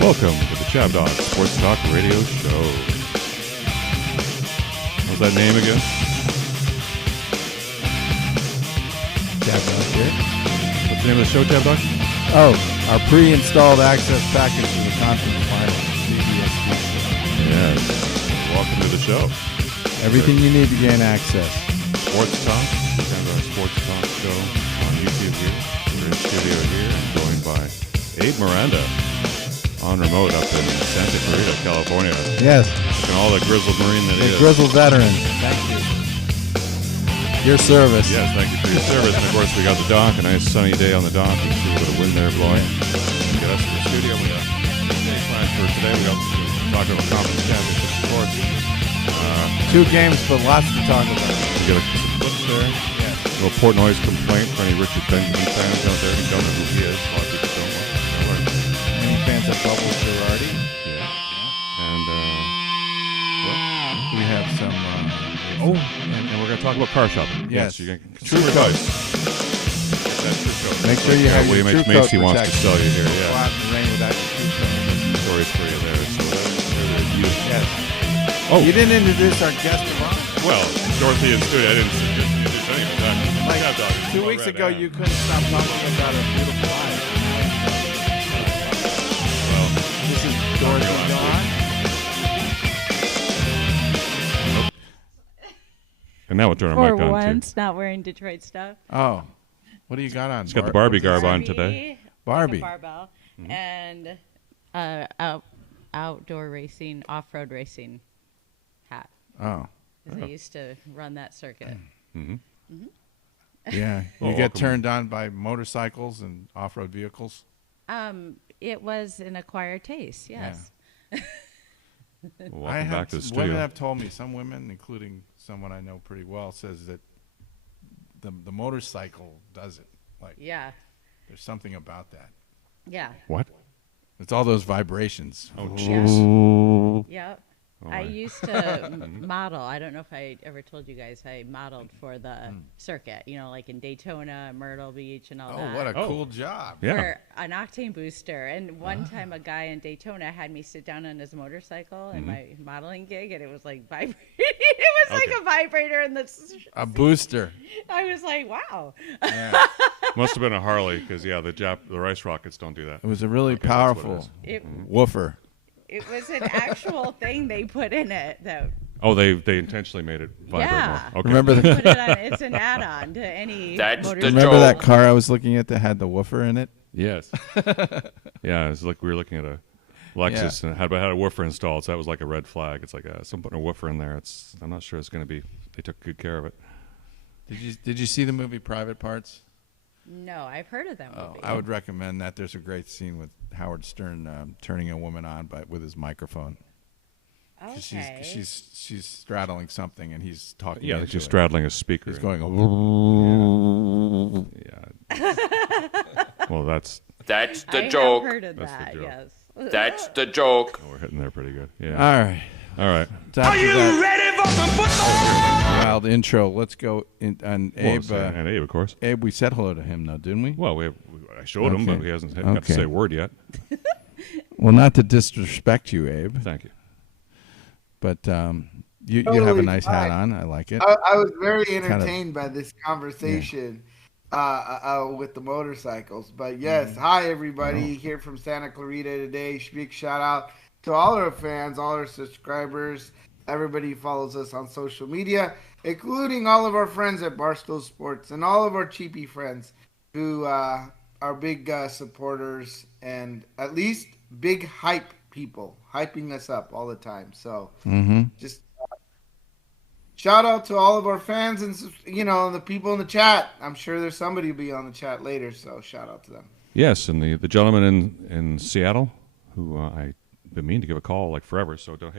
Welcome to the Chab Dog Sports Talk Radio Show. What's that name again? Chab Dog here. What's the name of the show, Chab Dog? Oh, our pre-installed access package to the conference final, CDST. Yes. Welcome to the show. Everything you need to gain access. Sports Talk. Chab Dog Sports Talk show on YouTube here. We're in studio here and joined by Abe Miranda on remote up in Santa Clarita, California. Yes. And all the grizzled Marine that he is. Grizzled veteran. Thank you. Your service. Yes, thank you for your service. And of course, we got the dock, a nice sunny day on the dock. You see a little wind there blowing. Get us to the studio. We got day plans for today. We got talking about conference championships, of course. 2 games, but lots to talk about. We got a clips there. Yes. A little Port Noise complaint for any Richard Benjamin fans out there who don't know who he is. A lot of people don't know. Any fans of Bubbles Girardi? Yeah. And We have some. and we're going to talk about car shopping. Yes. You can TruCoat. That's TruCoat. Make sure you have your William H. TruCoat Macy wants to protection. sell you here. Go Yeah. out in the rain without your TruCoat. Stories for you there. So you. Yes. Oh. You didn't introduce our guest of honor. Well, Dorothy in studio. I didn't introduce anything. Like 2 weeks ago, you couldn't stop talking about our beautiful lives. Well, This is Dorothy Dawn. and now we'll turn our For mic on once, too. not wearing Detroit stuff. Oh, what do you got on? She's got the Barbie garb on today. Barbie. Like a barbell, and outdoor racing, off-road racing hat. Oh, Because I used to run that circuit. yeah. You Well, get welcome. turned on by motorcycles and off-road vehicles. It was an acquired taste, yes. Welcome back to the women studio. have told me, some women, including someone I know pretty well, says that the motorcycle does it. Like, Yeah, there's something about that. yeah, What? It's all those vibrations. Oh, yeah. jeez. Yep. Oh, I my. used to model. I don't know if I ever told you guys I modeled for the circuit, like in Daytona, Myrtle Beach, and all that. Oh, what a Oh. cool job. Yeah. For an octane booster. And one time a guy in Daytona had me sit down on his motorcycle in my modeling gig, and it was like vibrating. It was Okay. like a vibrator in the A booster. I was like, wow. Yeah. Must have been a Harley because the Rice Rockets don't do that. It was a really Okay, that's what it powerful It woofer. it was an actual thing they put in it that Oh, they intentionally made it vibrate Yeah. more. Okay. Remember the put it on. It's an add-on to any That's the motorcycle. Remember that car I was looking at that had the woofer in it? Yes. Yeah, it's like we were looking at a Lexus and had a woofer installed, so that was like a red flag. It's like someone putting a woofer in there. I'm not sure it's going to be. They took good care of it. Did you see the movie Private Parts? No, I've heard of that movie. I would recommend that. There's a great scene with Howard Stern turning a woman on with his microphone. Okay. She's straddling something and he's talking. Yeah, into she's it. straddling a speaker. He's going. Yeah. Well, that's That's I the have joke. heard of That's the that, joke. yes. That's the joke. we're hitting there pretty good. Yeah. All right. All right. So after that ready for some football? wild intro, let's go on Abe. And Abe, of course. Abe, we said hello to him, though, didn't we? Well, I showed him, but Okay. he hasn't got to Okay. say a word yet. Well, not to disrespect you, Abe, Thank you. but you have a Totally nice hat fine. on. I like it. I was very of- entertained by this conversation with the motorcycles. But yes, hi everybody here from Santa Clarita today. Big shout out to all our fans, all our subscribers, everybody who follows us on social media, including all of our friends at Barstool Sports and all of our cheapy friends who are big supporters and at least big hype people, hyping us up all the time. So just shout out to all of our fans and the people in the chat. I'm sure there's somebody who'll be on the chat later, so shout out to them. Yes, and the gentleman in Seattle who I've been meaning to give a call like forever. So don't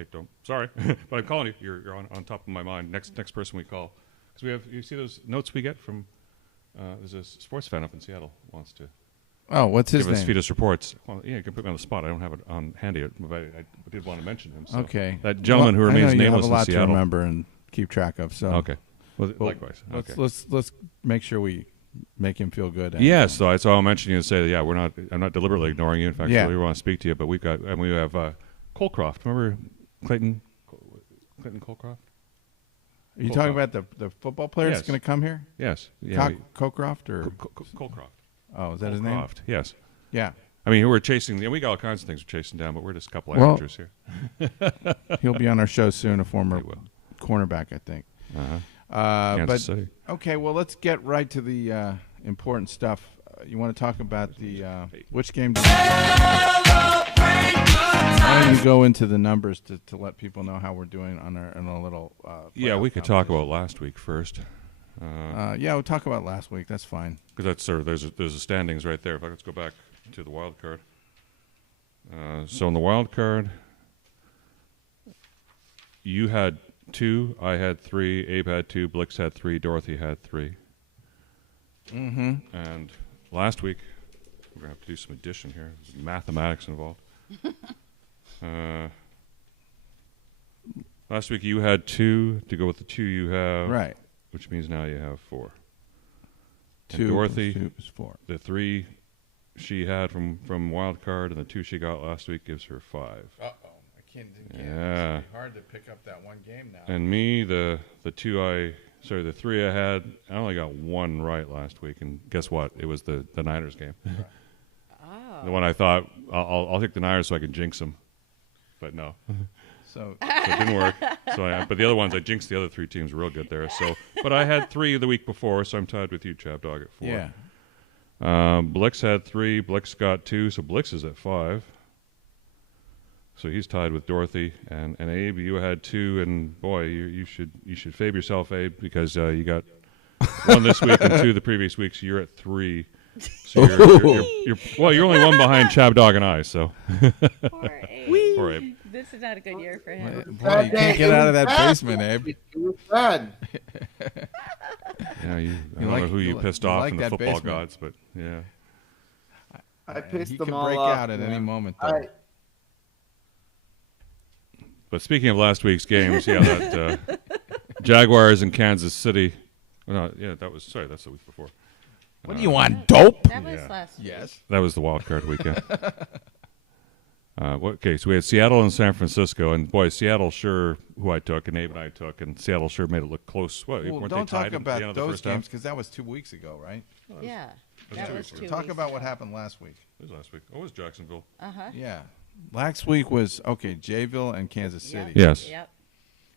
sorry, but I'm calling you. You're on top of my mind. Next person we call, because you see those notes we get from. There's a sports fan up in Seattle wants to Oh, what's his give us name? feed us reports. Well, yeah, you can put me on the spot. I don't have it on handy, but I did want to mention him. So Okay. that gentleman who Well, I remains know you nameless have a lot in Seattle. to remember and keep track of. So Okay. Well, Well, likewise. let's Okay. let's make sure we make him feel good. Yes, so I'll mention you and say, yeah, I'm not deliberately ignoring you. In fact, Yeah. we want to speak to you, but we have Colcroft. Remember Clayton Colcroft? Are you talking about the football player that's Yes. going to come here? Yes. Yeah, Cockcroft or? Colcroft. Oh, is that his name? Colcroft, yes. Yeah. I mean, we're chasing. We got all kinds of things we're chasing down, but we're just a couple of Well- amateurs here. He'll be on our show soon, a former He will. cornerback, I think. Kansas But City. okay, well, let's get right to the important stuff. You want to talk about the which game? Why don't you go into the numbers to let people know how we're doing on a little? Yeah, we could playoff talk competition? about last week first. Yeah, we'll talk about last week. That's fine. Because that's sort of there's the standings right there. If I let's go back to the wild card. So in the wild card, you had 2, I had 3, Abe had 2, Blix had 3, Dorothy had 3. Mm-hmm. And last week, we're gonna have to do some addition here. There's mathematics involved. Last week you had 2 to go with the 2 you have, Right. which means now you have 4. And 2 Dorothy, plus 2 is 4. the 3 she had from wild card and the 2 she got last week gives her 5. Uh-oh. I can't. Yeah. It's hard to pick up that one game now. And me, the 3 I had, I only got 1 right last week. And guess what? It was the Niners game. Oh. The one I thought I'll take the Niners so I can jinx them, but no, So so it didn't work. But the other ones I jinxed the other 3 teams real good there. So, but I had 3 the week before, so I'm tied with you, Chap Dog, at 4. yeah. Blix had 3. Blix got 2, so Blix is at 5. So he's tied with Dorothy and Abe. You had 2, and boy, you should fave yourself, Abe, because you got 1 this week and 2 the previous week. So you're at 3. So you're only 1 behind Chab Dog and I. So Poor Abe. poor Abe. This is not a good year for him. Boy, you can't get out of that basement, Abe. It was bad. Yeah, I don't like- know who you you pissed like off in the that football basement. gods, but yeah. I pissed He them could all break off, out at any man. moment, though. But speaking of last week's games, yeah, that Jaguars in Kansas City. No, yeah, that's the week before. What do you want, dope? That was Yeah. last week. Yes. That was the wild card weekend. Okay, so we had Seattle and San Francisco, and boy, Seattle sure who I took, and Abe and I took, and Seattle sure made it look close. What, Well, weren't don't they tied talk at the about end of the those first half? games because that was 2 weeks ago, right? Yeah. That was 2 Talk weeks about what ago. happened last week. It was last week. Oh, it was Jacksonville. Uh-huh. Yeah. Last week was, Jayville and Kansas Yep. City. Yes. Yep.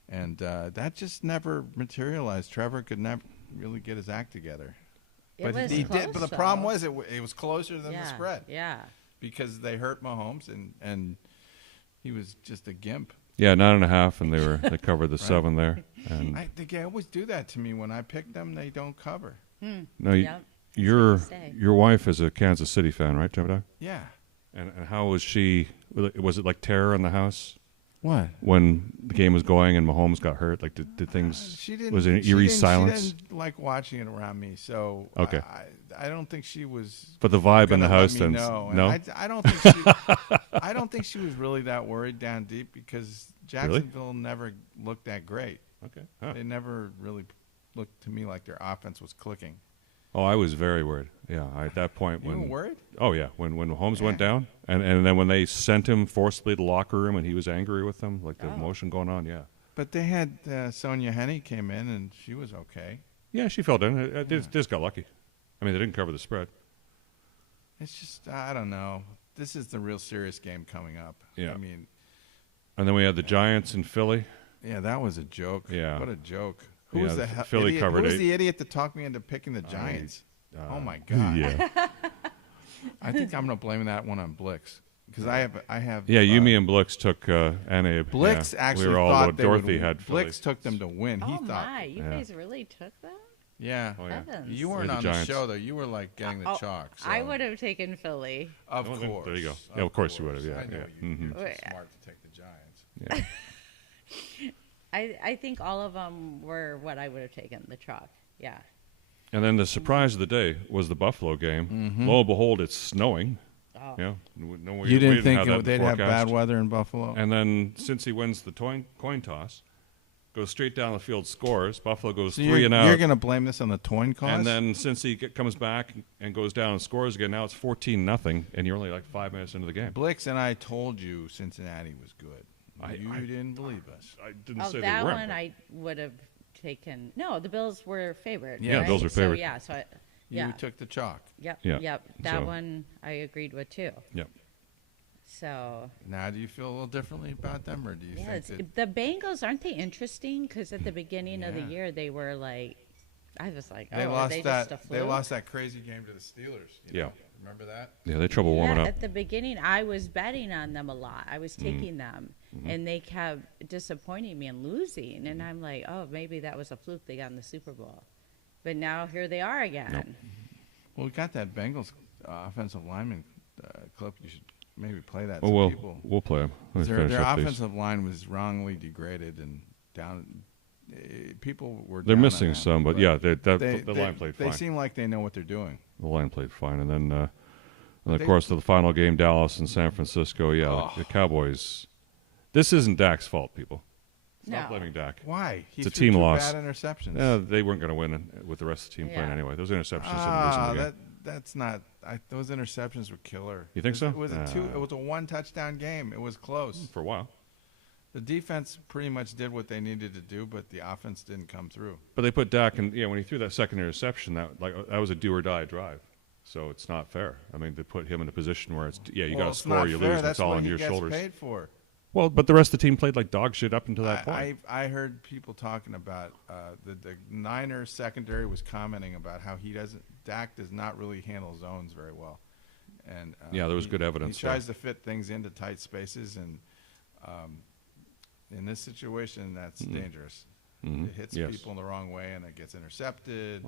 And that just never materialized. Trevor could never really get his act together. It was he close, did. But the though. problem was it was closer than the Yeah, spread Yeah. because they hurt Mahomes and he was just a gimp. Yeah, 9.5, and they covered the 7 there. And They always do that to me when I pick them. They don't cover. no, Yep. your That's what they say. your wife is a Kansas City fan, right, Jebediah? Yeah. And how was she? Was it like terror in the house What? when the game was going and Mahomes got hurt? Like did things? She didn't. Was it an she eerie didn't- silence? She didn't like watching it around me. So Okay. I don't think she was. But the vibe in gonna the let house me then. know. And No. I don't think she. I don't think she was really that worried down deep because Jacksonville never looked that great. Okay. Huh. They never really looked to me like their offense was clicking. Oh, I was very worried. Yeah, at that point You when. were worried? Oh yeah, when Mahomes went Yeah. down, and then when they sent him forcibly to the locker room and he was angry with them, like the Oh. emotion going on. Yeah. But they had Sonia Henney came in and she was okay. Yeah, she fell down. They just got lucky. I mean, they didn't cover the spread. It's just I don't know. This is the real serious game coming up. Yeah. I mean, And then we had the Giants in Philly. yeah, that was a joke. Yeah. What a joke. Who Yeah, was the the hell, Philly idiot? covered Who was eight. the idiot that talked me into picking the Giants? Oh my God. Uh, Yeah. I think I'm gonna blame that one on Blix because I have. Yeah, you, me, and Blix took Abe. Blix yeah. actually we were all thought they Dorothy would, had Philly. Blix took them to win. He Oh thought. my! You Yeah. guys really took that? Yeah. Oh, yeah. Heavens. You weren't the on the Giants. show though. You were like getting the Oh, chalk. So. I would have taken Philly. Of Oh, course. there you go. Yeah, of course you would have, yeah, I know yeah. you. Mhm. You're Wait, too smart to take the Giants. Yeah. I think all of them were what I would have taken. The chalk. Yeah. And then the surprise of the day was the Buffalo game. Lo and behold, it's snowing. Oh. Yeah. No, we You didn't didn't think have that in the they'd have forecast. bad weather in Buffalo? And then since he wins the coin toss, goes straight down the field, scores. Buffalo goes So 3 and out. You're going to blame this on the Toyn cause? And then Cincy comes back and goes down and scores again. Now it's 14-0, and you're only like 5 minutes into the game. Blix and I told you Cincinnati was good. You didn't believe us. I didn't Oh, say that they weren't. one I would have taken. No, the Bills were favored. Yeah, right? Bills were favored. So, yeah, so You took the chalk. Yep. Yeah. Yep. That So- one I agreed with too. Yep. So Now, do you feel a little differently about them, or do you yes, think the Bengals aren't they interesting? Because at the beginning of the Yeah. year they were like, I was like, that they oh, lost are they that? just a They fluke? lost that crazy game to the Steelers. You know? Remember that? Yeah, they had trouble warming Yeah, up. at the beginning, I was betting on them a lot. I was taking them, and they kept disappointing me and losing. And I'm like, oh, maybe that was a fluke. They got in the Super Bowl, but now here they are again. Well, we got that Bengals offensive lineman clip. You should maybe play that. Oh, so well, people. we'll play them. Their offensive line was wrongly degraded and down. People were. They're down on missing them, some, but yeah, the line played They fine. seem like they know what they're doing. The line played fine, and then of course the final game, Dallas and San Francisco. Yeah, the Cowboys. This isn't Dak's fault, people. Stop No. blaming Dak. Why? He It's a threw team two loss. Bad interceptions. They weren't going to win with the rest of the team playing Yeah. anyway. Those interceptions didn't lose them the game. That's not. Those interceptions were killer. You think so? It was It was a one touchdown game. It was close. For a while. The defense pretty much did what they needed to do, but the offense didn't come through. But they put Dak in. When he threw that second interception, that was a do or die drive. So it's not fair. I mean, they put him in a position where you got to it's score, not you fair. lose, That's it's all what on he your gets shoulders. Paid for. Well, but the rest of the team played like dog shit up until that point. I heard people talking about the Niners secondary was commenting about how Dak does not really handle zones very well, and Yeah, there was good evidence He tries to fit things into tight spaces, and in this situation, that's dangerous. Mhm. It hits Yes. people in the wrong way, and it gets intercepted.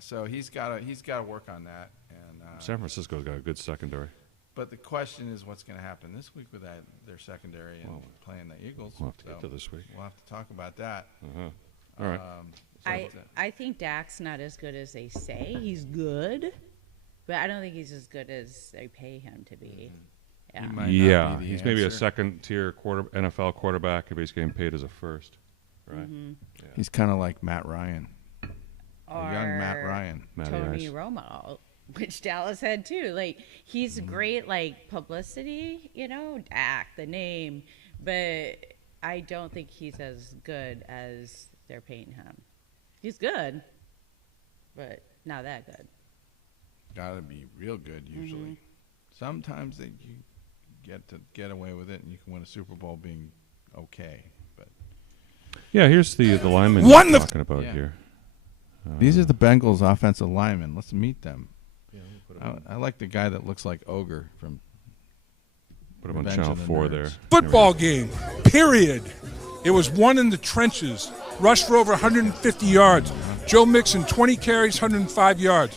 So he's got to work on that. And San Francisco's got a good secondary. but the question is, what's going to happen this week with their secondary and playing the Eagles? We'll have to get to this week. We'll have to talk about that. All right. I think Dak's not as good as they say. He's good, but I don't think he's as good as they pay him to be. Yeah. might not Yeah, be the he's maybe a answer. second-tier NFL quarterback if he's getting paid as a first. Right. He's kind of like Matt Ryan, Or a young Matt Ryan. Matty Tony Ice. Romo, which Dallas had too. Like he's great, like publicity, Dak, the name, but I don't think he's as good as they're paying him. He's good, but not that good. Got to be real good usually. Sometimes you get away with it, and you can win a Super Bowl being okay. But Yeah, here's the lineman Won you're the- talking about Yeah. here. these are the Bengals' offensive linemen. Let's meet them. Yeah, we'll put him, I like the guy that looks like Ogre from. put him on Revenge Channel of the 4 Nerds. there. Football game, period. It was won in the trenches. Rushed for over 150 yards. Joe Mixon, 20 carries, 105 yards.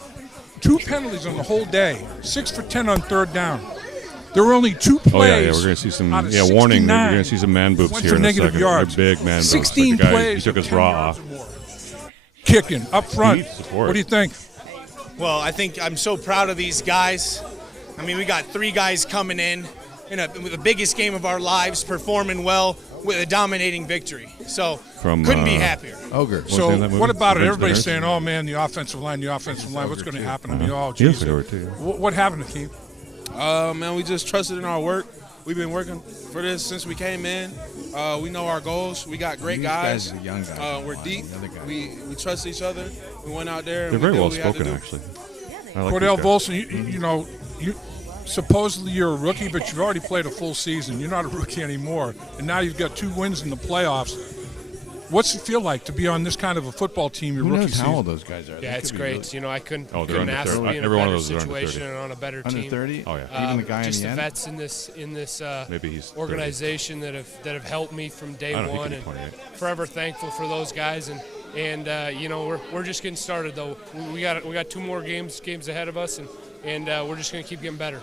2 penalties on the whole day. 6 for 10 on third down. There were only 2 plays. Oh, yeah, we're going to see some, out of warning. You're 69 going to see some man boobs went here for in a negative second. yards. They're big man boobs. 16 Like the guy, plays. he took for his 10 raw yards off. or more. Kicking up front. Need support. What do you think? Well, I think I'm so proud of these guys. I mean, we got 3 guys coming in with the biggest game of our lives, performing well with a dominating victory. So From, couldn't be happier. Ogre. What's So the name of that what movie? about it? Revenge of the Everybody's Nerds? saying, "Oh man, the offensive line, What's going to happen to me?" Oh, He was geez. over too. What happened, Akeem? Man, we just trusted in our work. We've been working for this since we came in. We know our goals. We got great These guys. guys are young guys. We're deep. The other guys. We trust each other. We went out there. And They're we very did well what we had to spoken, do. actually. I like Cordell these guys. Volson, you supposedly you're a rookie, but you've already played a full season. You're not a rookie anymore, and now you've got 2 wins in the playoffs. What's it feel like to be on this kind of a football team? Your Who rookie knows how season. old those guys are? They Yeah, could it's be great. really- You know, I couldn't Oh, they're ask under to be 30. in a Every one of better those is under 30. situation and on a better Under team. 30? Oh, yeah. Even the guy just in the the end? vets in this Maybe he's 30. organization that have helped me from day I don't know, he one, could and be 28. forever thankful for those guys. And we're just getting started though. We got 2 more games ahead of us, and we're just gonna keep getting better.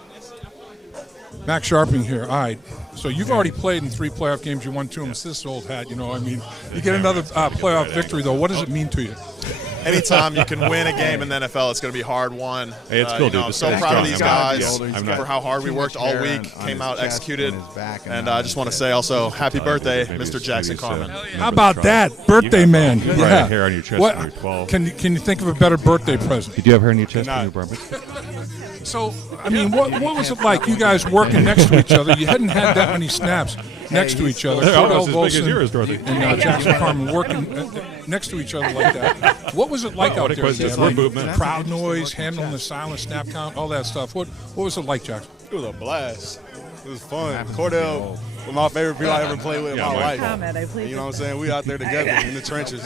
Max Sharping here. All right. So you've already played in 3 playoff games. You won 2 of them. This old hat, you get another playoff victory, though. What does it mean to you? anytime you can win a game in the NFL, it's going to be hard won. Hey, it's cool, dude. I'm so proud of these guys for how hard we worked all week, came out, executed. And I just want to say also, happy birthday, Mr. Jackson Carmen. How about that? Birthday man. You probably have hair on your chest when you're 12. Can you think of a better birthday present? Did you have hair on your chest when you were born? So, I mean, what was it like, you guys working next to each other? You hadn't had that many snaps next to each other. They're almost as big as yours, Dorothy. And Jackson Carmen working next to each other like that. What was it like out there? Like, crowd noise, handling the silent snap count, all that stuff. What was it like, Jackson? It was a blast. It was fun. Cordell was my favorite people I ever played with in my life. You know what I'm saying? We out there together in the trenches.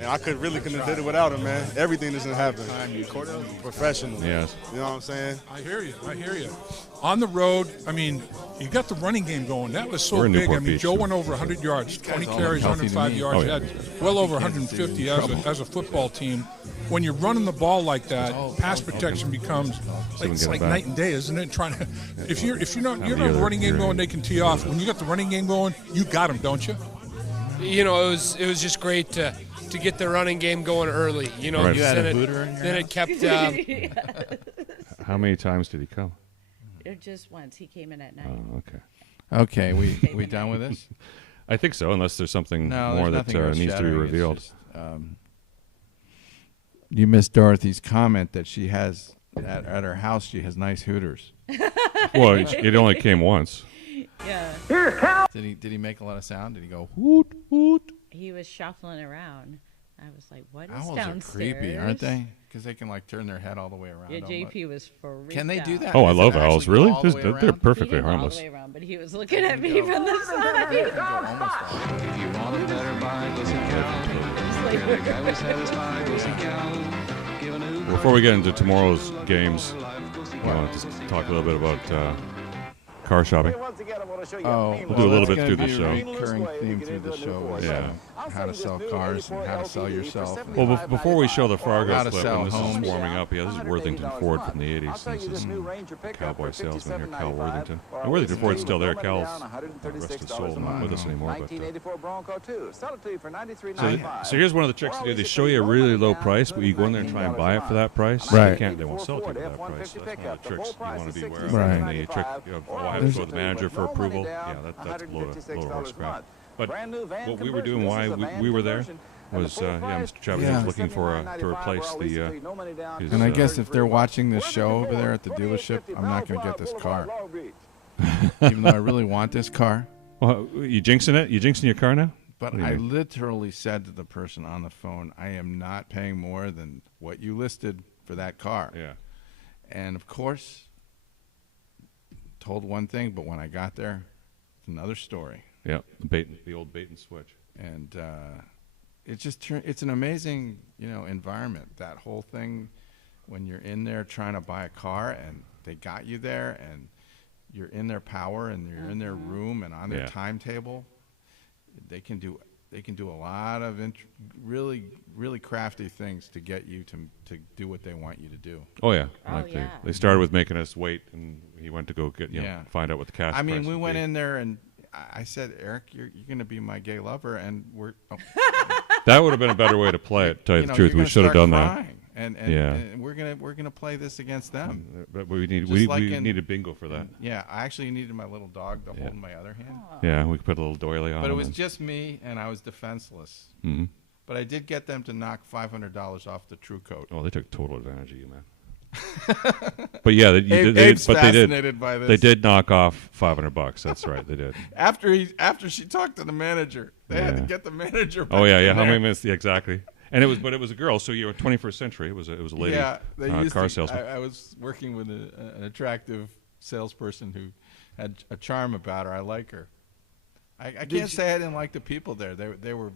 And I couldn't have did it without him, man. Everything doesn't happen. Cordell, professional. Yes. You know what I'm saying? I hear you. On the road, I mean, you got the running game going. That was so big. I mean, Joe went over 100 yards, 20 carries, 105 yards. You had well over 150 as a football team. When you're running the ball like that, pass protection becomes it's like night and day, isn't it? Trying to, if you don't have a running game going, they can tee off. When you got the running game going, you got them, don't you? You know, it was just great to get the running game going early. You know, You had a hooter in your then it kept. How many times did he come? Just once. He came in at night. Oh, okay. Okay, we done with this? I think so, unless there's something more that needs to be revealed. Just, you missed Dorothy's comment that she has at her house. She has nice hooters. Well, it only came once. Yeah. Did he make a lot of sound? Did he go hoot hoot? He was shuffling around. I was like, "What is Owls downstairs?" are creepy, aren't they? Because they can like turn their head all the way around. Yeah, JP was freaked Can they do that? Oh, I Does it love owls. actually go Really? all the way They're around? perfectly He didn't harmless. all the way around, but he was looking at me from the side. If you want a better buy, go see Before we get into tomorrow's games, I want to talk a little bit about car shopping. Oh, we'll do a little bit through the show. Recurring theme through the show was how to sell cars and how to sell yourself. Well, before we show the Fargo How to clip, sell and this homes. is warming up. Yeah, this is Worthington Ford from the 80s. This is cowboy salesman here, Cal Worthington. And Worthington Ford's still there. Cal's rest his soul, not with us anymore. But so here's one of the tricks they do. They show you a really low price, but you go in there and try and buy it for that price. Right. They won't sell it to you for that price. So that's one of the tricks you want to be aware of. Right. And the trick, I have to go to the manager for approval. Yeah, that's a load of horse crap. But what we were doing, why we were there, was Mr. Chavez was looking for to replace the. His, And I guess if they're watching this show over there at the dealership, I'm not going to get this car. Even though I really want this car. Well, you jinxing it? You jinxing your car now? But I literally said to the person on the phone, I am not paying more than what you listed for that car. Yeah. And of course, told one thing, but when I got there, it's another story. Yeah, the old bait and switch. And it just it's an amazing, environment. That whole thing, when you're in there trying to buy a car and they got you there and you're in their power and you're in their room and on their timetable, they can do a lot of really, really crafty things to get you to do what they want you to do. Oh yeah, they started with making us wait, and he went to go get find out what the cash. I mean, price we would went be. in there and I said, Eric, you're going to be my gay lover, and we're. Oh. That would have been a better way to play it. Tell you the truth, we should have done that. And we're gonna play this against them. But we need needed bingo for that. Yeah, I actually needed my little dog to hold in my other hand. Yeah, we could put a little doily on. But it him was just me, and I was defenseless. Mm-hmm. But I did get them to knock $500 off the TruCoat. Oh, they took total advantage of you, man. But yeah, Abe's fascinated by this. They did knock off $500. That's right, they did. After she talked to the manager, they had to get the manager. Back Oh yeah. in How there. many minutes? Yeah, exactly. And it was a girl. So you were 21st century. It was a lady. Yeah, car salesman. I was working with an attractive salesperson who had a charm about her. I like her. I can't say I didn't like the people there. They were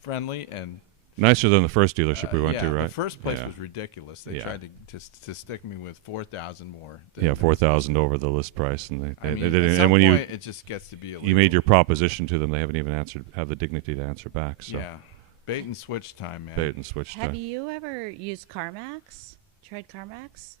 friendly and nicer than the first dealership we went to, right? The first place was ridiculous. They tried to stick me with $4,000 more. $4,000 over the list price, and they didn't. At some and when point, it just gets to be illegal. You made your proposition to them, they haven't even have the dignity to answer back. So. Yeah, bait and switch time, man. Bait and switch time. Have you ever used CarMax? Tried CarMax?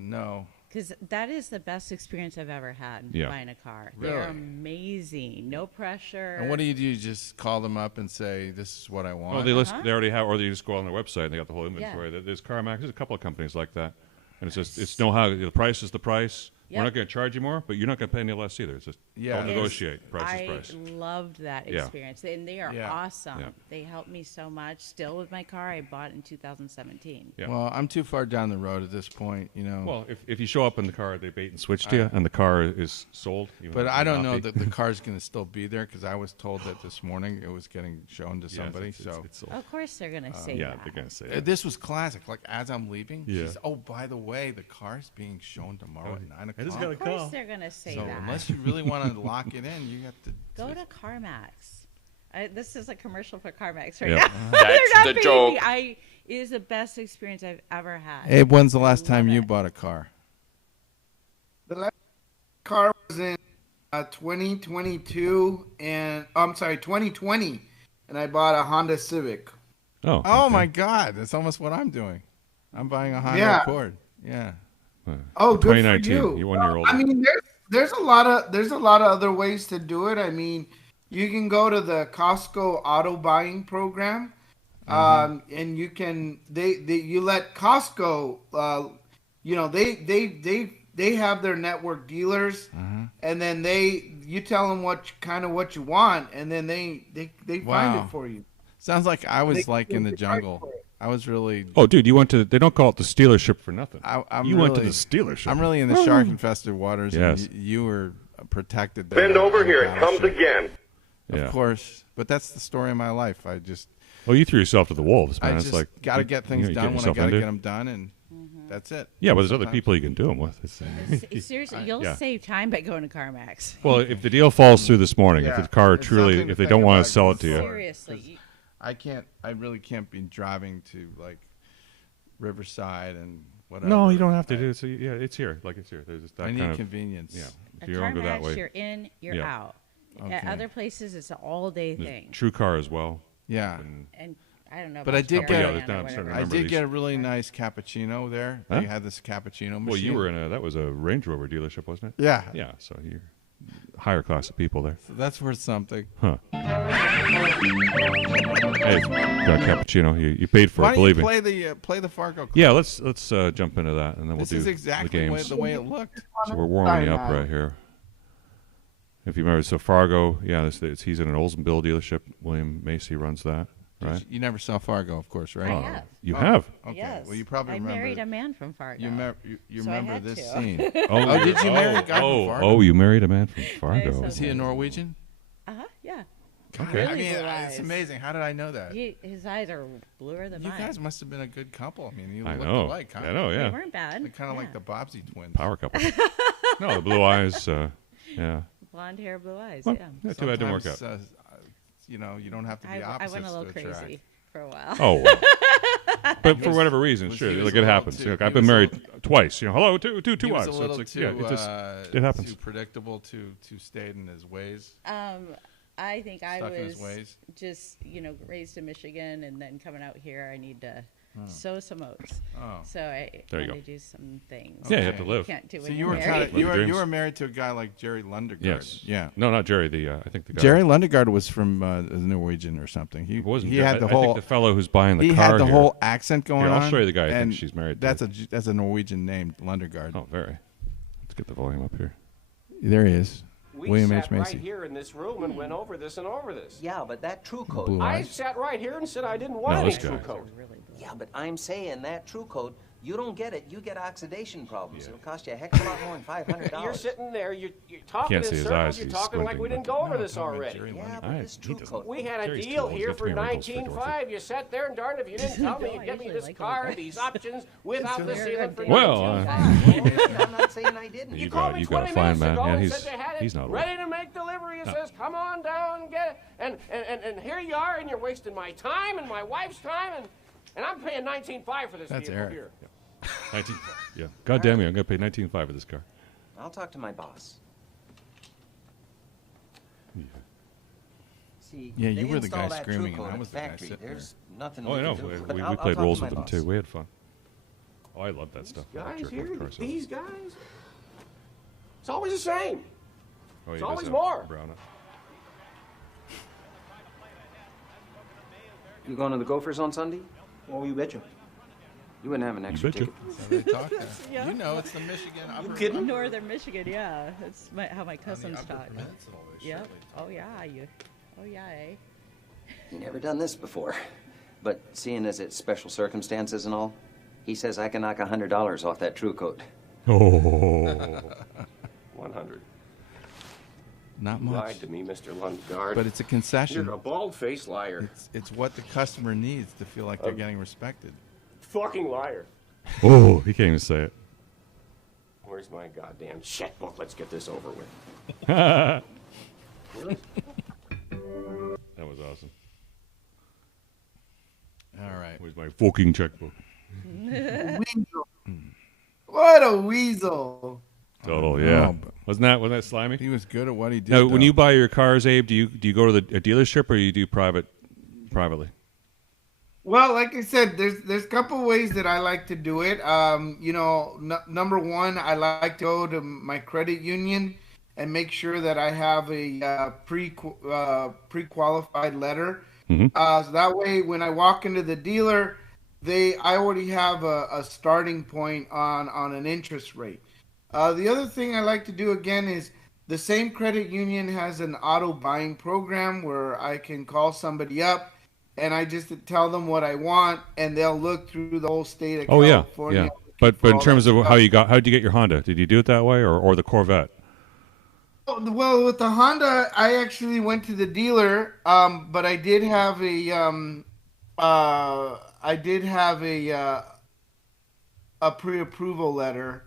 No. Because that is the best experience I've ever had buying a car. Really? They're amazing. No pressure. And what do? You just call them up and say, "This is what I want." Oh, they list. They already have, or they just go on their website and they got the whole inventory. There's CarMax. There's a couple of companies like that, and it's just the price is the price. Yep. We're not going to charge you more, but you're not going to pay any less either. It's just don't negotiate. Price is price. I loved that experience, and they are awesome. Yeah. They helped me so much. Still with my car, I bought in 2017. Yeah. Well, I'm too far down the road at this point, you know. Well, if you show up in the car, they bait and switch to you, and the car is sold. But I don't know that the car's going to still be there because I was told that this morning it was getting shown to somebody. It's of course they're going to say that. Yeah, they're going to say that. This was classic. Like, as I'm leaving, she's, oh, by the way, the car's being shown tomorrow at 9 o'clock. I just got a call. Of course they're going to say that. Unless you really want to lock it in, you have to go to CarMax. This is a commercial for CarMax right Yep. now. That's the joke. It is the best experience I've ever had. Abe, when's the last time you bought a car? The last car was in 2022, and I'm sorry, 2020, and I bought a Honda Civic. Oh my God, that's almost what I'm doing. I'm buying a Honda Accord. Yeah. Oh, good 2019. for you. You're 1 year old. I mean, there's a lot of other ways to do it. I mean, you can go to the Costco auto buying program, and you can you let Costco, they have their network dealers, and then you tell them what you want, and then they find it for you. Sounds like I was in the jungle. I was really. Oh, dude, you went to. They don't call it the dealership for nothing. You went to the dealership. I'm really in the shark-infested waters. Yes. And you were protected there. Bend over here. It comes again. Of course, but that's the story of my life. I just. Well, you threw yourself to the wolves, man. I it's just like got to get things done when I got to get them done, and that's it. Yeah, but there's other people you can do them with. Seriously, you'll save time by going to CarMax. Well, if the deal falls through this morning, if the car truly, if they don't want to sell it to you, seriously, I really can't be driving to Riverside and whatever. No, you don't have to do it. So it's here. It's here. There's just that I need kind of convenience. Yeah, if at you don't go that CarMax, way, you're in, you're out. Okay. At other places, it's an all-day thing. TruCoat as well. Yeah. And I don't know. But I did get get a really nice cappuccino there. Huh? They had this cappuccino machine. Well, you were in that was a Range Rover dealership, wasn't it? Yeah. Yeah. So you're higher class of people there. So that's worth something. Huh. Hey, got a cappuccino. You paid for Why it, don't you believe me. play the Fargo? Yeah, let's jump into that, and then we'll do This is exactly the games. the way it looked. So we're warming you up right here. If you remember, so Fargo, he's in an Oldsmobile dealership. William Macy runs that, right? You never saw Fargo, of course, right? I have. You have? Okay. Yes. Well, you probably remember. I married a man from Fargo. You So I remember had this to. scene? Oh, did you marry a guy from Fargo? Oh, you married a man from Fargo. Is he a Norwegian? Yeah. Okay. I mean, blue it's eyes. amazing. How did I know that? His eyes are bluer than You mine. guys must have been a good couple. I mean, you I looked know. alike, huh? I know, yeah. They weren't bad. Kind of like the Bobbsey twins. Power couple. No, the blue eyes, yeah. Blonde hair, blue eyes. Well, yeah. too bad it didn't work out. Sometimes, you don't have to be I opposites went a little to attract. crazy for a while. Oh, well. But for whatever reason, Was sure, he it a little happens. too- I've he been was a married little- twice. Hello, two He was wives. a So little it's too, it happens. too predictable, too stayed in his ways. I think I Stuck in his was ways. just, raised in Michigan, and then coming out here, I need to sow some oats. Oh. So I There you had go. to do some things. Yeah, you have to live. Can't do So when you you're were married. kind of you dreams. were married to a guy like Jerry Lundegaard. Yes. Yeah. No, not Jerry. I think the guy. Jerry Lundegaard was from Norwegian or something. He wasn't. He Jerry. had the I whole. think the fellow who's buying the he car had the here. whole accent going Here, on. I'll show you the guy I think and she's married That's to. that's a Norwegian name, Lundegaard. Oh, very. Let's get the volume up here. There he is. We William sat H. Macy. right here in this room and went over this and over this. Yeah, but that TruCoat. Blue I eyes. sat right here and said I didn't want any this guy. TruCoat. Yeah, but I'm saying that TruCoat, you don't get it. You get oxidation problems. It'll cost you a heck of a lot more than $500. You're sitting there, you're talking Can't in see his circles, eyes, you're he's talking like we squinting, didn't but- go over No, this talking about already. Jerry Yeah, Lundegaard. but this he doesn't. TruCoat. We had a Jerry's deal too old. He's here got for too many wrinkles for Dorothy. $19.5. You sat there and darned if you didn't tell me No, you'd I get me usually this like car, them. these options, without the They're ceiling for good. Well, $19.5. I'm not saying I didn't. You called got me you 20 got a fine minutes man. ago Yeah, and said they had it he's not old. ready to make delivery. It says, come on down and get it. And here you are, and you're wasting my time and my wife's time, and I'm paying $19.5 for this That's vehicle Eric. here. 19. Yeah. God damn you! I'm gonna pay $19.5 for this car. I'll talk to my boss. See, Yeah, they you were the guy install that screaming, and TruCoat I at was the guy factory. sitting There's nothing Oh, I we know. can do. We But I'll played talk roles to with my them boss. too. We had fun. Oh, I love that stuff. Guys here, these guys. It's always the same. Oh, it's always more. You going to the Gophers on Sunday? Oh, you betcha. You wouldn't have an extra ticket. So they talk there. Yeah. You know, it's the Michigan upper. You kidding? Northern Michigan, yeah. That's how my cousins talk. Yep. Oh yeah, Oh yeah, eh? You never done this before, but seeing as it's special circumstances and all, he says I can knock $100 off that TruCoat. Oh. 100. Not You much. lied to me, Mr. Lundgaard. But it's a concession. You're a bald-faced liar. It's what the customer needs to feel like they're getting respected. Fucking liar. Oh, he can't even say it. Where's my goddamn checkbook? Let's get this over with. Really? That was awesome. All right. Where's my fucking checkbook? Weasel. What a weasel. Total, yeah. Wasn't that slimy? He was good at what he did. Now, when you buy your cars, Abe, do you go to a dealership or you do privately? Well, like I said, there's a couple ways that I like to do it. Number one, I like to go to my credit union and make sure that I have a pre-qualified letter. Mm-hmm. So that way, when I walk into the dealer, I already have a starting point on an interest rate. The other thing I like to do again is the same credit union has an auto buying program where I can call somebody up and I just tell them what I want and they'll look through the whole state of California. Yeah. But in terms of how'd you get your Honda? Did you do it that way or the Corvette? Well, with the Honda, I actually went to the dealer, but I did have a pre-approval letter,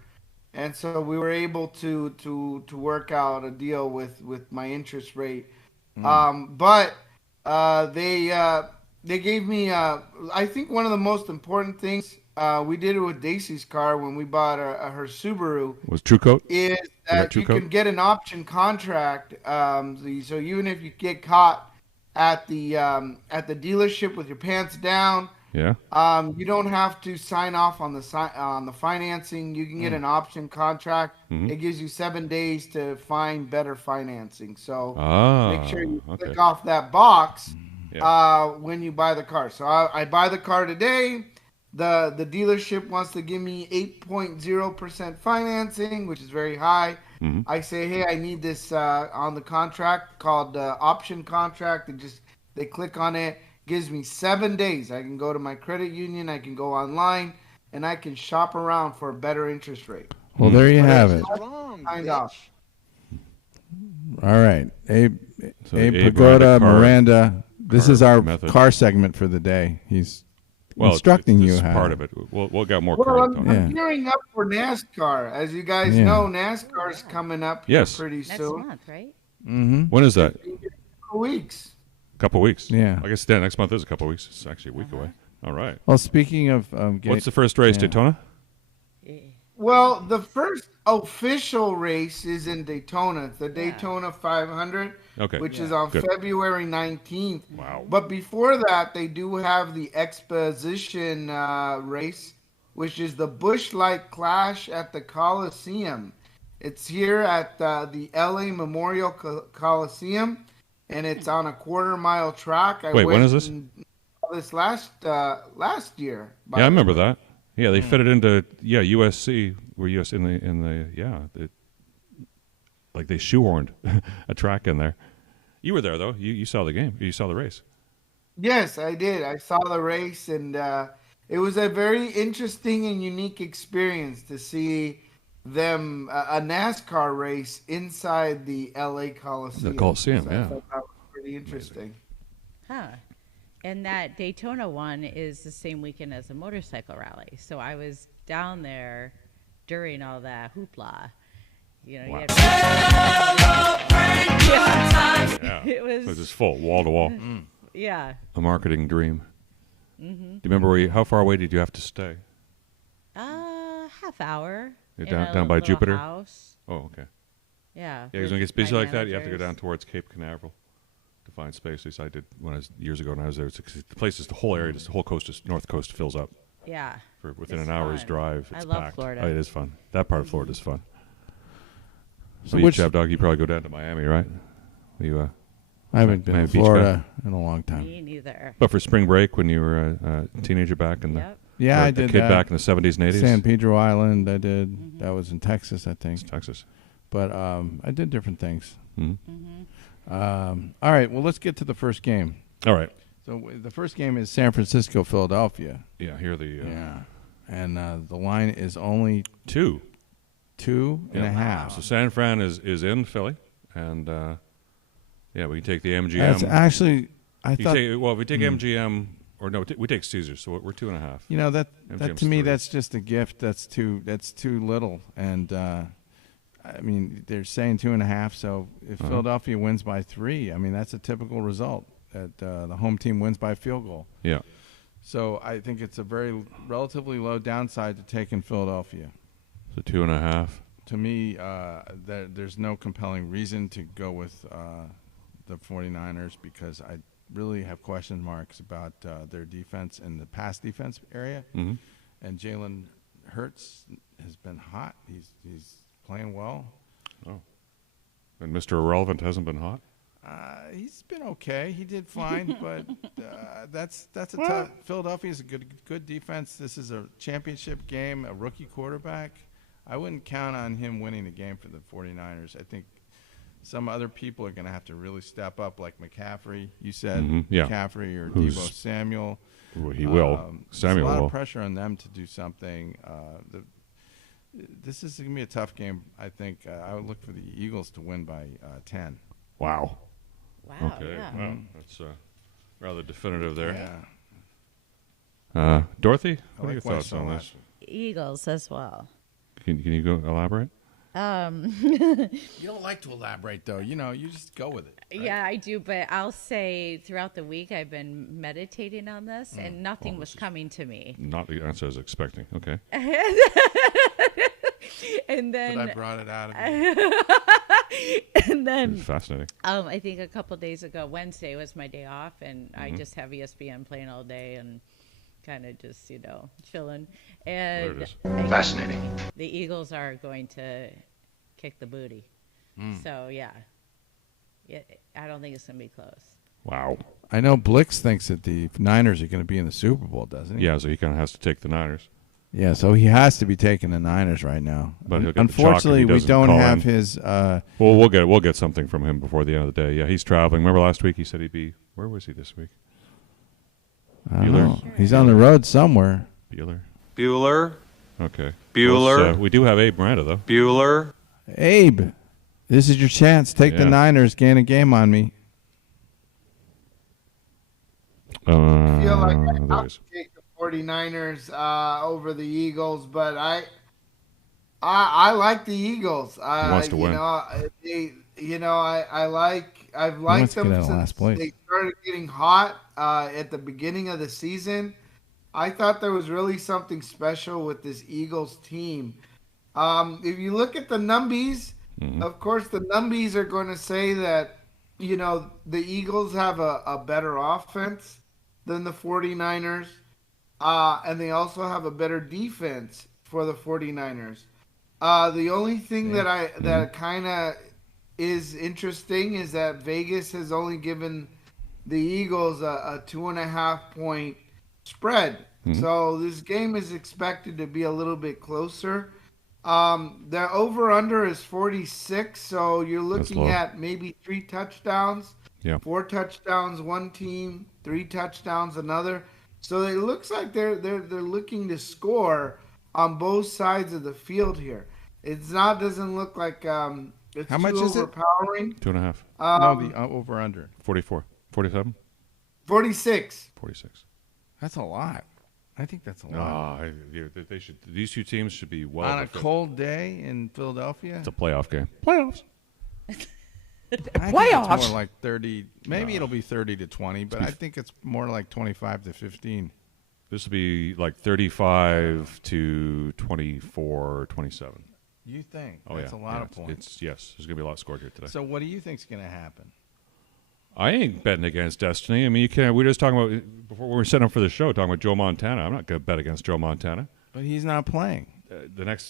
and so we were able to work out a deal with my interest rate. But they gave me I think one of the most important things we did it with Daisy's car when we bought her Subaru Was TruCoat? is that you can get an option contract. So even if you get caught at the dealership with your pants down, yeah, you don't have to sign off on the financing. You can get an option contract. Mhm. It gives you 7 days to find better financing. So make sure you click off that box when you buy the car. So I buy the car today. The dealership wants to give me 8.0% financing, which is very high. Mm-hmm. I say, hey, I need this on the contract called option contract. They click on it. Gives me 7 days. I can go to my credit union. I can go online, and I can shop around for a better interest rate. Well, there you have it. Signed off. All right. Abe Abe Pagoda, car- Miranda. This is our method. car segment for the day. He's Well, instructing it's you how. part of it. We'll got more. Well, credit on it. I'm gearing up for NASCAR. As you guys know, NASCAR's coming up Yes. pretty Next soon. month, right? Mm-hmm. When is that? Weeks. Couple weeks. Yeah. I guess next month is a couple weeks. It's actually a week away. All right. Well, speaking of What's the first race? Daytona? Well, the first official race is in Daytona. It's the Daytona 500, which is on Good. February 19th. Wow. But before that, they do have the Exposition race, which is the Busch Light Clash at the Coliseum. It's here at the LA Memorial Coliseum, and it's on a quarter-mile track. Wait, when is this? This last year. Yeah, I remember that. Yeah, they fit it into USC. Were US in the like they shoehorned a track in there. You were there though. You saw the game. You saw the race. Yes, I did. I saw the race, and it was a very interesting and unique experience to see them a NASCAR race inside the LA Coliseum. The Coliseum, So yeah. I thought that was pretty interesting. Huh. And that Daytona one is the same weekend as a motorcycle rally. So I was down there during all that hoopla. You know, you had it was just full wall to wall. Yeah. A marketing dream. Mm-hmm. Do you remember how far away did you have to stay? Half hour. You're in a down by little Jupiter. House. Oh, okay. Yeah. Yeah, because when it gets busy like that, you have to go down towards Cape Canaveral to find space. At least I did years ago when I was there. The place is the whole area, the whole coast, north coast fills up. Yeah. For within It's an hour's fun. drive, I it's love packed. Florida. Oh, it is fun. That part of Florida is fun. So So which- Chap Dog, you probably go down to Miami, right? You, I haven't been Miami to Beach Florida guy? in a long time. Me neither. But for spring break, when you were a teenager back in the Yeah, or I a did kid that. back in the 70s and 80s. San Pedro Island, I did. Mm-hmm. That was in Texas, I think. It's Texas. But I did different things. Mm-hmm. All right, well, let's get to the first game. All right. So the first game is San Francisco, Philadelphia. Yeah, here are the... yeah. And the line is only 2. 2.5. So San Fran is in Philly, and yeah, we can take the MGM. That's actually, I You thought. take, well, if we take MGM, or no, we take Caesars, so we're 2.5. You know that MGM's to me 3. that's just a gift. That's too little. And I mean they're saying 2.5. So if Philadelphia wins by 3, I mean that's a typical result. That the home team wins by field goal. Yeah. So I think it's a very relatively low downside to take in Philadelphia. So 2.5. To me, there's no compelling reason to go with the 49ers because I really have question marks about their defense in the pass defense area. Mm-hmm. And Jalen Hurts has been hot. He's playing well. Oh. And Mr. Irrelevant hasn't been hot? He's been okay. He did fine, but that's a tough. Philadelphia's a good defense. This is a championship game, a rookie quarterback. I wouldn't count on him winning the game for the 49ers. I think some other people are going to have to really step up, like McCaffrey. You said McCaffrey or Deebo Samuel. Well, he will. Samuel There's a lot will. of pressure on them to do something. This is going to be a tough game. I think I would look for the Eagles to win by 10. Wow. Wow. Okay. Yeah. Wow. That's rather definitive there. Yeah. Dorothy, I what are your like thoughts West on Side. this? Eagles as well. Can you go elaborate? You don't like to elaborate, though. You know, you just go with it. Right? Yeah, I do, but I'll say throughout the week I've been meditating on this, and nothing was coming to me. Not the answer I was expecting. Okay. And then But I brought it out of you. And then fascinating. I think a couple days ago, Wednesday was my day off, and I just have ESPN playing all day and kind of just chilling. And There it I- Fascinating. The Eagles are going to kick the booty. So yeah, I don't think it's going to be close. Wow. I know Blix thinks that the Niners are going to be in the Super Bowl, doesn't he? Yeah, so he kind of has to take the Niners. Yeah, so he has to be taking the Niners right now. But he'll get the chalk if unfortunately, he we doesn't don't call have in. his. Well, we'll get something from him before the end of the day. Yeah, he's traveling. Remember last week he said he'd be. Where was he this week? I don't know. He's on the road somewhere. Bueller. Okay. Bueller. We do have Abe Miranda though. Bueller. Abe, this is your chance. Take the Yeah. Niners. Gain a game on me. I feel like I there have he is. to take the 49ers over the Eagles, but I like the Eagles. wants to win. I've liked wants to them get out of since last place. they started getting hot at the beginning of the season. I thought there was really something special with this Eagles team. If you look at the numbies, of course, the numbies are going to say that, the Eagles have a better offense than the 49ers, and they also have a better defense for the 49ers. The only thing that kind of is interesting is that Vegas has only given the Eagles a 2.5 point spread. So this game is expected to be a little bit closer. The over-under is 46, so you're looking at maybe 3 touchdowns, 4 touchdowns one team, 3 touchdowns another. So it looks like they're looking to score on both sides of the field here. Doesn't look like it's How too much is it? overpowering. 2.5. No, the over/under. 44. 47. 46. 46. That's a lot. I think that's a lot. They should. These two teams should be well. On a within- cold day in Philadelphia. It's a playoff game. Playoffs. I think it's more like 30. Maybe it'll be 30-20, but I think it's more like 25-15. This will be like 35 to 24, 27. You think? Oh, That's yeah. a lot of points. Yes, there's going to be a lot scored here today. So what do you think's going to happen? I ain't betting against destiny. I mean, you can't. We were just talking about before we were setting up for the show, talking about Joe Montana. I'm not going to bet against Joe Montana. But he's not playing.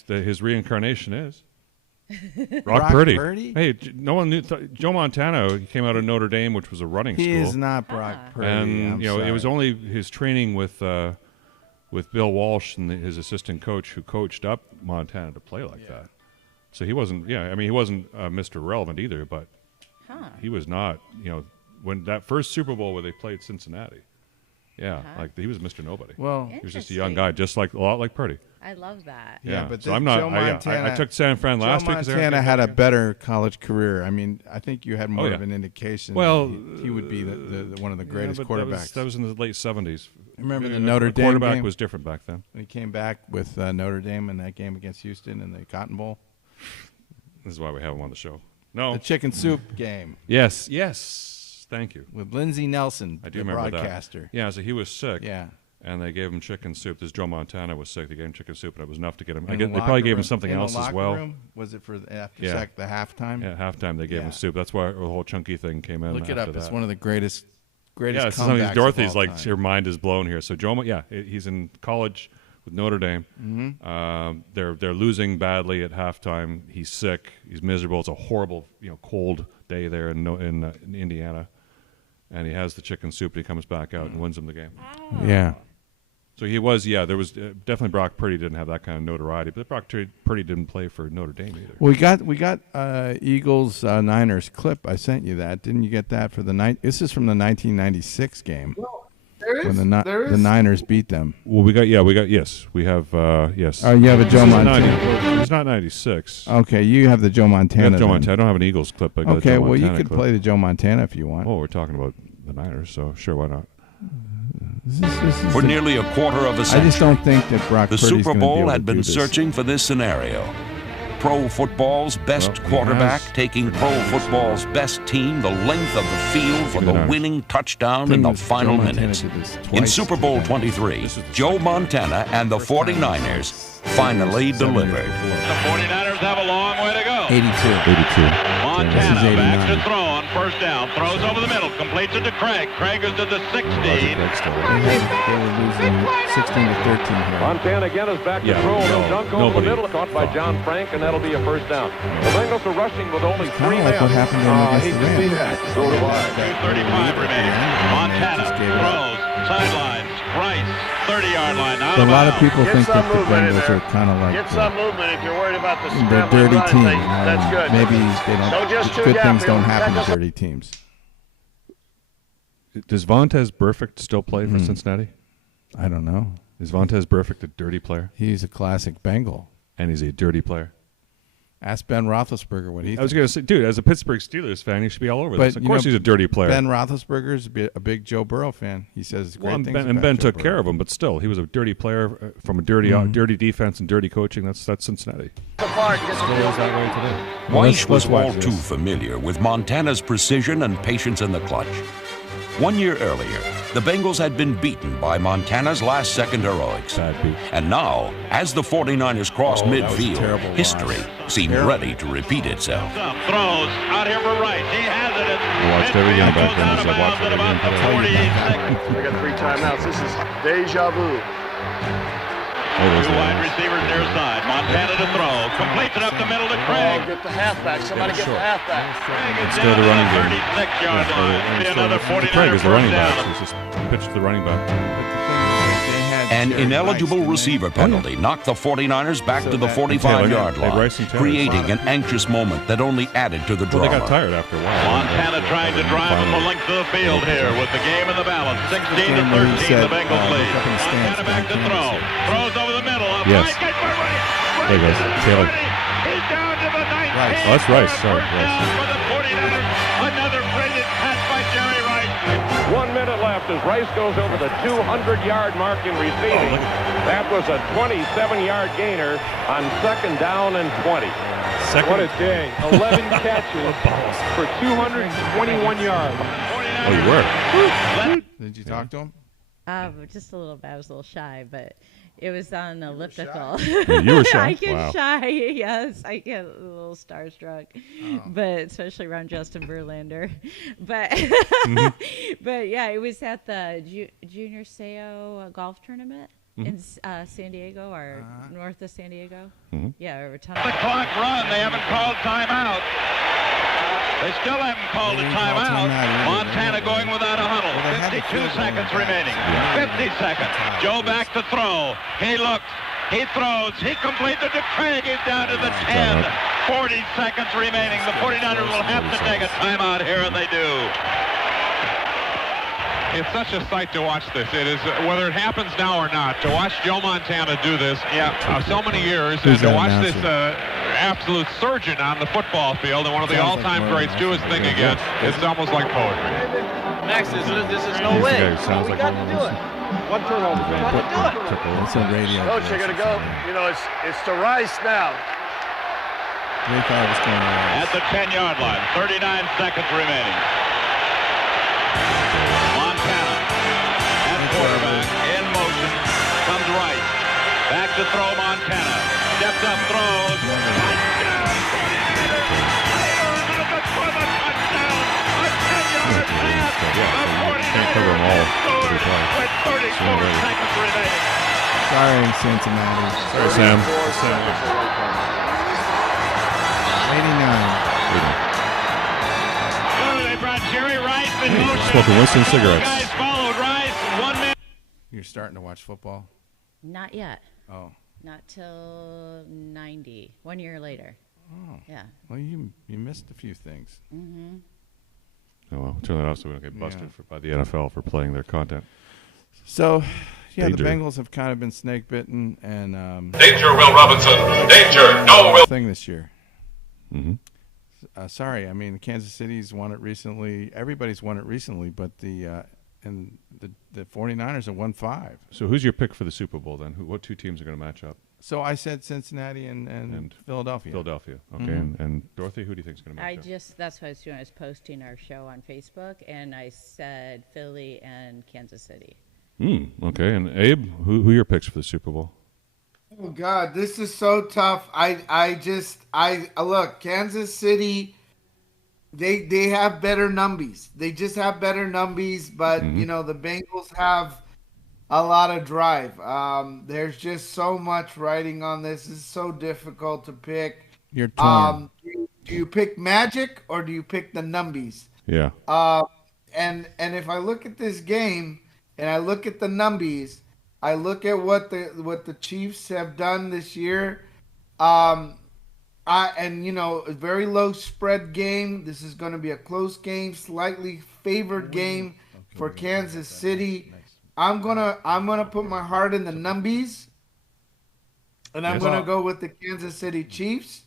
His reincarnation is Brock Purdy. Hey, no one knew Joe Montana. He came out of Notre Dame, which was a running school. He is not Brock Purdy. And sorry. it was only his training with Bill Walsh and his assistant coach who coached up Montana to play like that. So he wasn't. Yeah, I mean, he wasn't Mr. Relevant either, but he was not. When that first Super Bowl where they played Cincinnati. Yeah, like he was Mr. Nobody. Well, he was just a young guy, just a lot like Purdy. I love that. Yeah, but so I'm not. Joe Montana, I took San Fran last week. Montana had a better college career. I mean, I think you had more of an indication. Well, he would be one of the greatest quarterbacks. That was in the late '70s. Remember the Notre Dame quarterback game? was different back then. When he came back with Notre Dame in that game against Houston in the Cotton Bowl. This is why we have him on the show. No, the chicken soup game. Yes. Thank you. With Lindsey Nelson, I do the remember broadcaster. That. Yeah, so he was sick. Yeah. And they gave him chicken soup. This Joe Montana was sick. They gave him chicken soup, and it was enough to get him. They probably gave him something else as well. Room? Was it for after the halftime? Yeah, halftime they gave him soup. That's why the whole chunky thing came in. Look it up. It's one of the greatest yeah, comebacks Dorothy's of all like time. her mind is blown here. So Joe, he's in college with Notre Dame. Mm-hmm. They're losing badly at halftime. He's sick. He's miserable. It's a horrible, cold day there in Indiana. And he has the chicken soup, and he comes back out and wins them the game. Oh. Yeah. So he was, there was definitely Brock Purdy didn't have that kind of notoriety, but Brock Purdy didn't play for Notre Dame either. Well, we got Eagles Niners clip. I sent you that. Didn't you get that for the night? This is from the 1996 game. Well, when the Niners beat them. Well, we have, yes. Oh, you have a Joe Montana. It's not 96. Okay, you have the Joe Montana. Joe Montana. I don't have an Eagles clip. I got okay, Joe well, Montana you could clip. play the Joe Montana if you want. Oh, we're talking about the Niners, so sure, why not? For nearly a quarter of a century, I just don't think that Brock the Purdy's Super gonna be Bowl able had to been do this. searching for this scenario. Pro football's best quarterback taking pro football's best team the length of the field for the winning touchdown in the final minutes. In Super Bowl 23, Joe Montana and the 49ers finally delivered. The 49ers have a long way to go. 82. Montana back to throw on first down. Throws over the middle. Completes it to Craig. Craig is to the 16. They were losing 16-13 here. Montana again is back to throw. They'll dunk over the middle. Caught by John Frank, and that'll be a first down. The Bengals are rushing with only 3 men. Like what happened to him against the Rams. That. So do I. 2:35 remaining. Montana throws. Sidelines. Rice. 30-yard line. A lot of people think that the Bengals are kind of like Get some movement if you're worried about the they're dirty run team. thing. That's good. Maybe they don't. just chew Good gap things here. don't happen to dirty teams. Does Vontez Burfict still play for Cincinnati? I don't know. Is Vontez Burfict a dirty player? He's a classic Bengal. And he's a dirty player. Ask Ben Roethlisberger what he thinks. I was going to say, dude, as a Pittsburgh Steelers fan, he should be all over But this. Of course he's a dirty player. Ben Roethlisberger is a big Joe Burrow fan. He says great things about Ben Joe took care of him, but still, he was a dirty player from a dirty defense and dirty coaching. That's Cincinnati. Weiss was all too familiar with Montana's precision and patience in the clutch. 1 year earlier, the Bengals had been beaten by Montana's last-second heroics. And now, as the 49ers crossed midfield, history seemed ready to repeat itself. Throws out here for Rice. He has it. I watched every game back then. I watched every game I got 3 timeouts. This is deja vu. Two wide receivers near side. Montana to throw. Completes it up the middle to Craig. Get the halfback. Somebody get the halfback. Craig is Still down the running to game. the 36-yard line. Be another 49er Craig is the running first back. down. He's just pitched to the running back. An ineligible receiver penalty knocked the 49ers back to the 45-yard line, creating an anxious moment that only added to the Well, drama. they got tired after a while. Montana trying to drive him the length of the field here with the game in the balance. 16-13, the Bengals lead. Montana back to throw. Throws over the middle. Yes. There he goes. Taylor. He's down to the 19. Oh, that's Rice. Sorry, Rice. For the 49ers. Another brilliant catch by Jerry Rice. 1 minute left as Rice goes over the 200-yard mark in receiving. That was a 27-yard gainer on 2nd down and 20. What a day. 11 catches for 221 yards. Oh, you were? Did you talk to him? Just a little bit. I was a little shy, but It was on elliptical. You were shy? I get Wow. shy. Yes, I get a little starstruck, but especially around Justin Verlander. But but yeah, it was at the Junior Seau golf tournament in San Diego or north of San Diego. Yeah, there were a ton of The clock run. They haven't called timeout. They still haven't called a timeout. Montana going without a huddle. 52 seconds remaining. 50 seconds. Joe back to throw. He looks. He throws. He completes it to Craig. He's down to the 10. 40 seconds remaining. The 49ers will have to take a timeout here, and they do. It's such a sight to watch this. It is, whether it happens now or not, to watch Joe Montana do this so many years, and to watch this absolute surgeon on the football field and one of the all-time greats do his thing again, it's almost like poetry. Max, this is no way. Sounds We like got to do it. One turnover. We got to do it. It's a radio. Coach, you're going to go. You know, it's to Rice now. They thought it was going to At the 10-yard line, 39 seconds remaining. Montana at quarterback, in motion, comes right. Back to throw Montana. Steps up, throws. Touchdown! 49ers at the for the touchdown! A 10-yard pass. The 49ers score with 34 seconds remaining. Sorry, Cincinnati. Sorry, Sam. 89. They brought Jerry Rice in motion. Smoking Winston cigarettes. Guys followed Rice. 1 minute. You're starting to watch football? Not yet. Oh. Not till 90. 1 year later. Oh. Yeah. Well, you missed a few things. Mm-hmm. Oh, well, turn that off so we don't get busted by the NFL for playing their content. So, yeah, Danger. the Bengals have kind of been snake bitten and Danger, Will Robinson. Danger, no Will. Thing this year. Mm-hmm. Sorry, I mean Kansas City's won it recently. Everybody's won it recently, but the 49ers have won 5. So who's your pick for the Super Bowl then? What two teams are going to match up? So I said Cincinnati and Philadelphia. Philadelphia. Okay. Mhm. And Dorothy, who do you think is going to match up? That's what I was doing. I was posting our show on Facebook, and I said Philly and Kansas City. Okay. And Abe, who are your picks for the Super Bowl? Oh God, this is so tough. I look, Kansas City. They have better numbies. They just have better numbies, but you know the Bengals have a lot of drive. There's just so much writing on this. It's so difficult to pick. You're torn. Do you pick Magic or do you pick the numbies? Yeah. And if I look at this game and I look at the numbies, I look at what the Chiefs have done this year. And you know, a very low spread game. This is going to be a close game, slightly favored game for Kansas City. I'm gonna put my heart in the numbies, and I'm gonna go with the Kansas City Chiefs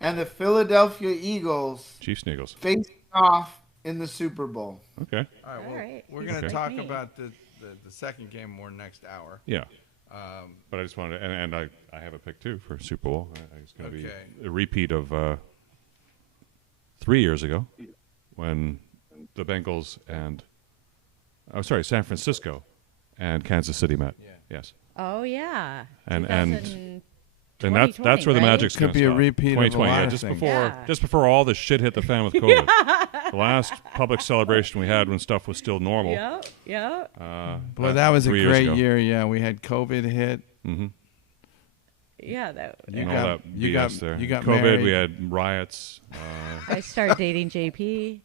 and the Philadelphia Eagles. Chiefs and Eagles facing off in the Super Bowl. Okay. All right. Well, we're gonna talk about the second game more next hour. Yeah. But I just wanted to, and I have a pick too for Super Bowl. It's going to be a repeat of 3 years ago when the Bengals and San Francisco and Kansas City met. Yeah. Yes. Oh yeah. And that's where the magic's going to be a repeat of a 2020. lot Yeah, of just things. just before all this shit hit the fan with COVID. The last public celebration we had when stuff was still normal. Yep. Boy, that was a 3 years great ago. year. Yeah, we had COVID hit. Mm-hmm. Yeah, You all got COVID. married. We had riots. I started dating JP.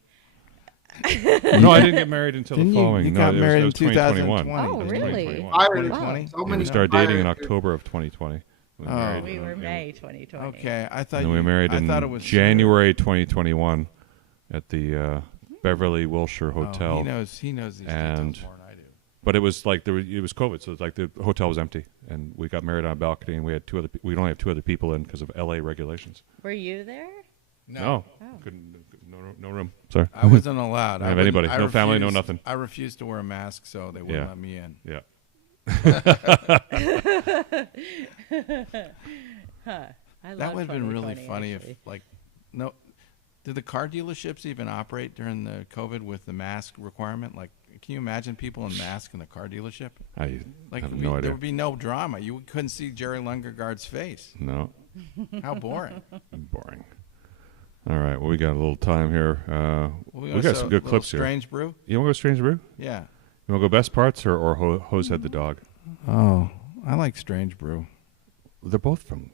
No, I didn't get married until Didn't the following. You no, got it married in was 2021. 2020. Oh, really? 2020? So We many started dating in fires. October of 2020. We were May 2020. Okay, I thought. And then we married in January 2021 at the Beverly Wilshire Hotel. He knows these details more than I do. But it was like it was COVID, so it's like the hotel was empty, and we got married on a balcony, and we had we'd only have 2 other people in because of LA regulations. Were you there? No. Couldn't. No room. Sorry. I wasn't allowed. Didn't have anybody. No family. No nothing. I refused to wear a mask, so they wouldn't let me in. Yeah. That would have been really funny if, did the car dealerships even operate during the COVID with the mask requirement? Like, Can you imagine people in masks in the car dealership? I have no idea. There would be no drama. You couldn't see Jerry Lungergaard's face. No. How boring. Boring. All right. Well, we got a little time here. We got some good clips here. Strange Brew? You want to go Strange Brew? Yeah. You want to go best parts or Hosehead the dog? Oh, I like Strange Brew. They're both from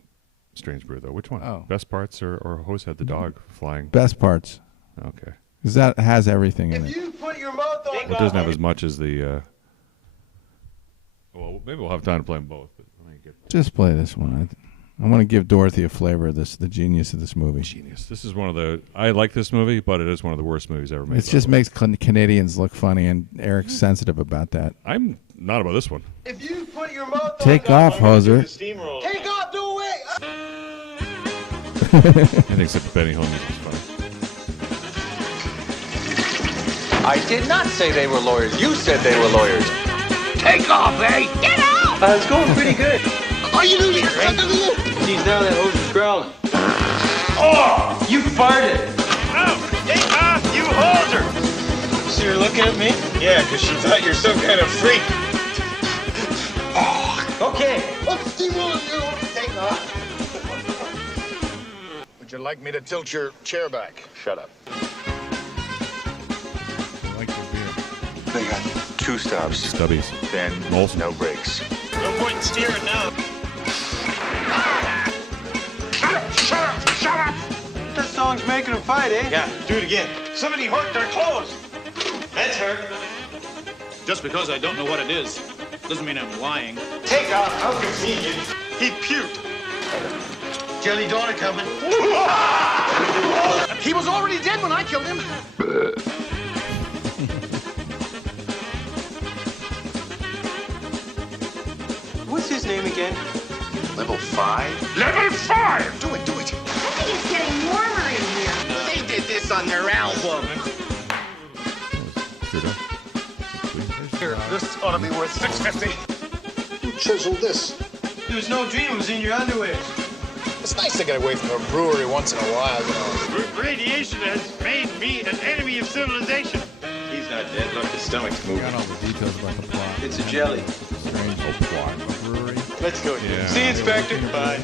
Strange Brew, though. Which one? Oh. Best parts or Hosehead the dog flying? Best parts. Okay. Because that has everything in it. You put your mouth on Well, it doesn't have as much as the... well, maybe we'll have time to play them both. But let me get... Just play this one. I want to give Dorothy a flavor of this, the genius of this movie. Genius. This is one of the... I like this movie, but it is one of the worst movies ever made. It just makes Canadians look funny, and Eric's sensitive about that. I'm not about this one. If you put your mouth Take off, Hoser. Take off, do away. Anything except Benny Hill music is funny. I did not say they were lawyers. You said they were lawyers. Take off, eh? Get out! It's going pretty good. Are you losing your She's down that hose is growling. Oh! You farted. Oh, take off, you hoser! So you're looking at me? Yeah, because she thought you're some kind of freak. Okay. Let's steamroll you. Take off. Would you like me to tilt your chair back? Shut up. They got 2 stops. Stubbies. Then Molson. no brakes. No point in steering now. Shut up! Shut up! That song's making them fight, eh? Yeah, do it again. Somebody hurt their clothes. That's her. Just because I don't know what it is doesn't mean I'm lying. Take off. How convenient. He puked. Jelly donut coming. He was already dead when I killed him. What's his name again? Level 5? Level 5! Do it, do it. I think it's getting warmer in here. They did this on their album. Here, this ought to be worth $6.50. Who chiseled this? It was no dream. It was in your underwear. It's nice to get away from a brewery once in a while, you know. Radiation has made me an enemy of civilization. He's not dead. Look, his stomach's moving. Got all the details about the plot. It's a jelly. Strange old plot. Brewery. Let's go. Yeah. See you, Inspector. Bye.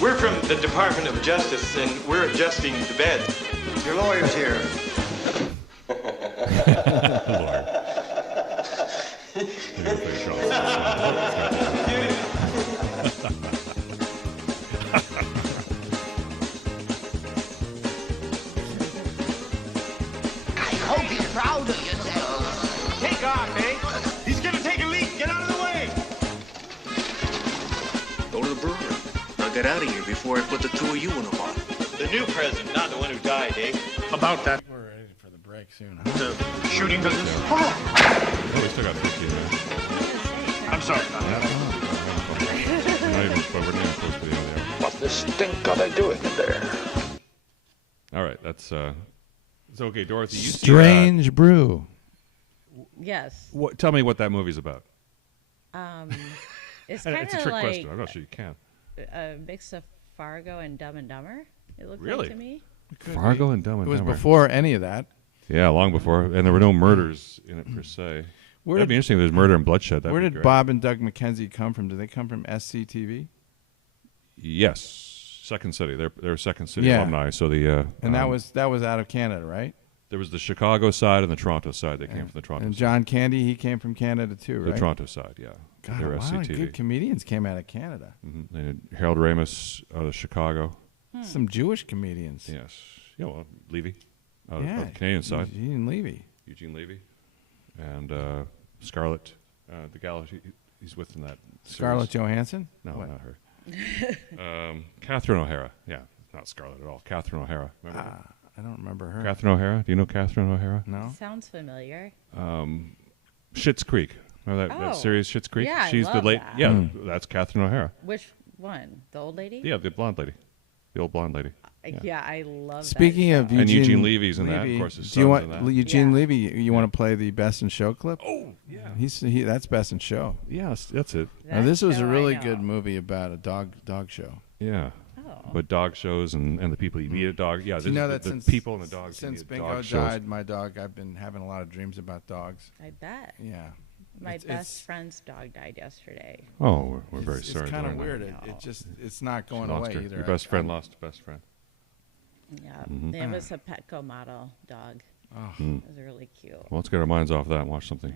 We're from the Department of Justice, and we're adjusting the bed. Your lawyer's here. I hope you're proud of yourself. Take off, eh? He's gonna take a leak. Get out of the way. Go to the brewery. I'll get out of here before I put the 2 of you in a pot. The new president, not the one who died, eh? About that. We're ready for the break soon. The shooting business. Oh, we still got 50 there. I'm sorry about that. We're not even supposed to be in there. What's this stink gotta do with it there? All right, that's it's okay, Dorothy. You Strange Brew. Yes. Tell me what that movie's about. It's And kind it's a of trick like question. I'm not sure you can. a mix of Fargo and Dumb and Dumber. It looked Really? like to me. Fargo and Dumb and It was Dumber. before any of that. Yeah, long before, and there were no murders in it per se. That'd be interesting if there's murder and bloodshed. That'd Where be did great. Bob and Doug McKenzie come from? Did they come from SCTV? Yes, Second City. They're Second City Yeah. alumni. So the And that was out of Canada, right? there was the Chicago side and the Toronto side. They came from the Toronto. And side. John Candy, he came from Canada too, right? The Toronto side, yeah. God, they a were lot of SCTV. good comedians came out of Canada. They had Harold Ramis out of Chicago. Some Jewish comedians. Yes. Yeah, well, Levy out Yeah, of the Canadian side. Eugene Levy. Eugene Levy. And Scarlett, the gal he's with in that Scarlett series. Johansson? No, What? not her. Catherine O'Hara. Yeah, not Scarlett at all. Catherine O'Hara. Remember her? I don't remember her. Catherine O'Hara? Do you know Catherine O'Hara? No. Sounds familiar. Schitt's Creek. Remember that Oh. series, Schitt's Creek? Yeah, I She's the love late. that. Yeah, that's Catherine O'Hara. Which one? The old lady? Yeah, the blonde lady. The old blonde lady. Yeah, I love Speaking that of show. And Eugene Levy's in that, of course, his do you son's want in that. Eugene Levy? You want to play the Best in Show clip? Oh, yeah. That's Best in Show. Yes, that's it. Now, this was a show I really know. good movie about a dog show. Yeah. Oh. But dog shows and the people you meet at dog. Yeah, you know that the since people and the dogs. Since Bingo dog died, my dog, I've been having a lot of dreams about dogs. I bet. Yeah. My best friend's dog died yesterday. Oh, we're very sorry. It's kind of weird. It's not going away either. Your best friend lost a best friend. Yeah, it was a Petco model dog. Oh. It was really cute. Well, let's get our minds off that and watch something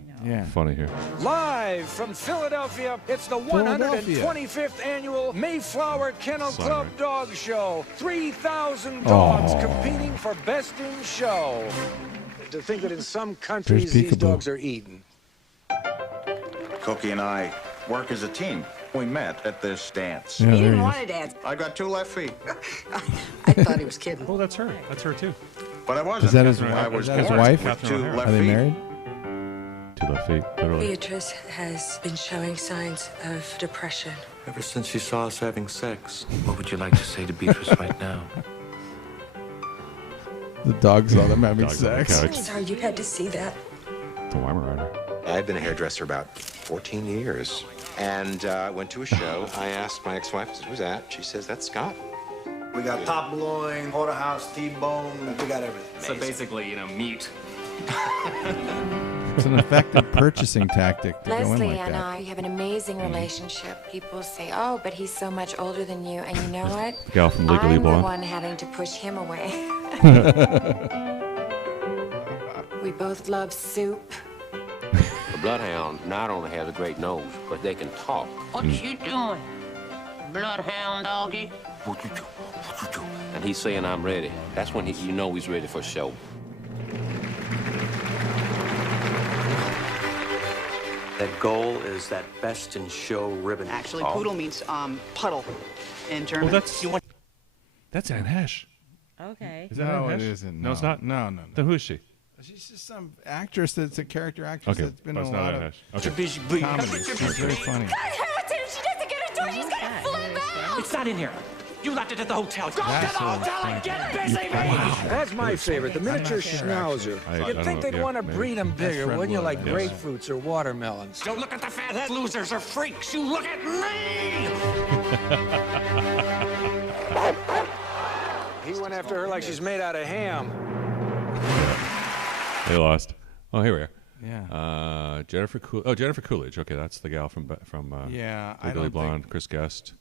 funny here. Live from Philadelphia, it's the 125th annual Mayflower Kennel Club Dog Show. 3,000 dogs competing for best in show. To think that in some countries these dogs are eaten. Cookie and I work as a team. We met at this dance. Yeah, he didn't want to dance. I got 2 left feet. I thought he was kidding. Oh, that's her. That's her too. But I wasn't. Is that his, I was is that his born wife? with 2 left Are they feet. married? 2 left feet, literally. Beatrice has been showing signs of depression. Ever since she saw us having sex. What would you like to say to Beatrice right now? The dog saw them having sex. Sorry you had to see that. The Weimaraner. I've been a hairdresser about 14 years. And went to a show. I asked my ex-wife, who's that? She says, that's Scott. We got top loin, porterhouse, T-bone. We got everything. So basically, meat. It's an effective purchasing tactic to go in Leslie like and that. I have an amazing relationship. People say, oh, but he's so much older than you. And you know what? The gal from Legally I'm Blonde. the one having to push him away. We both love soup. The bloodhound not only has a great nose, but they can talk. What you doing, bloodhound doggy? And he's saying, I'm ready. That's when you know he's ready for show. That goal is that best in show ribbon. Actually, call. poodle means puddle in German. Well, that's Anne Hesh. Okay. Is that No, Anne it Hesh? isn't. No, it's not. No. Then who is she? She's just some actress that's a character actress Okay, that's been but in it's a not lot Anne of Hesh. Okay. comedies. She's very funny. She doesn't get a door. She's gonna flip out. It's not in here. You left it at the hotel. Go That's to the so hotel and get busy, baby! That's my favorite, the miniature schnauzer. I You'd don't think know, they'd yeah, want to maybe. breed them bigger, Fred wouldn't you, like Willard, yes. grapefruits or watermelons? Don't look at the fathead losers or freaks. You look at me! He went after her like she's made out of ham. They lost. Oh, here we are. Yeah. Jennifer Coolidge. Okay, that's the gal from Yeah, I Legally don't Blonde. think- Chris Guest.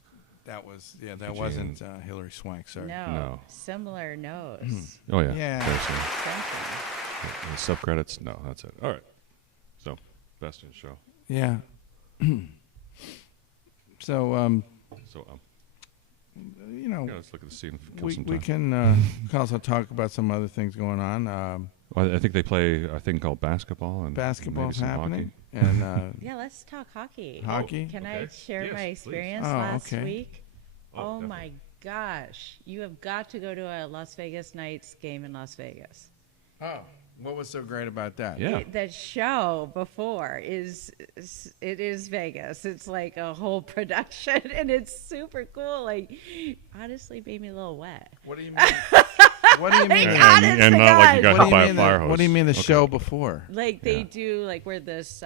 That was that Eugene. wasn't Hillary Swank. Sorry. No. Similar nose. Oh yeah. Yeah. The subcredits. No, that's it. All right. So, best in show. Yeah. So you know, Yeah, let's look at the scene. Kill we some we time. can also talk about some other things going on. Well, I think they play a thing called basketball and Basketball's maybe some happening, hockey. and Yeah, let's talk hockey. Hockey? Can I share Yes, my please. experience Oh, last okay. week? Oh, Oh my gosh. You have got to go to a Las Vegas Knights game in Las Vegas. oh, what was so great about that? Yeah. That show before is Vegas. It's like a whole production and it's super cool. Like honestly made me a little wet. What do you mean? What do you mean? And not like you got hit by a fire hose. What do you mean the Okay. show before? Like they do like where this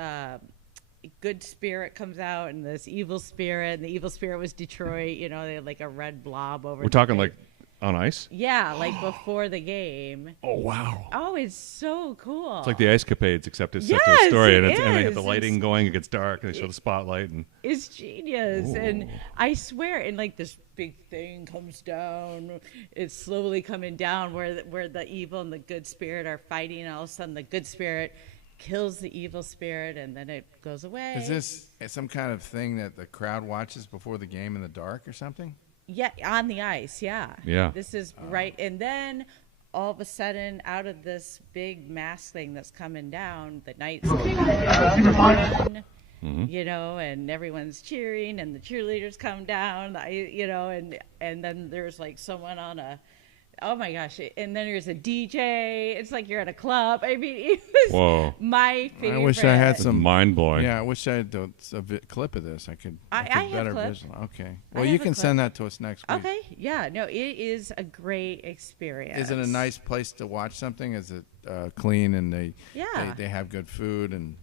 good spirit comes out and this evil spirit, and the evil spirit was Detroit, they had like a red blob over We're talking like on ice? Yeah, like before the game. Oh, wow. Oh, it's so cool. It's like the Ice Capades, except it's set to Yes, a story, and, it and they have is. the lighting going, it gets dark, and they show the spotlight. And It's genius. Ooh. And I swear, and like this big thing comes down, it's slowly coming down where the evil and the good spirit are fighting, and all of a sudden the good spirit kills the evil spirit, and then it goes away. Is this some kind of thing that the crowd watches before the game in the dark or something? Yeah, on the ice, yeah. Yeah. This is right. And then all of a sudden, out of this big mask thing that's coming down, the Knights come down, and everyone's cheering, and the cheerleaders come down, and then there's like someone on a, oh my gosh, and then there's a DJ. It's like you're at a club. I mean, it was Whoa. my favorite. I wish I had some mind-blowing. Yeah, I wish I had a clip of this. I could I have better clip. visual. Okay. I Well, you have a can clip. send that to us next week. Okay, yeah, no, it is a great experience. Is it a nice place to watch something? Is it clean and they Yeah. they have good food and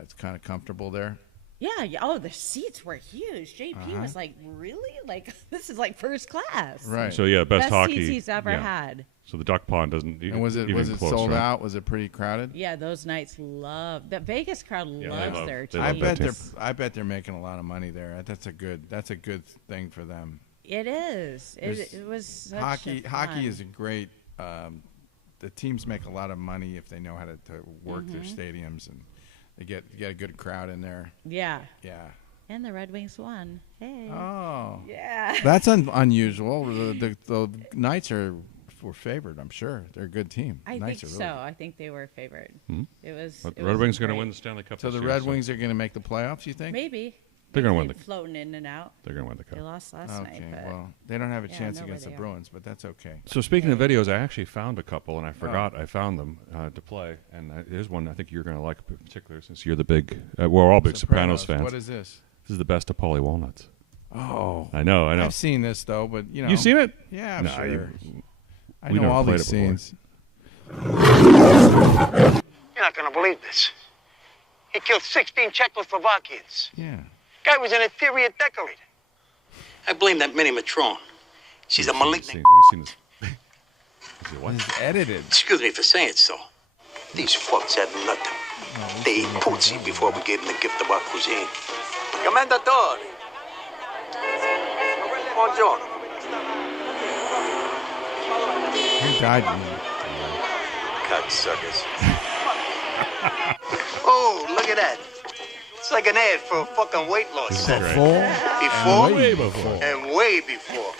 it's kind of comfortable there? Yeah. Oh, the seats were huge. JP was like, really? Like, this is like first class. Right. So yeah, best hockey seats he's ever had. So the Duck Pond doesn't. And was it close, sold right? out? Was it pretty crowded? Yeah, those nights love the Vegas crowd loves their team. I bet they're making a lot of money there. That's a good thing for them. It is. It was such hockey. fun. Hockey is a great. The teams make a lot of money if they know how to work their stadiums, and they get a good crowd in there. Yeah. Yeah. And the Red Wings won. Hey. Oh. Yeah. That's unusual. The Knights were favored. I'm sure they're a good team. I Knights think are so. really I think they were favored. It was. But it the Red was Wings are going to great. win the Stanley Cup. So this the year, Red Wings are going to make the playoffs. You think? Maybe. They're going to win the. Floating in and out. They're going to win the cup. They lost last night. But well, they don't have a chance against the Bruins, but that's okay. So speaking of videos, I actually found a couple, and I forgot I found them to play. And there's one I think you're going to like in particular, since you're the big. We're all big Sopranos fans. What is this? This is the best of Paulie Walnuts. Oh, I know. I've seen this though, but you know. You've seen it? Yeah, I'm sure. I we know never all played these it before. scenes. You're not gonna believe this. He killed 16 Czechoslovakians. Yeah. Guy was an interior decorator. I blame that Minnie Matron. She's a malignant. Have you seen this? It's edited. Excuse me for saying so. These fucks had nothing. They ate puzzi before we gave them the gift of our cuisine. Commendatore. Buongiorno. Who died? Cocksuckers. Oh, look at that. It's like an ad for a fucking weight loss center. Before? And way before.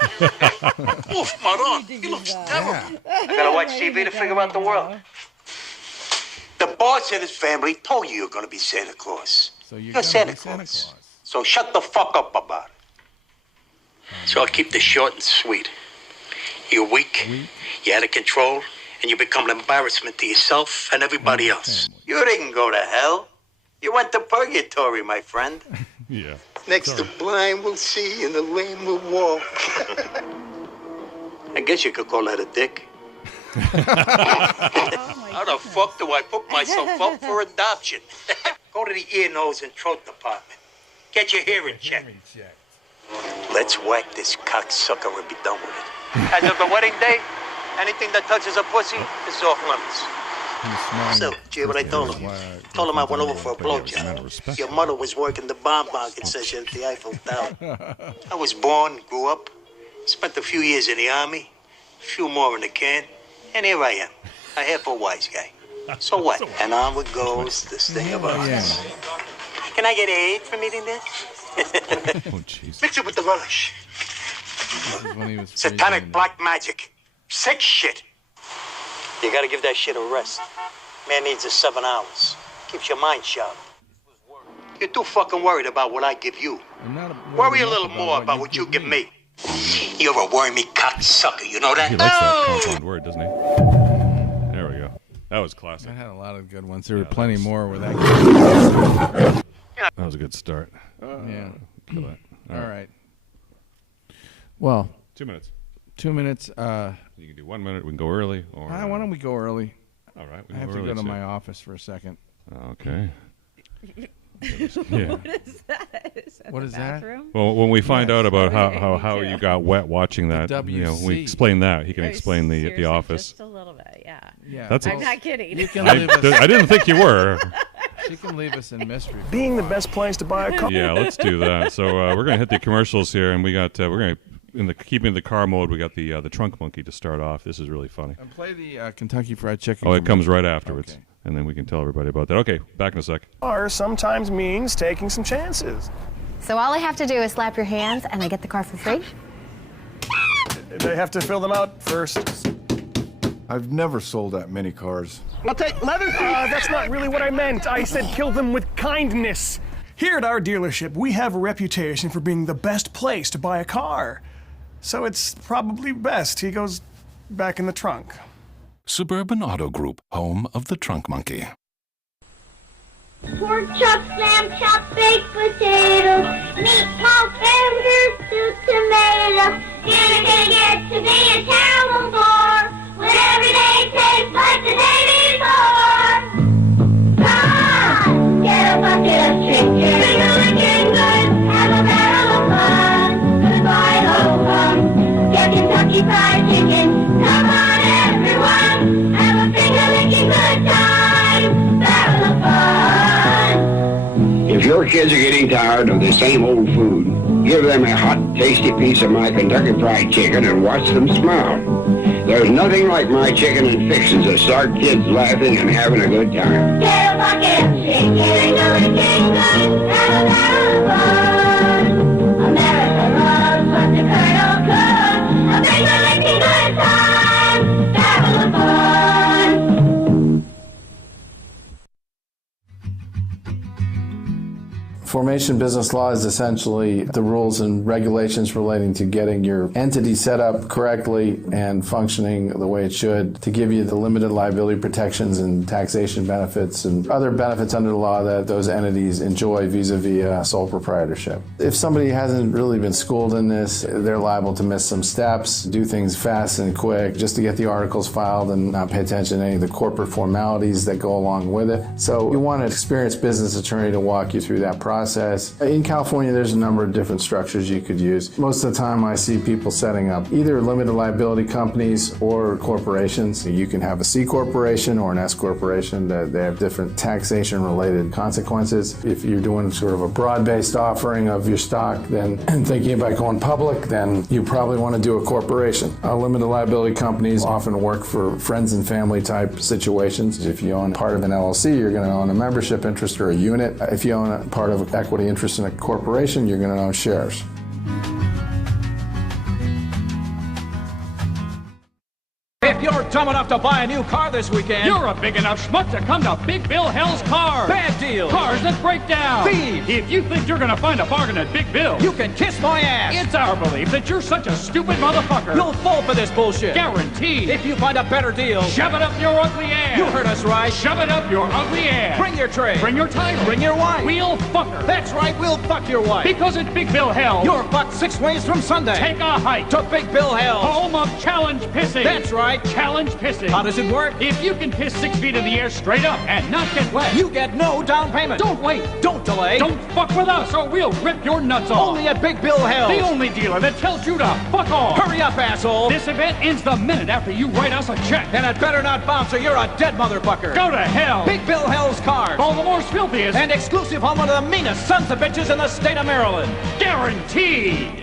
Oof, Maron, he looks terrible. I gotta watch TV to figure out the world. The boss and his family told you you're gonna be Santa Claus. So you're Santa Claus. So shut the fuck up about it. So I'll keep this short and sweet. You're weak, you're out of control, and you become an embarrassment to yourself and everybody else. You didn't go to hell. You went to purgatory, my friend. Yeah. Next the blind will see and the lame will walk. I guess you could call that a dick. How the fuck do I put myself up for adoption? Go to the ear, nose, and throat department. Get your hearing checked. Let's whack this cocksucker and be done with it. As of the wedding day, anything that touches a pussy is off limits. So, did you hear what I told him? Told him I went over for a blowjob. Your mother was working the bonbon concession at the Eiffel Tower. I was born, grew up, spent a few years in the army, a few more in the can, and here I am, a half a wise guy. So what? And onward goes this thing of ours. Can I get an 8 from eating this? Mix it with the relish. Satanic black magic. Sick shit. You gotta give that shit a rest. Man needs 7 hours. Keeps your mind sharp. You're too fucking worried about what I give you. Worry a little more about what you give me. You're a wormy cocksucker, you know that? He likes that compound word, doesn't he? There we go. That was classic. I had a lot of good ones. There were plenty more where that. That was a good start. Yeah. Kill that. All right. Well. 2 minutes. 2 minutes. You can do 1 minute. We can go early. Or why don't we go early? All right. We I have to go to my office for a second. Okay. Yeah. What is that? What is that? Well, when we find out about how you got wet watching that, when we explain that, he can explain the office. Just a little bit, yeah. Yeah. I'm not kidding. You can leave us. I didn't think you were. She can leave us in mystery. Being the best place to buy a car. Yeah, let's do that. So we're gonna hit the commercials here, and we got we're gonna keeping the car mode. We got the trunk monkey to start off. This is really funny. And play the Kentucky Fried Chicken. Oh, it comes right afterwards, okay. And then we can tell everybody about that. Okay, back in a sec. Car sometimes means taking some chances. So all I have to do is slap your hands, and I get the car for free? They have to fill them out first. I've never sold that many cars. I'll take leather. That's not really what I meant. I said kill them with kindness. Here at our dealership, we have a reputation for being the best place to buy a car. So it's probably best he goes back in the trunk. Suburban Auto Group, home of the Trunk Monkey. Pork chops, lamb chops, baked potatoes, meatball fingers, soup, tomato. Gonna get to be a terrible bore when every day tastes like the day before. Come on, get a bucket of chicken. kids are getting tired of the same old food, give them a hot, tasty piece of my Kentucky Fried Chicken and watch them smile. There's nothing like my chicken and fixins that start kids laughing and having a good time. Get a bucket of chicken and go to King Have a fun. America loves what the Colonel cooks. A big licking good time. Have a fun. Formation business law is essentially the rules and regulations relating to getting your entity set up correctly and functioning the way it should to give you the limited liability protections and taxation benefits and other benefits under the law that those entities enjoy vis-a-vis sole proprietorship. If somebody hasn't really been schooled in this, they're liable to miss some steps, do things fast and quick just to get the articles filed and not pay attention to any of the corporate formalities that go along with it. So you want an experienced business attorney to walk you through that process. In California, there's a number of different structures you could use. Most of the time, I see people setting up either limited liability companies or corporations. You can have a C corporation or an S corporation. They have different taxation-related consequences. If you're doing sort of a broad-based offering of your stock, then and thinking about going public, then you probably want to do a corporation. Limited liability companies often work for friends and family type situations. If you own part of an LLC, you're going to own a membership interest or a unit. If you own a part of equity interest in a corporation, you're going to own shares. If you're dumb enough to buy a new car this weekend, you're a big enough schmuck to come to Big Bill Hell's Cars. Bad deals. Cars that break down. Thieves. If you think you're gonna find a bargain at Big Bill, you can kiss my ass. It's our belief that you're such a stupid motherfucker. You'll fall for this bullshit. Guaranteed. If you find a better deal, shove it up your ugly ass. You heard us right. Shove it up your ugly ass. Bring your tray. Bring your title. Bring your wife. We'll fuck her. That's right, we'll fuck your wife. Because at Big Bill Hell, you're fucked 6 ways from Sunday. Take a hike to Big Bill Hell, home of challenge pissing. That's right, challenge pissing. How does it work? If you can piss 6 feet in the air straight up and not get wet, you get no down payment. Don't wait. Don't delay. Don't fuck with us or we'll rip your nuts off. Only at Big Bill Hell. The only dealer that tells you to fuck off. Hurry up, asshole. This event ends the minute after you write us a check. And it better not bounce or you're a dead motherfucker. Go to hell. Big Bill Hell's Cars. Baltimore's filthiest. And exclusive home of the meanest sons of bitches in the state of Maryland. Guaranteed.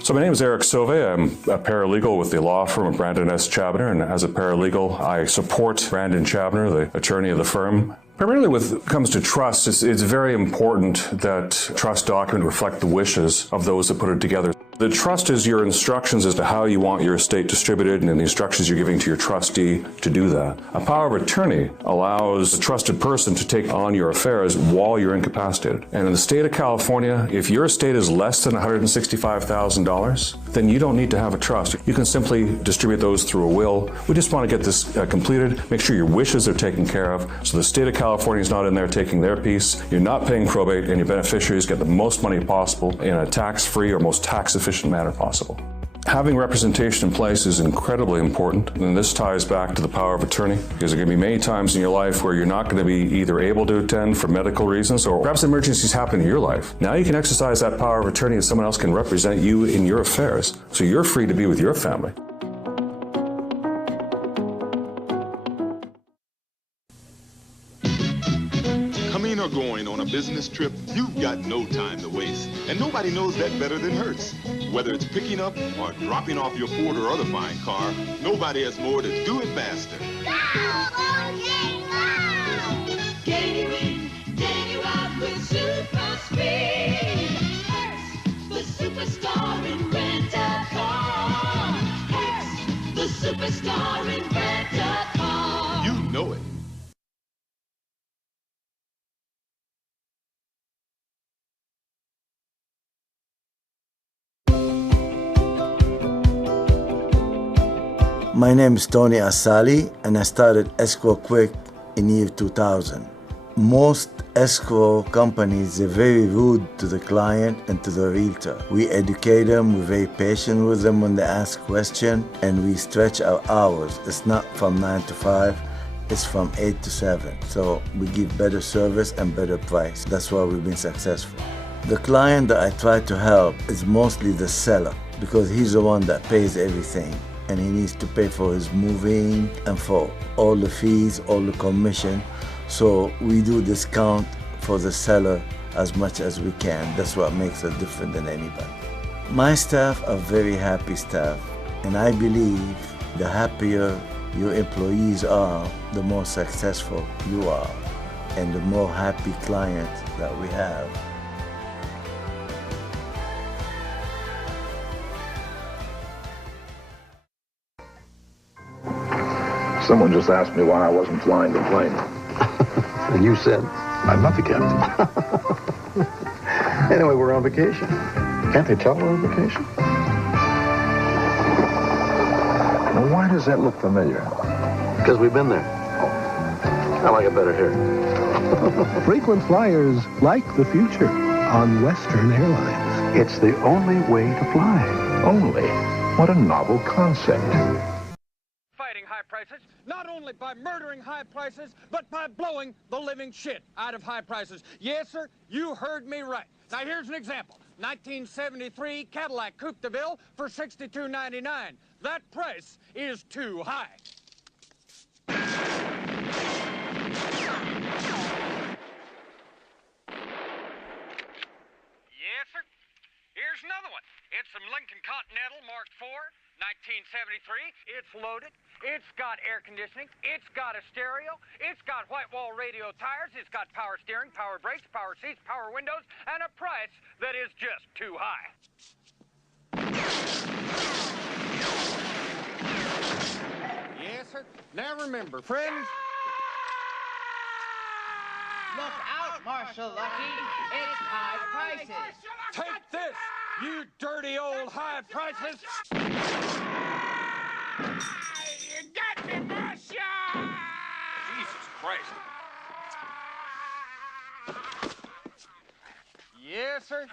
So my name is Eric Sauve. I'm a paralegal with the law firm of Brandon S. Chabner, and as a paralegal, I support Brandon Chabner, the attorney of the firm. Primarily when it comes to trust, it's very important that trust document reflect the wishes of those that put it together. The trust is your instructions as to how you want your estate distributed and the instructions you're giving to your trustee to do that. A power of attorney allows a trusted person to take on your affairs while you're incapacitated. And in the state of California, if your estate is less than $165,000, then you don't need to have a trust. You can simply distribute those through a will. We just want to get this completed, make sure your wishes are taken care of, so the state of California is not in there taking their piece, you're not paying probate, and your beneficiaries get the most money possible in a tax-free or most tax-efficient manner possible. Having representation in place is incredibly important, and this ties back to the power of attorney, because there are going to be many times in your life where you're not going to be either able to attend for medical reasons or perhaps emergencies happen in your life. Now you can exercise that power of attorney and someone else can represent you in your affairs, so you're free to be with your family. Going on a business trip, you've got no time to waste. And nobody knows that better than Hertz. Whether it's picking up or dropping off your Ford or other fine car, nobody has more to do it faster. Getting you out with super speed. Hertz, the superstar in rent-a-car. Hertz, the superstar in rent-a-car. You know it. My name is Tony Asali, and I started Escrow Quick in year 2000. Most escrow companies are very rude to the client and to the realtor. We educate them, we're very patient with them when they ask questions, and we stretch our hours. It's not from 9 to 5, it's from 8 to 7. So we give better service and better price. That's why we've been successful. The client that I try to help is mostly the seller, because he's the one that pays everything. and he needs to pay for his moving and for all the fees, all the commission. So we do discount for the seller as much as we can. That's what makes us different than anybody. My staff are very happy staff, and I believe the happier your employees are, the more successful you are, and the more happy clients that we have. Someone just asked me why I wasn't flying the plane. And you said, I'm not the captain. anyway, we're on vacation. Can't they tell we're on vacation? Well, why does that look familiar? Because we've been there. I like it better here. Frequent flyers like the future on Western Airlines. It's the only way to fly. Only? What a novel concept. Fighting high prices, not only by murdering high prices, but by blowing the living shit out of high prices. Yes, sir, you heard me right. Now, here's an example. 1973 Cadillac Coupe de Ville for $62.99. That price is too high. Yes, sir. Here's another one. It's some Lincoln Continental Mark IV, 1973. It's loaded. It's got air conditioning. It's got a stereo. It's got white wall radio tires. It's got power steering, power brakes, power seats, power windows, and a price that is just too high. Yes, sir. Now remember, friends. Look out, Marshal Lucky. It's high prices. Take this, you dirty old high prices. You got me, Marshal! Jesus Christ. Yes, sir.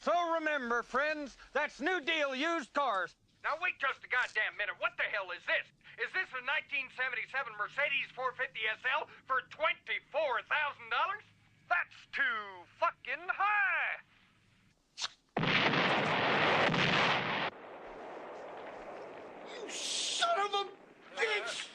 So remember, friends, that's New Deal used cars. Now wait just a goddamn minute. What the hell is this? Is this a 1977 Mercedes 450 SL for $24,000? That's too fucking high. You son of a bitch!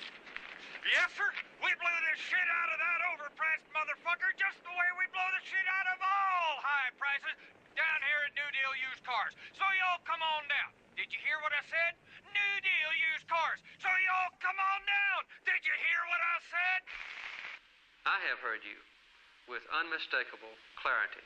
Yes, sir. We blew the shit out of that overpriced motherfucker just the way we blow the shit out of all high prices down here at New Deal used cars. So y'all come on down. Did you hear what I said? New Deal used cars. So y'all come on down. Did you hear what I said? I have heard you with unmistakable clarity.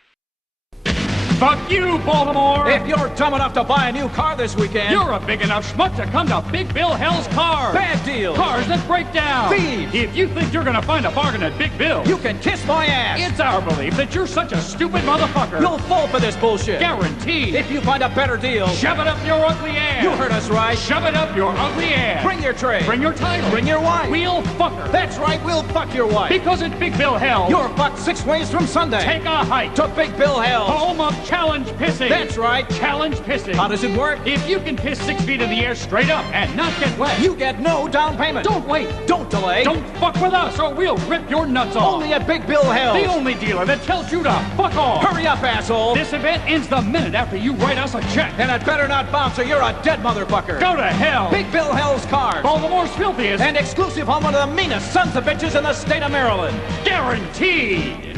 Fuck you, Baltimore! If you're dumb enough to buy a new car this weekend, You're a big enough schmuck to come to Big Bill Hell's Cars. Bad deals. Cars that break down. Thieves. If you think you're gonna find a bargain at Big Bill, you can kiss my ass. It's our belief that you're such a stupid motherfucker. You'll fall for this bullshit. Guaranteed. If you find a better deal, Shove it up your ugly ass. You heard us right. Shove it up your ugly ass. Bring your tray. Bring your title. Bring your wife. We'll fuck her. That's right, we'll fuck your wife. Because at Big Bill Hell, You're fucked 6 ways from Sunday. take a hike to Big Bill Hell. home of challenge pissing. That's right. Challenge pissing. How does it work? If you can piss 6 feet in the air straight up and not get wet, You get no down payment. don't wait. Don't delay. Don't fuck with us or we'll rip your nuts off. Only at Big Bill Hell. The only dealer that tells you to fuck off. Hurry up, asshole. This event ends the minute after you write us a check. And it better not bounce or you're a dead motherfucker. Go to hell. Big Bill Hell's Cars. Baltimore's filthiest. And exclusive home of the meanest sons of bitches in the state of Maryland. Guaranteed.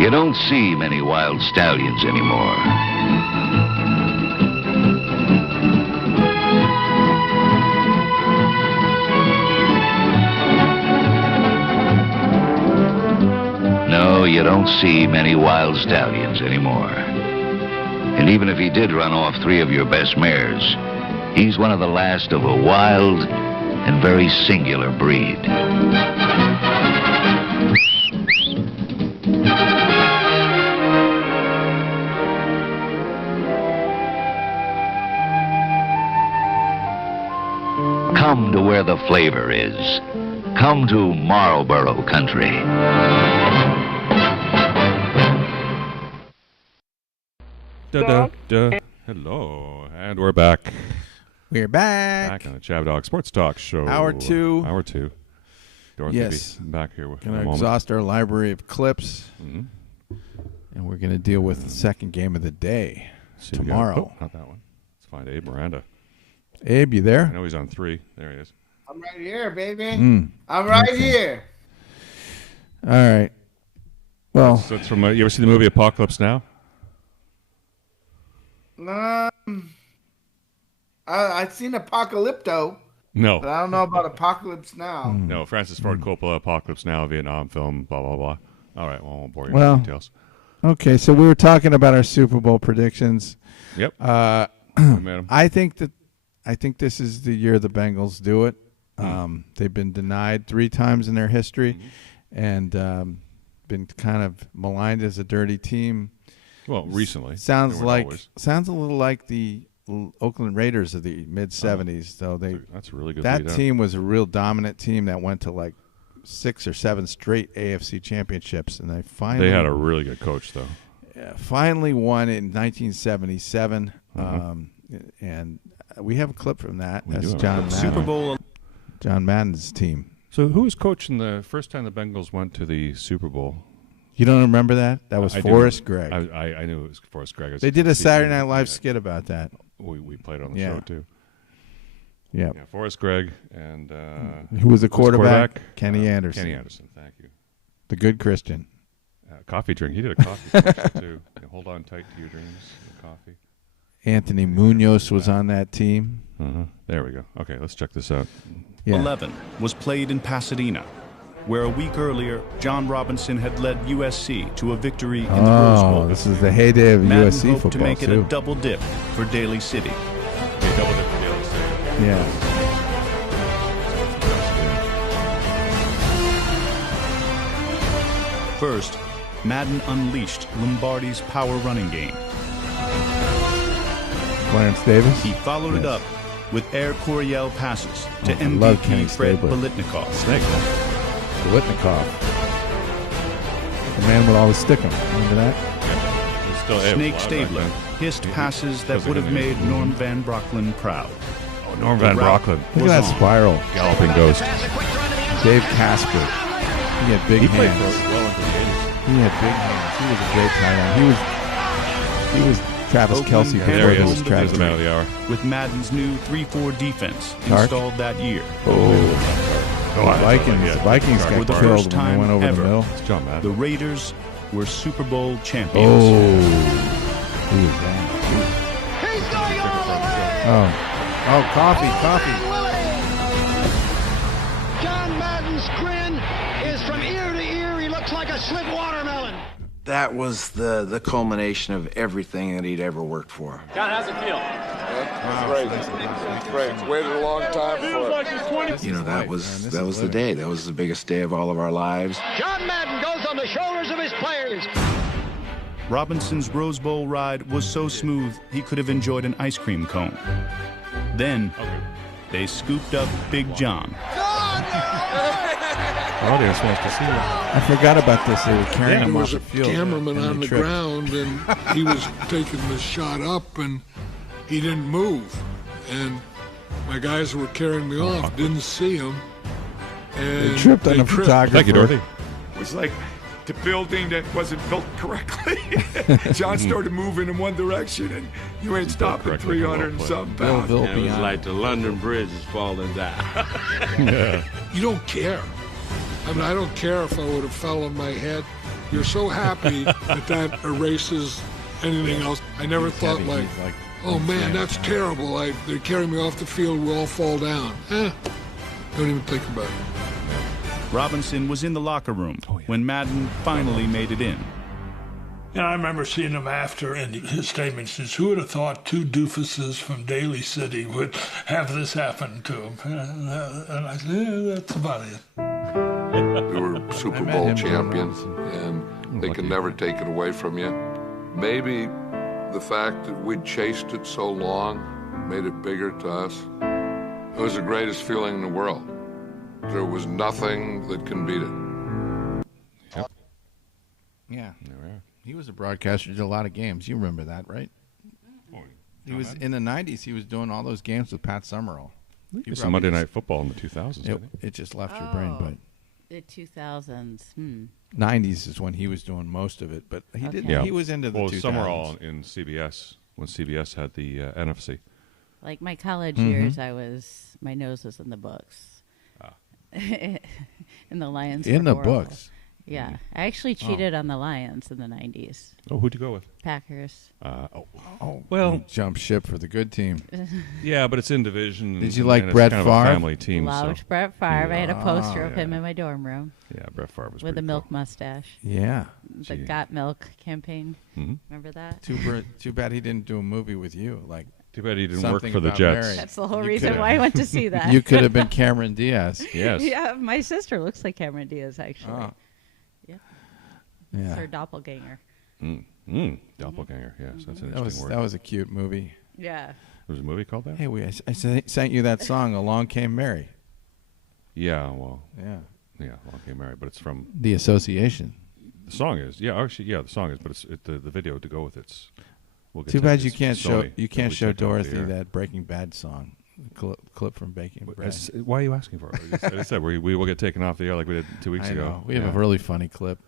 You don't see many wild stallions anymore. No, you don't see many wild stallions anymore. And even if he did run off 3 of your best mares, he's one of the last of a wild and very singular breed. Come to where the flavor is. Come to Marlboro country. Da, da, da. Hello, and we're back. We're back. Back on the Chab Dog Sports Talk Show. Hour 2. Hour 2. Dorothy Yes. will be back here with Going a to moment. exhaust our library of clips. Mm-hmm. And we're going to deal with the second game of the day tomorrow. Not that one. Let's find Abe Miranda. Abe, you there? I know he's on 3. There he is. I'm right here, baby. Mm. I'm right here. All right. Well, that's from. You ever see the movie Apocalypse Now? I've seen Apocalypto. No. But I don't know about Apocalypse Now. No, Francis Ford Coppola, Apocalypse Now, Vietnam film, blah, blah, blah. All right, well, I won't bore you with details. Okay, so we were talking about our Super Bowl predictions. Yep. I think this is the year the Bengals do it. They've been denied 3 times in their history and been kind of maligned as a dirty team. Well, recently. Sounds a little like the Oakland Raiders of the mid 70s, though. That's a really good That lead up. team was a real dominant team that went to like 6 or 7 straight AFC championships, and they had a really good coach, though. Finally won in 1977, and we have a clip from that. That's John Madden. Super Bowl. John Madden's team. So who was coaching the first time the Bengals went to the Super Bowl? You don't remember that? That was Forrest Gregg. I knew it was Forrest Gregg. They did a Saturday Night Live skit about that. We played it on the show, too. Yeah, Forrest Gregg and who was the quarterback? Kenny Anderson. Kenny Anderson, thank you. The good Christian. Coffee drink. He did a coffee commercial, too. Hold on tight to your dreams. Coffee. Anthony Munoz was on that team. There we go. Okay, let's check this out. 11 was played in Pasadena, where a week earlier, John Robinson had led USC to a victory in the Rose Bowl. This is the heyday of Madden USC hoped football, to make it too. a double dip for Daly City. Double dip for Daly City. Yeah. First, Madden unleashed Lombardi's power running game. Clarence Davis. He followed it up with Air Coryell passes to I love Kenny MVP Fred Stabler. Biletnikoff. Biletnikoff. The man with all the stickum. Remember that? Snake Stabler hissed passes that would have made Norm Van Brocklin proud. Oh, Norm Van Brocklin. Look at that spiral. Galloping ghost. Dave Casper. He had big He played hands. for well into the 80s. He had big hands. He was a great tight end. He was Travis Oakland Kelce handled before he was the Travis. victory Man of the hour. with Madden's new 3-4 defense Tark? installed that year. Vikings For got the killed first when they time went over ever, the mill. It's John Madden. the Raiders were Super Bowl champions. Who was that? He's going all the way! Oh, coffee. John Madden's grin is from ear to ear. He looks like a slit watermelon. That was the culmination of everything that he'd ever worked for. John, how's it feel? It's great. It's waited a long time for it. You know, that was the day. That was the biggest day of all of our lives. John Madden goes on the shoulders of his players. Robinson's Rose Bowl ride was so smooth he could have enjoyed an ice cream cone. Then they scooped up Big John. Oh, they're supposed to see it. I forgot about this. They were carrying him There off was the a field. cameraman and they on the tripped. ground, and he was taking the shot up, and he didn't move. And my guys who were carrying me off didn't see him. And They tripped on the photographer. Thank you, Dorothy. It was like the building that wasn't built correctly. John started moving in one direction, and you ain't stopping 300 and something pounds. It was like the London Bridge is falling down. You don't care. I mean, I don't care if I would have fell on my head. You're so happy that erases anything else. I never thought like, oh man, that's terrible. They carry me off the field, we all fall down. Don't even think about it. Robinson was in the locker room when Madden finally made it in. And I remember seeing him after, and his statement says, who would have thought 2 doofuses from Daly City would have this happen to him? And I said, yeah, that's about it. We were Super Bowl champions, and they can never take it away from you. Maybe the fact that we'd chased it so long made it bigger to us. It was the greatest feeling in the world. There was nothing that can beat it. Yep. Yeah. He was a broadcaster, did a lot of games. You remember that, right? He was in the 90s. He was doing all those games with Pat Summerall. It's a Monday Night Football in the 2000s. It just left your brain, but the 2000s. 90s is when he was doing most of it. But he did. Yeah. He was into the 2000s. Summerall in CBS when CBS had the NFC. Like my college years, my nose was in the books. In the Lions. In the horrible. books. Yeah, I actually cheated on the Lions in the 90s. Oh, who'd you go with? Packers. Well, you jump ship for the good team. Yeah, but it's in division. Did you like Brett kind Favre? Of a family team. Loved Brett Favre. I had a poster of him in my dorm room. Yeah, Brett Favre was with a milk cool. mustache. Yeah, the Got Milk campaign. Mm-hmm. Remember that? Too bad he didn't do a movie with you. Like, too bad he didn't work for the Jets. Mary. That's the whole reason why I went to see that. You could have been Cameron Diaz. Yes. Yeah, my sister looks like Cameron Diaz actually. Oh. Yeah. It's her doppelganger. Doppelganger, yes. That's an interesting word. That was a cute movie. Yeah. There was a movie called that? Hey, I sent you that song, Along Came Mary. Yeah, well. Yeah. Yeah, Along Came Mary, but it's from... The Association. The song is. Yeah, actually, the song is, but it's the video to go with it's... Too bad you can't show Dorothy that Breaking Bad song. Clip from Breaking Bad. Why are you asking for it? As I said, we will get taken off the air like we did 2 weeks ago. Know. We have a really funny clip.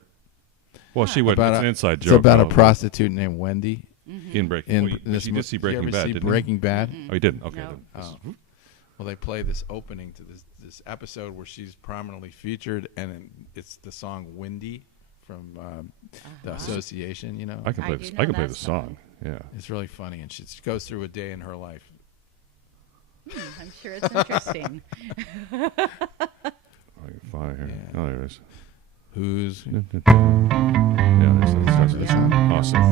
Well, she would. It's an inside joke. It's about a prostitute named Wendy. In Breaking Bad. You did see Breaking Bad, didn't you? Breaking Bad? Oh, you didn't? Okay. No. Well, they play this opening to this episode where she's prominently featured, and it's the song "Windy" from the Association. You know, I can play the song. Yeah, it's really funny, and she goes through a day in her life. I'm sure it's interesting. I can find it here. Yeah. Oh, there it is. Who's? Yeah, it starts with this one. Awesome.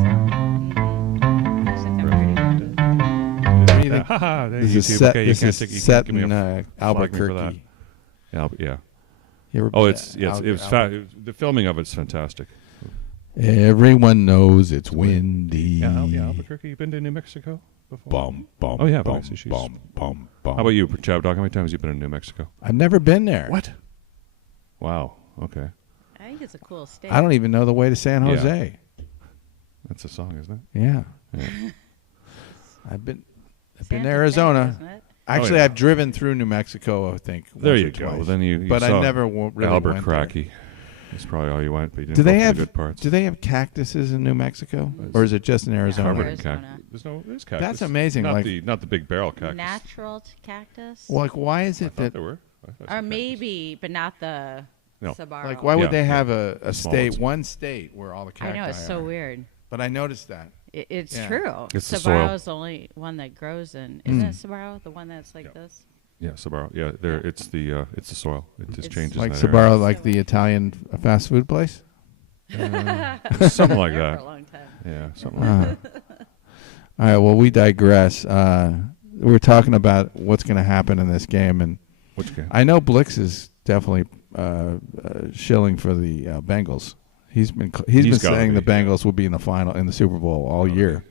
Haha, this is set, okay, this is set in Albuquerque. Yeah. The filming of it's fantastic. Everyone knows it's windy. Yeah, Albuquerque. You been to New Mexico before? Oh yeah, How about you, Chab Dog? How many times have you been in New Mexico? I've never been there. What? Wow. Okay. I think it's a cool state. I don't even know the way to San Jose. That's a song, isn't it? Yeah. I've been to Arizona. Actually, I've driven through New Mexico, I think. There you go. Then you but saw I never really Albuquerque. went there. That's probably all you went, but you didn't go to the good parts. Do they have cactuses in New Mexico, or is it just in Arizona? There's cactus. That's amazing. Not the big barrel cactus. Natural cactus. Well, like, why is it that there were? Or maybe, but not the Sabaro. Like, why would they have a state, one state where all the cacti I know, it's so weird. But I noticed that. It's true. It's Sabaro is the only one that grows in. Isn't it Sabaro, the one that's like this? Yeah, Sabaro. Yeah, it's the soil. It just changes. Like that Sabaro, area. like the Italian fast food place. Something like that. For a long time. Yeah, something like that. All right. Well, we digress. We're talking about what's going to happen in this game, and which game? I know Blix is definitely shilling for the Bengals. He's been saying the Bengals will be in the final in the Super Bowl all year.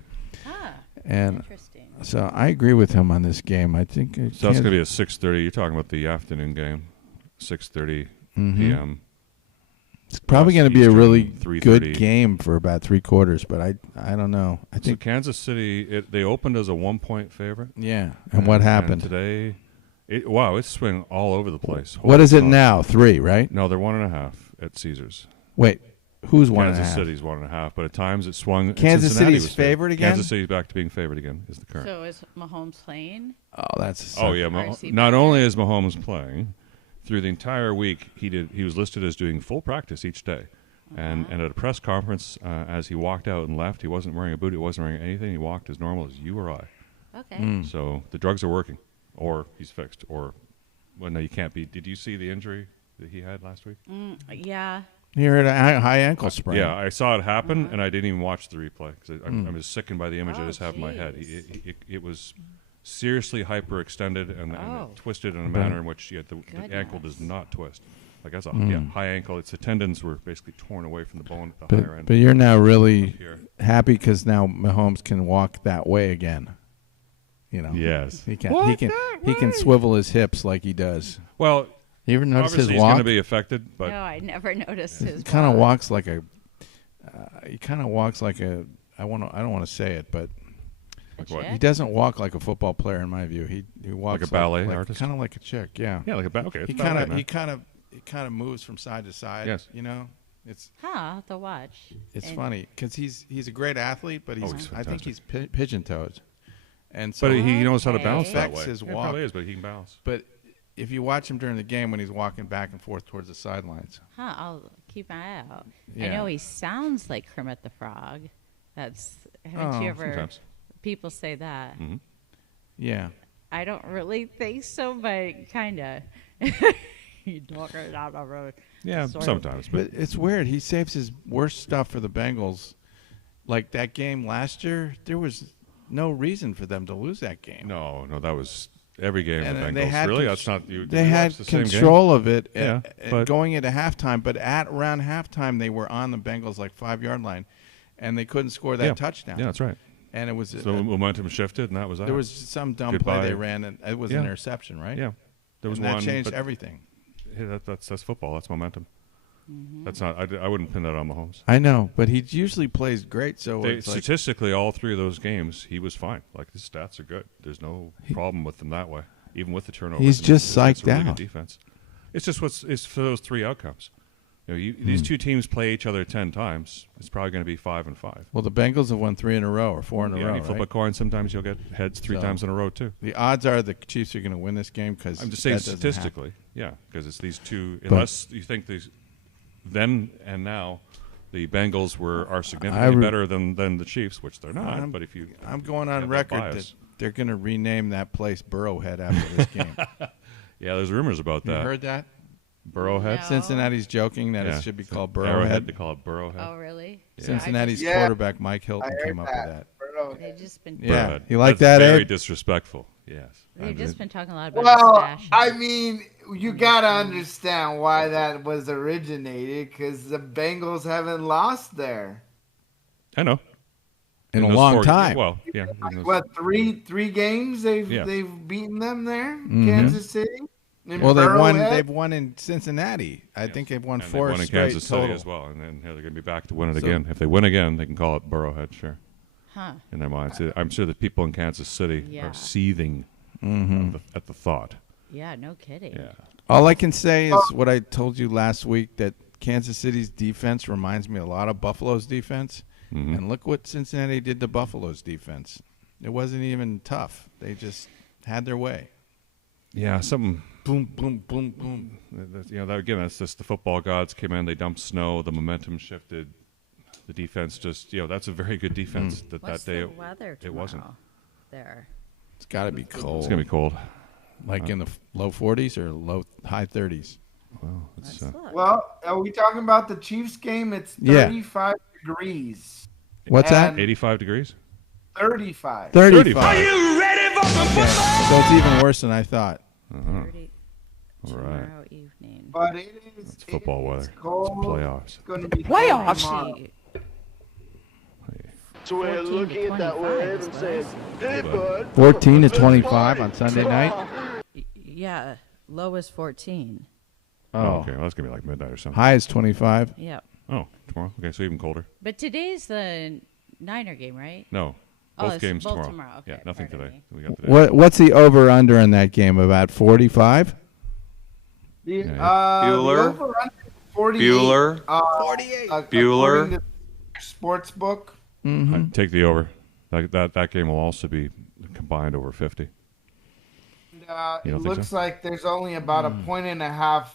And interesting. So I agree with him on this game. I think so. It's going to be a 6:30. You're talking about the afternoon game, 6:30 p.m. It's probably going to be a really 3:30. good game for about 3 quarters, but I don't know. I think Kansas City they opened as a 1-point favorite. Yeah, and what happened today? It's swinging all over the place. What is it now? 3, right? No, they're 1.5 at Caesars. Wait, who's 1.5? Kansas City's 1.5, but at times it swung. Kansas Cincinnati City's favored again. Kansas City's back to being favored again. Is the current. So is Mahomes playing? Oh, that's. Oh yeah. Not only is Mahomes playing, through the entire week he was listed as doing full practice each day, and at a press conference as he walked out and left, he wasn't wearing a boot. He wasn't wearing anything. He walked as normal as you or I. Okay. So the drugs are working, or he's fixed, or well, no, you can't be. Did you see the injury that he had last week? Yeah. He had a high ankle sprain. Yeah, I saw it happen, and I didn't even watch the replay because I'm just sickened by the image I just have in my head. It was seriously hyperextended and twisted in a manner in which the ankle does not twist. Like that's a high ankle. The tendons were basically torn away from the bone at the higher end. But you're now really happy because now Mahomes can walk that way again. You know. Yes. He can swivel his hips like he does. Well, you ever notice his walk? He's going to be affected, but no, I never noticed his. He kind of walks like a. He kind of walks like a. I don't want to say it, but Like what? He doesn't walk like a football player, in my view. He walks like a ballet artist, kind of like a chick. Yeah. Yeah, like a ballet. Okay. He kind of moves from side to side. Yes. You know, it's. I'll have to watch. It's funny because he's a great athlete, but I think he's pigeon-toed, and so but he knows how to bounce that affects way. his It walk. probably is, but he can bounce. But if you watch him during the game when he's walking back and forth towards the sidelines, I'll keep an eye out. Yeah. I know he sounds like Kermit the Frog. Haven't you ever? Sometimes. People say that. Mm-hmm. Yeah. I don't really think so, but kind of. You talk right out of road. Yeah, sometimes. But it's weird. He saves his worst stuff for the Bengals. Like that game last year, there was no reason for them to lose that game. No, that was every game of the And they Bengals. had Really? That's not you. They you had watched the same control game? of it Yeah, but going into halftime, but at around halftime they were on the Bengals like 5-yard line, and they couldn't score that touchdown. Yeah, that's right. And it was so momentum shifted, and that was that. There was some dumb play they ran, and it was an interception, right? Yeah, there was and one. That changed everything. Yeah, that's football. That's momentum. Mm-hmm. That's not. I wouldn't pin that on Mahomes. I know, but he usually plays great. So statistically, all three of those games, he was fine. Like his stats are good. There's no problem with them that way, even with the turnovers. He's just psyched really out. Good defense. It's just it's for those three outcomes. These two teams play each other 10 times. It's probably going to be 5-5. Well, the Bengals have won 3 in a row or 4 in a row. You flip a coin. Sometimes you'll get heads 3 times in a row too. The odds are the Chiefs are going to win this game because I'm just saying statistically, because it's these two. Unless you think these, then and now, the Bengals are significantly better than the Chiefs, which they're not. But if I'm going on record that they're going to rename that place Burrowhead after this game. Yeah, there's rumors about that. You heard that? Burrowhead? No. Cincinnati's joking that it should be called Burrowhead. They call it Burrowhead. Oh, really? Yeah. Cincinnati's quarterback Mike Hilton came up with that. They've just been. Yeah, you like That's that? Very Abe? disrespectful. Yes. They've just been talking a lot about. Well, I mean, you gotta understand why that was originated because the Bengals haven't lost there. I know. In a long time. Well, yeah. What three games they've beaten them there, Kansas City. Well, they've won in Cincinnati. I think they've won 4 won in straight Kansas total. City as well, and then they're going to be back to win it again. If they win again, they can call it Burrowhead, sure. Huh. In their minds, I'm sure the people in Kansas City are seething at the thought. Yeah, no kidding. Yeah. All I can say is what I told you last week, that Kansas City's defense reminds me a lot of Buffalo's defense. Mm-hmm. And look what Cincinnati did to Buffalo's defense. It wasn't even tough. They just had their way. Yeah, something boom, boom, boom, boom. That's just the football gods came in. They dumped snow. The momentum shifted. The defense just, that's a very good defense. What's that day the weather it wasn't. There. It's got to be cold. It's gonna be cold. Like in the low 40s or high 30s. Well, Well, are we talking about the Chiefs game? It's 35 degrees. What's that? 85 degrees? 35. 35. Are you ready for some football? So it's even worse than I thought. 30 All right. tomorrow evening. But it is. It's football weather. Cold. It's playoffs. It's going to be Playoffs. So we're looking at that wave and saying, hey, bud. 14 to 25 on Sunday night. Yeah, low is 14. Oh, okay. Well, that's going to be like midnight or something. High is 25. Yep. Oh, tomorrow? Okay, so even colder. But today's the Niner game, right? No. Oh, Both it's games both tomorrow. Okay, Yeah, nothing pardon today. me. We got today. What's the over-under in that game? About 45? Bueller. Bueller. 48. Bueller. 48. Bueller. Sportsbook. Mm-hmm. I'd take the over. That game will also be combined over 50. It looks like there's only about a 1.5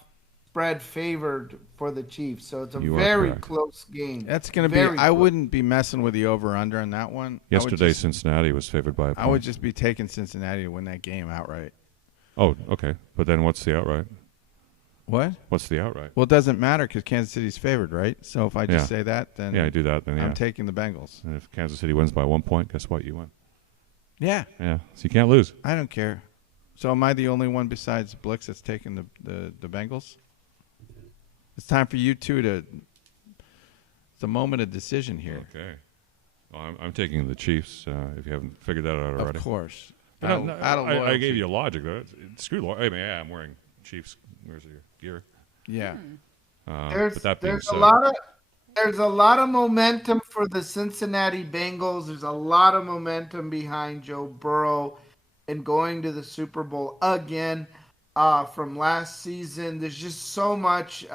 spread favored for the Chiefs, so it's a very close game. That's going to be. I wouldn't be messing with the over/under on that one. Yesterday, Cincinnati was favored by a point. I would just be taking Cincinnati to win that game outright. Oh, okay. But then what's the outright? What? What's the outright? Well, it doesn't matter because Kansas City's favored, right? So if I just say that, then I do that. Then I'm taking the Bengals. And if Kansas City wins by 1 point, guess what? You win. Yeah. Yeah. So you can't lose. I don't care. So am I the only one besides Blix that's taking the Bengals? It's time for you two to. It's a moment of decision here. Okay. Well, I'm taking the Chiefs. If you haven't figured that out already. Of course. I gave you a logic though. Screw logic. I mean, yeah, I'm wearing Chiefs. Where's your gear? Yeah. There's but that being a said, lot of there's a lot of momentum for the Cincinnati Bengals. There's a lot of momentum behind Joe Burrow and going to the Super Bowl again from last season. There's just so much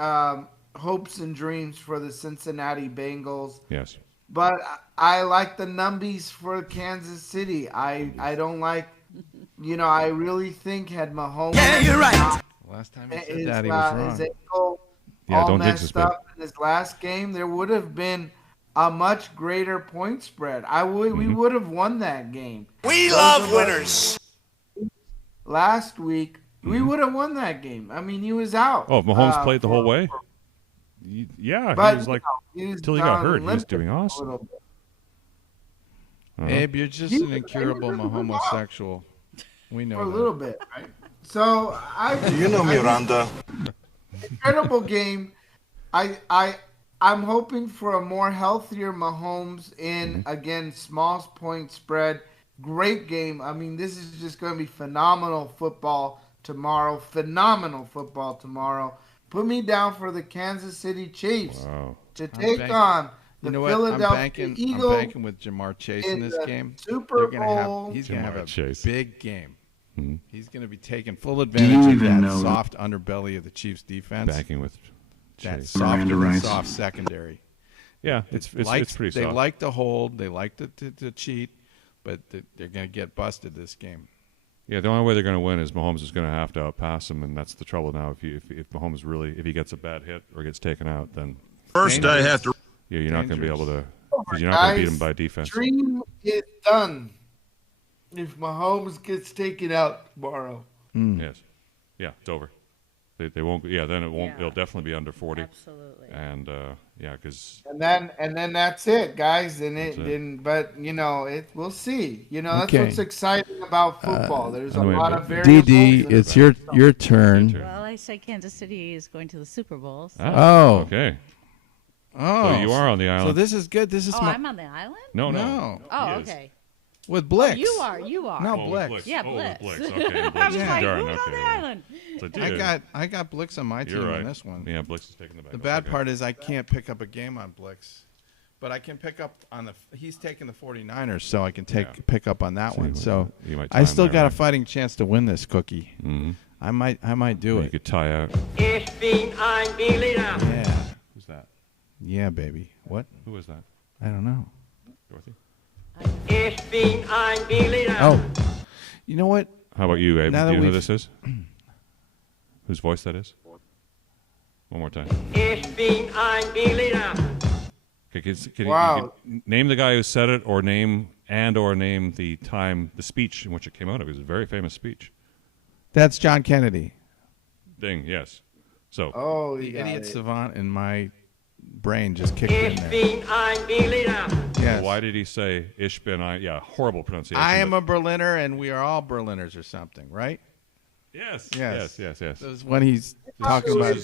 hopes and dreams for the Cincinnati Bengals. Yes. But I like the numbies for Kansas City. I don't like, I really think had Mahomes. Yeah, you're right. Last time he said that, he was wrong. His ankle Yeah, all don't jinx messed us, up in his last game, there would have been a much greater point spread. We would have won that game. We love winners. Last week, we would have won that game. I mean, he was out. Oh, if Mahomes played the whole way? Yeah, But, he was like, until he down got hurt, he was limping doing a awesome. little bit. Abe, you're just an incurable homosexual. We know For a that. little bit, right? So You know Miranda. Incredible game. I'm hoping for a more healthier Mahomes in again small point spread. Great game. I mean, this is just going to be phenomenal football tomorrow. Phenomenal football tomorrow. Put me down for the Kansas City Chiefs to take on the Philadelphia Eagles. I'm banking with Jamar Chase in this game. Super Bowl. He's going to have a Chase. big game. He's going to be taking full advantage of that soft underbelly of the Chiefs defense. Banking with that Chase. soft secondary. Yeah, it's pretty soft. They like to hold. They like to cheat, but they're going to get busted this game. Yeah, the only way they're going to win is Mahomes is going to have to outpass him, and that's the trouble now. If Mahomes really, if he gets a bad hit or gets taken out, then first I have to. Yeah, you're not going to be able to, because you're not going to beat him by defense. Dream is done if Mahomes gets taken out tomorrow. Yes, yeah, it's over. They won't. Yeah, then it won't. It'll definitely be under 40. Absolutely. And yeah, because and then that's it, guys. But we'll see. That's what's exciting about football. There's a lot of variables. DD, it's your turn. Well, I said Kansas City is going to the Super Bowl. So. Okay. Oh, so you are on the island. So this is good. This is I'm on the island? No. Oh, okay. With Blix. Oh, you are. No, Blix. Yeah, Blix. Blix. Okay, I was like, Darn, who's on the island? So, I got Blix on my team on this one. Yeah, Blix is taking the back. The bad part is I can't pick up a game on Blix, but I can pick up on he's taking the 49ers, so I can pick up on that one. So I still got a fighting chance to win this cookie. I might do it. You could tie out. Ich bin ein Berliner. Yeah. Who's that? Yeah, baby. What? Who is that? I don't know. Dorothy? Ich bin ein Berliner. Oh, you know what? How about you, Abe? Now Do you that know who this is? Whose voice that is? One more time. Ich bin ein Berliner. Okay, can you name the guy who said it, or name the time, the speech in which it came out of? It was a very famous speech. That's John Kennedy. Ding, yes. So. Oh, the idiot savant in my brain just kicked in there. Yes. Why did he say Ich bin ein? Yeah, horrible pronunciation. I am a Berliner, and we are all Berliners, or something, right? Yes. Yes. This is when he's talking about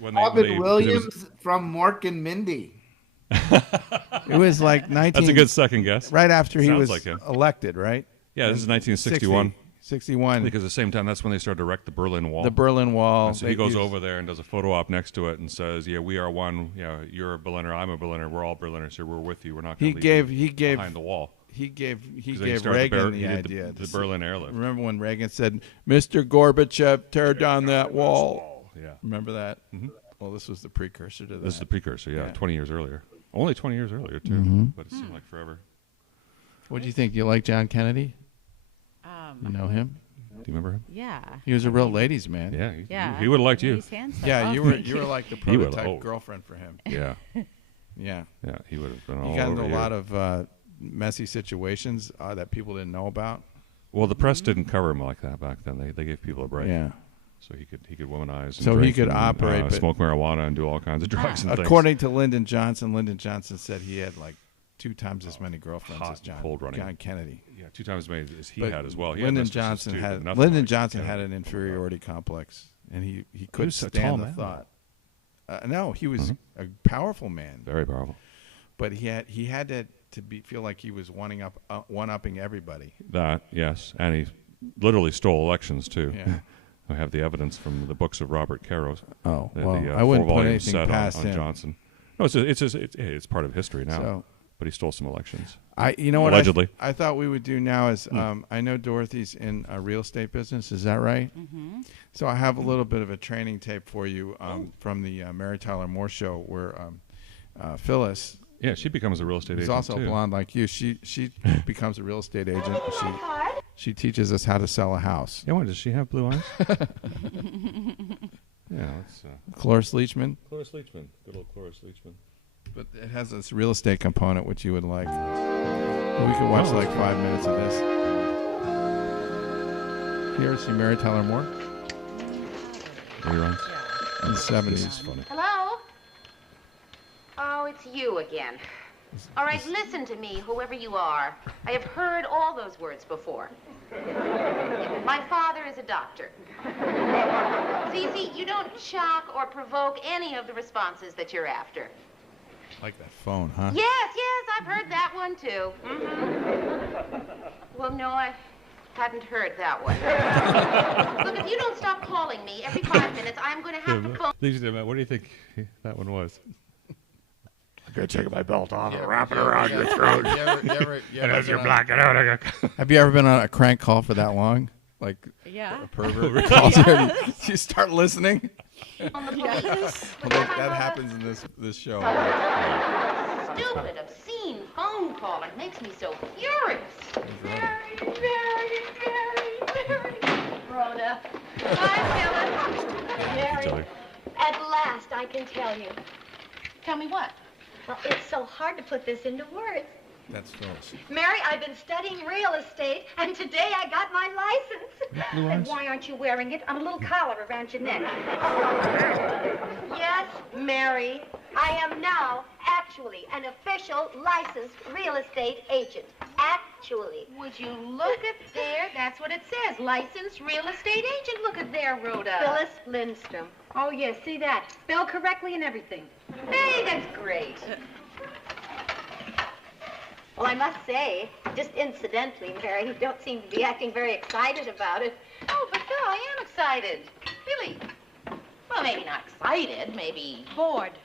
Robin Williams from Mork and Mindy. It was like 19. That's a good second guess. Right after he was like elected, right? Yeah, this is 1961. 61. Because at the same time, that's when they started to erect the Berlin Wall. The Berlin Wall. And so he goes over there and does a photo op next to it and says, "Yeah, we are one. Yeah, you're a Berliner. I'm a Berliner. We're all Berliners here. We're with you. We're not going to leave you behind the wall." He gave Reagan the idea. The Berlin airlift. Remember when Reagan said, "Mr. Gorbachev, tear down that wall." Yeah. Remember that? Mm-hmm. Well, this was the precursor to that. This is the precursor. Yeah, 20 years earlier. Only 20 years earlier too, but it seemed like forever. What do you think? You like John Kennedy? You know him? Do you remember him? Yeah. He was a real ladies' man. Yeah. He would have liked you. He's handsome. Yeah, you were like the prototype girlfriend for him. Yeah. Yeah. Yeah, he would have been all He got over into a you. lot of messy situations that people didn't know about. Well, the press didn't cover him like that back then. They gave people a break. Yeah. So he could womanize. And So he drink could and, operate, but smoke marijuana and do all kinds of drugs and things. According to Lyndon Johnson said he had like 2 times as many girlfriends as John Kennedy. Yeah, 2 times as many as he had as well. Lyndon Johnson had an inferiority complex, and he couldn't stand the thought. No, he was a powerful man, very powerful. But he had to feel like he was one-upping everybody. That, yes, and he literally stole elections too. Yeah. I have the evidence from the books of Robert Caro. Oh, well, I wouldn't put anything past on him. Johnson. No, it's part of history now. So, but he stole some elections. Allegedly. I thought we would do now is I know Dorothy's in a real estate business. Is that right? Mm-hmm. So I have a little bit of a training tape for you from the Mary Tyler Moore show where Phyllis. Yeah, she becomes a real estate agent. She's also too. blonde like you. She becomes a real estate agent. She teaches us how to sell a house. Yeah, what, does she have blue eyes? Yeah, it's Cloris Leachman. Cloris Leachman. Good old Cloris Leachman. But it has this real estate component which you would like. We could watch like 5 minutes of this. You ever see Mary Tyler Moore? Reruns. In the 70s. This is funny. Hello? Oh, it's you again. All right, listen to me, whoever you are. I have heard all those words before. My father is a doctor. See, you don't shock or provoke any of the responses that you're after. Like that phone, huh? Yes, I've heard that one too. Mm-hmm. Well, no, I hadn't heard that one. Look, if you don't stop calling me every 5 minutes, I'm going to have to phone. What do you think that one was? I'm going to take my belt off and wrap it around your throat. And as you're blacking out, have you ever been on a crank call for that long? Like a pervert calls you and you start listening? On the police? That happens in this show. Stupid, obscene phone call. It makes me so furious. Very. Rhoda. Hi, Phyllis. Mary. At last, I can tell you. Tell me what? Well, it's so hard to put this into words. That's Phyllis. Mary, I've been studying real estate, and today I got my license. And why aren't you wearing it on a little collar around your neck? Yes, Mary, I am now actually an official licensed real estate agent. Actually. Would you look at there? That's what it says. Licensed real estate agent. Look at there, Rhoda. Phyllis Lindstrom. Oh, yes, see that. Spelled correctly and everything. Hey, that's great. Well, I must say, just incidentally, Mary, you don't seem to be acting very excited about it. Oh, but Phil, I am excited. Really. Well, maybe not excited, maybe bored.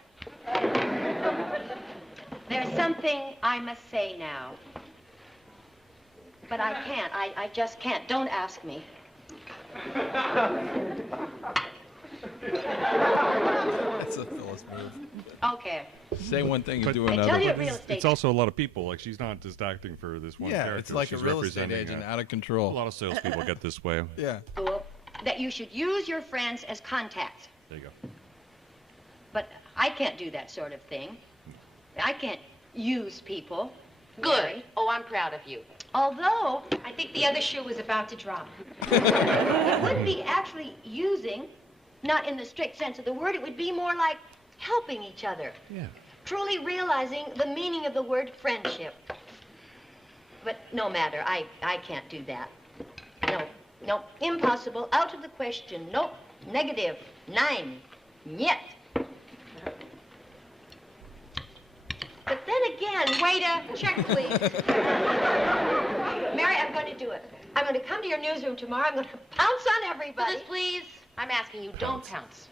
There's something I must say now. But I can't. I just can't. Don't ask me. That's a Phyllis move. Okay. Say one thing and do I another. tell you, real estate. It's also a lot of people. Like, she's not just acting for this one character. Yeah, it's like she's a real estate representing agent out of control. A lot of salespeople get this way. Yeah. That you should use your friends as contacts. There you go. But I can't do that sort of thing. I can't use people. Good. Mary. Oh, I'm proud of you. Although, I think the other shoe was about to drop. It wouldn't be actually using, not in the strict sense of the word. It would be more like helping each other. Yeah. Truly realizing the meaning of the word friendship. But no matter, I can't do that. No, impossible, out of the question. Nope, negative, 9, yet. But then again, waiter, check please. Mary, I'm going to do it. I'm going to come to your newsroom tomorrow. I'm going to pounce on everybody. Please, I'm asking you, don't pounce.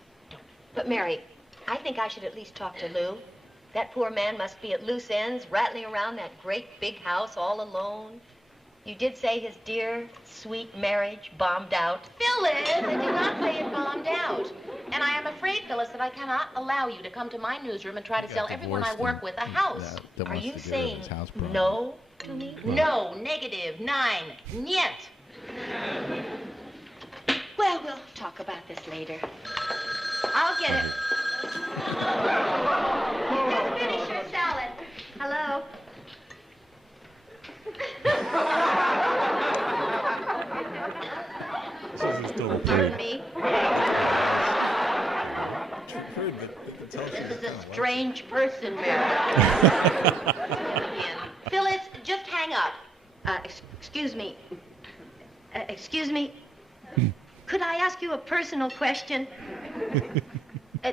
But Mary, I think I should at least talk to Lou. That poor man must be at loose ends, rattling around that great big house all alone. You did say his dear, sweet marriage bombed out. Phyllis, I did not say it bombed out. And I am afraid, Phyllis, that I cannot allow you to come to my newsroom and try to sell everyone I work with a house. Are you saying no to me? No, negative, 9, niet. Well, we'll talk about this later. I'll get it. Just finish your salad. Hello? Pardon me. This is a strange person, Mary. Phyllis, just hang up. Excuse me. Excuse me. Could I ask you a personal question?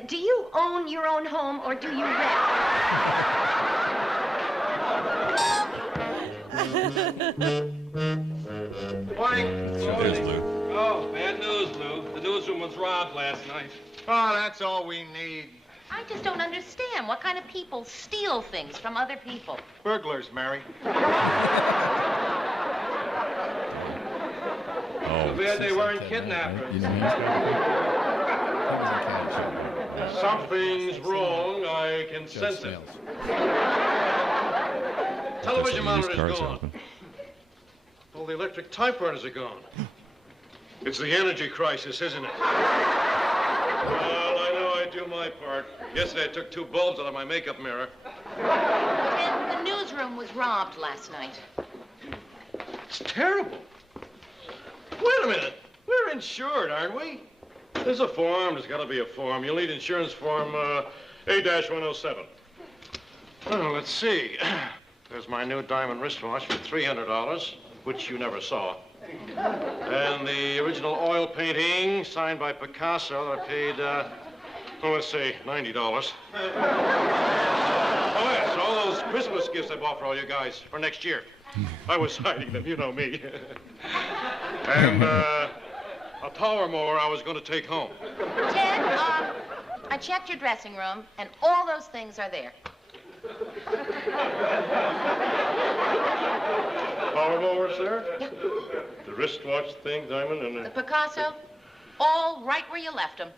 Do you own your own home or do you rent? Morning. Oh, bad news, Lou. The newsroom was robbed last night. Oh, that's all we need. I just don't understand. What kind of people steal things from other people? Burglars, Mary. Oh. Too bad they weren't kidnappers. Something's wrong. I can sense it. Television monitor's gone. All the electric typewriters are gone. It's the energy crisis, isn't it? Well, I know I do my part. Yesterday I took 2 bulbs out of my makeup mirror. And the newsroom was robbed last night. It's terrible. Wait a minute. We're insured, aren't we? There's a form. There's got to be a form. You'll need insurance form A-107. Oh, let's see. There's my new diamond wristwatch for $300, which you never saw. And the original oil painting signed by Picasso that I paid, let's say $90. Oh, yes, all those Christmas gifts I bought for all you guys for next year. I was hiding them, you know me. And a power mower I was going to take home. Ted, I checked your dressing room, and all those things are there. Power mowers there? The wristwatch thing, diamond, and The Picasso, all right where you left them.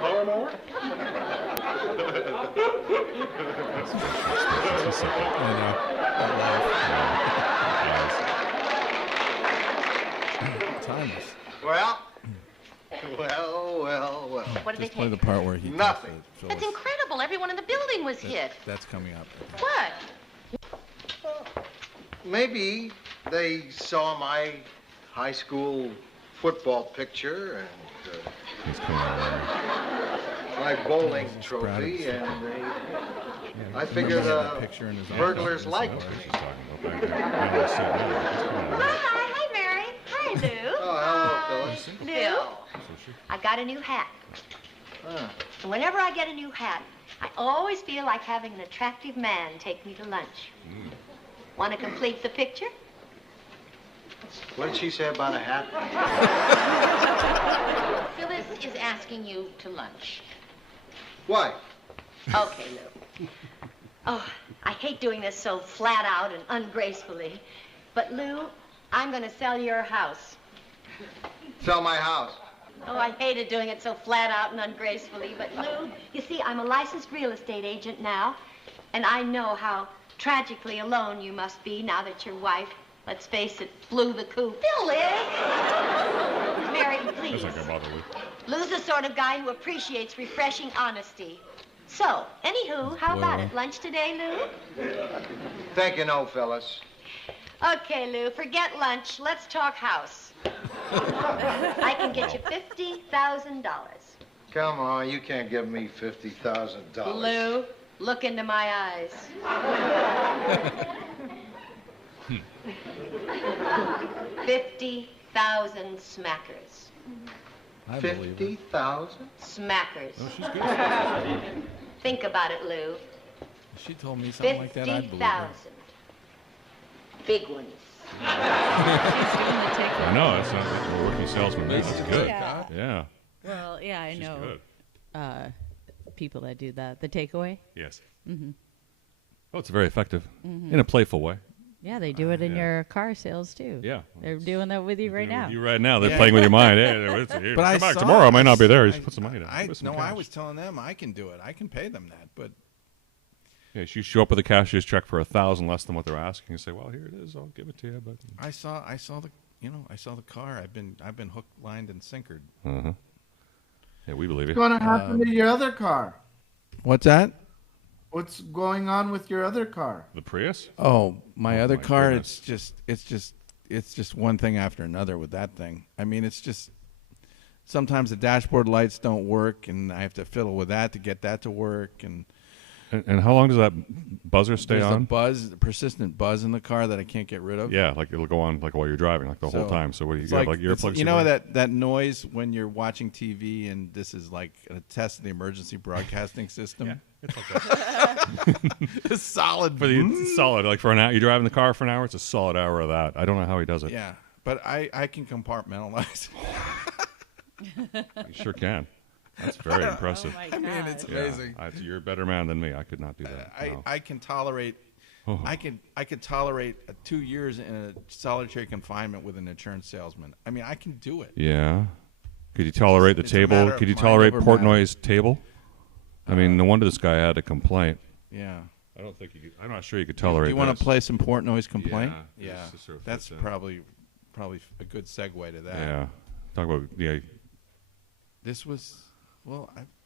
Power mower? Timeless. Well. What did they Just play take? the part where he Nothing. That's incredible. Everyone in the building was hit. That's coming up. What? Maybe they saw my high school football picture and my bowling trophy, and I figured burglars liked me. Hi, Mary. Hi, Lou. Oh, hello, Phyllis. Lou, I got a new hat. And whenever I get a new hat, I always feel like having an attractive man take me to lunch. Want to complete the picture? What did she say about a hat? Phyllis is asking you to lunch. Why? Okay, Lou. Oh, I hate doing this so flat out and ungracefully. But, Lou, I'm going to sell your house. Sell my house. Oh, I hated doing it so flat out and ungracefully. But, Lou, you see, I'm a licensed real estate agent now, and I know how tragically alone you must be now that your wife, let's face it, blew the coop. Phyllis! Mary, please. That's not gonna bother Lou. Lou's the sort of guy who appreciates refreshing honesty. So, anywho, how about it? Lunch today, Lou? Think you know, Phyllis. Okay, Lou, forget lunch. Let's talk house. I can get you $50,000. Come on, you can't give me $50,000. Lou, look into my eyes. 50,000 smackers. 50,000? Smackers. Oh, she's good. Think about it, Lou. If she told me something like that, I'd believe her. 50,000. Big ones. I know, that's not a rookie salesman. That's good. Yeah. Yeah. Well, yeah, I She's know good. people that do that. The takeaway. Yes. Mm-hmm. Oh, it's very effective Mhm. in a playful way. Yeah, they do it in yeah. your car sales too. Yeah. They're doing that with you right now. You right now, they're playing with your mind. Hey, But come I back saw tomorrow. I might not be there. You I- just put some money down. Put some No, I cash. was telling them I can do it. I can pay them that, but Yeah, you show up with a cashier's check for $1,000 less than what they're asking. You say, "Well, here it is. I'll give it to you." But I saw the car. I've been hooked, lined, and sinkered. Yeah, we believe you. What's going to happen to your other car? What's that? What's going on with your other car? The Prius? Oh, my other car. goodness. It's just one thing after another with that thing. I mean, it's just sometimes the dashboard lights don't work, and I have to fiddle with that to get that to work. And how long does that buzzer stay There's on? the persistent buzz in the car that I can't get rid of. Yeah, like it'll go on like while you're driving, like the whole time. So what do you it's got? Like earplugs? You know that noise when you're watching TV, and this is like a test of the emergency broadcasting system. Yeah, it's like that. It's solid. It's solid. Like for an hour, you're driving the car for an hour. It's a solid hour of that. I don't know how he does it. Yeah, but I can compartmentalize. You sure can. That's very impressive. Oh my I mean, it's amazing. You're a better man than me. I could not do that. No. I can tolerate. Oh. I could tolerate 2 years in a solitary confinement with an insurance salesman. I mean, I can do it. Yeah. Could you tolerate the It's a matter table? of Could you mind tolerate over Portnoy's table? I mean, no wonder this guy had a complaint. Yeah. I don't think you could. I'm not sure you could tolerate. Do you want this. to play some Portnoy's complaint? Yeah. Yeah. This sort of That's fits in. probably a good segue to that. Yeah. Talk about This was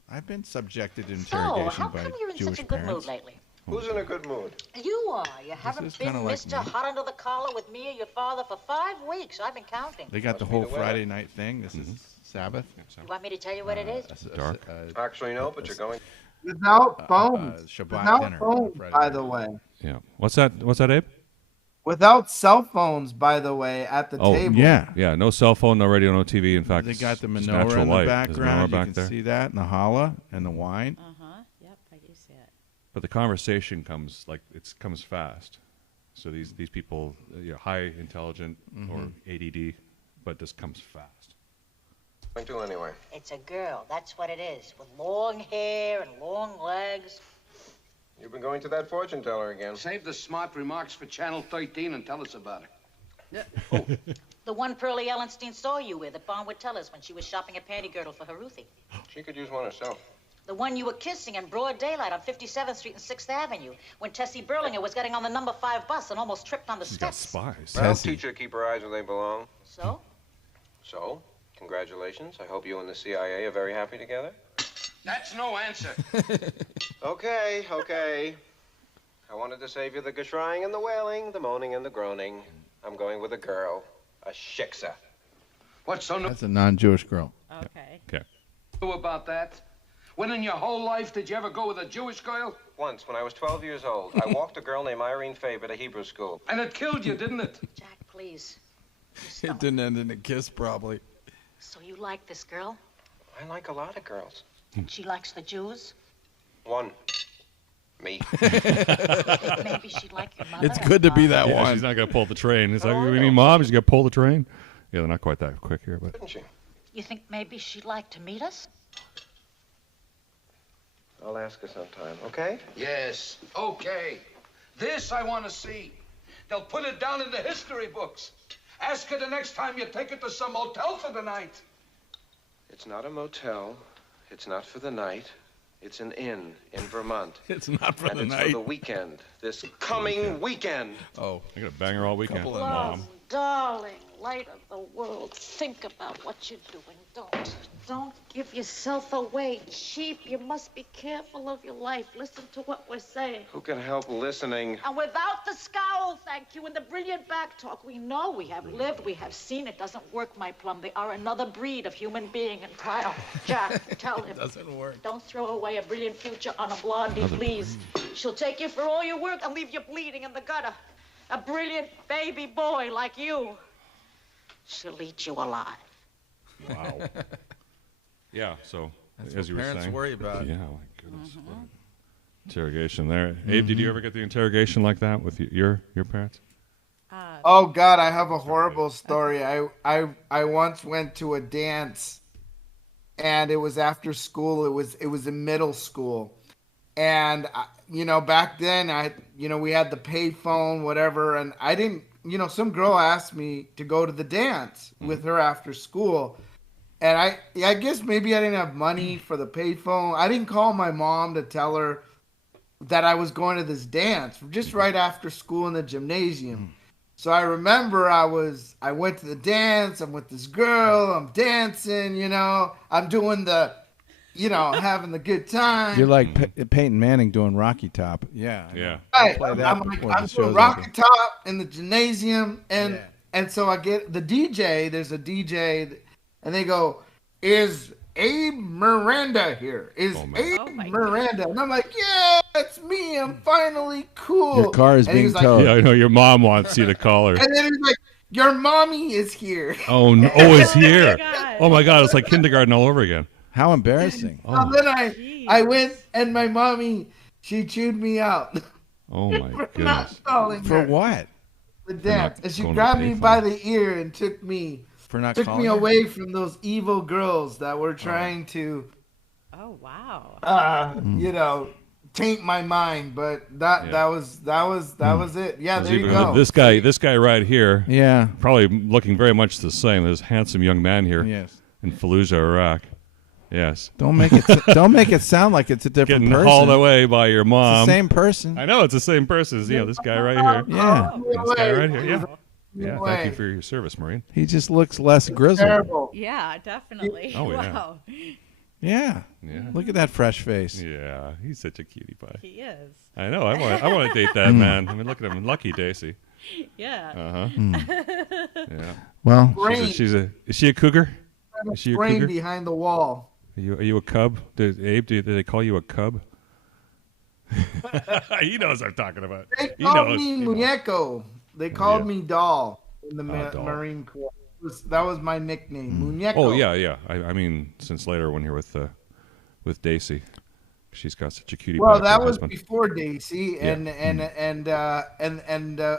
I've been subjected to So, interrogation how by come you're in Jewish such a good parents. mood lately? Who's in a good mood? You are. You haven't is been kinda like Mr. me. Hot Under the Collar with me or your father for 5 weeks. I've been counting. They got the whole Friday night thing. This is Sabbath. You want me to tell you what it is? Dark. Actually, no, but you're going. Without phones. Shabbat Without dinner phones, Friday by night. the way. Yeah. What's that, Abe? Without cell phones, by the way, at the table. Yeah. No cell phone, no radio, no TV. In fact, They got the it's menorah natural in the light. There's a menorah background. You back can there. see that, and the challah and the wine. Yep, I do see it. But the conversation comes comes fast. So these people, high intelligent or ADD, but this comes fast. Going to anyway. It's a girl. That's what it is. With long hair and long legs. You've been going to that fortune teller again. Save the smart remarks for Channel 13 and tell us about it. The one Pearlie Ellenstein saw you with at Barnwood Tellers when she was shopping a panty girdle for her Ruthie. She could use one herself. The one you were kissing in broad daylight on 57th Street and 6th Avenue when Tessie Burlinger was getting on the number 5 bus and almost tripped on the She's got steps. spies. Well, teach her to keep her eyes where they belong. So? So, congratulations. I hope you and the CIA are very happy together. That's no answer. Okay. I wanted to save you the gushrying and the wailing, the moaning and the groaning. I'm going with a girl, a shiksa. What's so That's a non-Jewish girl. Okay. Okay. new about that? When in your whole life did you ever go with a Jewish girl? Once, when I was 12 years old, I walked a girl named Irene Faber to Hebrew school. And it killed you, didn't it? Jack, please. It didn't end in a kiss, probably. So you like this girl? I like a lot of girls. She likes the Jews? One. Me. Maybe she'd like your mother. It's good to be that Yeah, one. she's not going to pull the train. It's like, you mean, Mom, she's going to pull the train? Yeah, they're not quite that quick here, but... Couldn't she? You think maybe she'd like to meet us? I'll ask her sometime, okay? Yes, okay. This I want to see. They'll put it down in the history books. Ask her the next time you take her to some motel for the night. It's not a motel. It's not for the night. It's an inn in Vermont. It's not for and the it's night. for the weekend. This coming weekend. Oh. I got to bang her all weekend. Love, darling, light of the world, think about what you're doing. Don't give yourself away. Cheap, you must be careful of your life. Listen to what we're saying. Who can help listening? And without the scowl, thank you, and the brilliant back talk, we know, we have lived, we have seen it doesn't work, my plum. They are another breed of human being and trial. Jack, tell him. Doesn't work. Don't throw away a brilliant future on a blondie, please. She'll take you for all your work and leave you bleeding in the gutter. A brilliant baby boy like you. She'll eat you alive. Wow. Yeah, so, That's as what you were parents saying. worry about. Yeah, my goodness. What an interrogation there. Abe, did you ever get the interrogation like that with your parents? Oh God, I have a horrible story. I once went to a dance, and it was after school. It was in middle school, and back then we had the pay phone, whatever, and I didn't. Some girl asked me to go to the dance with her after school, and I guess maybe I didn't have money for the pay phone. I didn't call my mom to tell her that I was going to this dance just right after school in the gymnasium. So I remember I went to the dance. I'm with this girl. I'm dancing. I'm doing the, having the good time. You're like Peyton Manning doing Rocky Top. Yeah. Yeah. Right. Play that I'm before the doing show's Rocky over. Top in the gymnasium, and so I get the DJ. There's a DJ, and they go, "Is Abe Miranda here? Is Abe Miranda?" And I'm like, "Yeah, it's me. I'm finally cool." Your car is And he being was towed. Yeah, I know. Your mom wants you to call her. And then he's like, "Your mommy is here." Oh, no. Oh, it's here. Oh, my God. It's like kindergarten all over again. How embarrassing. And then I went, and my mommy, she chewed me out. Oh, my For goodness. not calling For her. what? The dance. And she going to grabbed the me payphone. by the ear and took me For not took calling me her? away from those evil girls that were trying to, Oh wow. you know, taint my mind. But that was it. Yeah, there you go. This guy right here. Yeah. Probably looking very much the same. This handsome young man here. Yes. In Fallujah, Iraq. Yes. Don't make it sound like it's a different Getting person. hauled away by your mom. It's the same person. I know it's the same person. You know, this guy right here. Yeah. This guy right here. Yeah. Yeah. Thank you for your service, Marine. He just looks less grizzled. Terrible. Yeah, definitely. Oh, yeah. Wow. Yeah. Yeah. Look at that fresh face. Yeah, he's such a cutie pie. He is. I know. I want to date that man. I mean, look at him. Lucky Daisy. Yeah. Yeah. Well, is she a cougar? Is she a Brain cougar? behind the wall. Are you a cub? Did they call you a cub? He knows what I'm talking about. They He called knows. me He knows. muñeco. They called Yeah. me doll in the Doll. Marine Corps. That was my nickname, muñeco. Oh yeah. I mean, since later when you're with Daisy, she's got such a cutie. Well, pie that for a was husband. before Daisy, and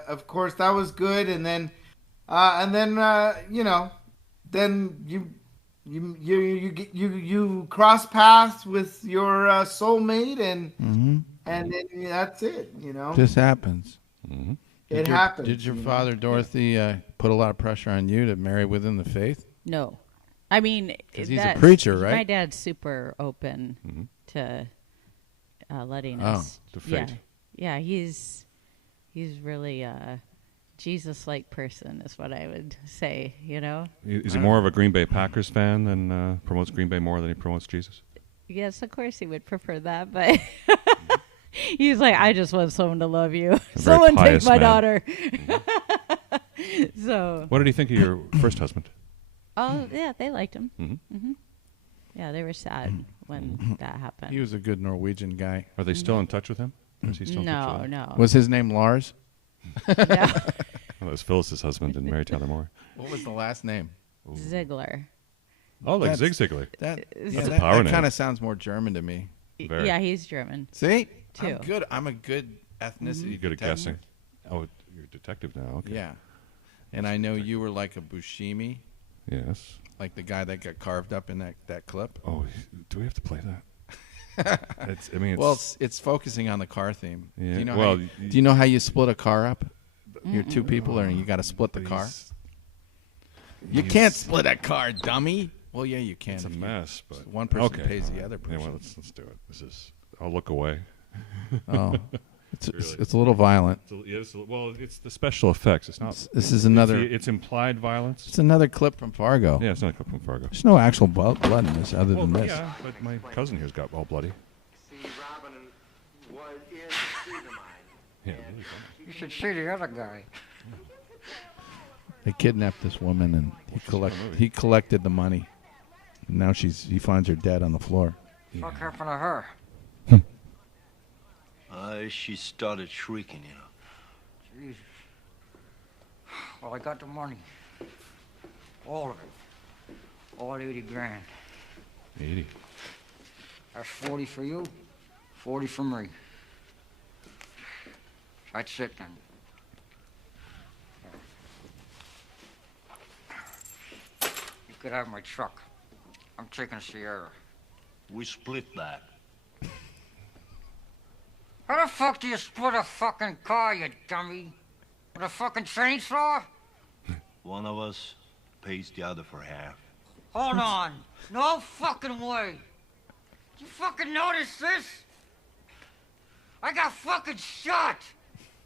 of course that was good, and then you know, then you cross paths with your soulmate, and then that's it. You know, Just happens. Mm-hmm. It happens. Did your father, Dorothy, put a lot of pressure on you to marry within the faith? No. I mean, 'Cause he's a preacher, right? My dad's super open to letting us. to fate. Yeah, he's really a Jesus-like person, is what I would say. You know. Is he more of a Green Bay Packers fan than promotes Green Bay more than he promotes Jesus? Yes, of course he would prefer that, but he's like, I just want someone to love you. very Someone take pious my man. daughter. So. What did he think of your first husband? Oh yeah, they liked him. Mm-hmm. Yeah, they were sad when that happened. He was a good Norwegian guy. Are they still in touch with him? Is he still in touch with him? No. Was his name Lars? No. Well, that was Phyllis's husband and Mary Tyler Moore. What was the last name? Ziegler. Oh, like That's- Zig Ziglar. That's a power that name. kind of sounds more German to me. Very. Yeah, he's German. See? Too. I'm a good ethnicity You're good at detective. guessing. Oh, you're a detective now. Okay. Yeah. And I know you were like a Buscemi, Yes. like the guy that got carved up in that clip. Oh, do we have to play that? Well, it's focusing on the car theme. Yeah, Do you know well, do you know how you split a car up? You're two people, and you got to split the car. You can't split a car, dummy. Well, yeah, you can. It's a if you- mess, but one person okay. pays the All other right. Yeah, person. well, let's do it. I'll look away. Oh, it's Really. it's a little violent. It's the special effects. It's not. This is another. It's implied violence. It's another clip from Fargo. Yeah, it's not a clip from Fargo. There's no actual blood in this other than this. Yeah, but my cousin here's got all bloody. Yeah, really funny. You should see the other guy. They kidnapped this woman, and he collected the money. And now he finds her dead on the floor. What happened to her? She started shrieking, you know. Jesus. Well, I got the money. All of it. All 80 grand. 80. That's 40 for you, 40 for me. That's it then. You could have my truck. I'm taking Sierra. We split that. How the fuck do you split a fucking car, you dummy? With a fucking chainsaw? One of us pays the other for half. Hold on. No fucking way. You fucking notice this? I got fucking shot.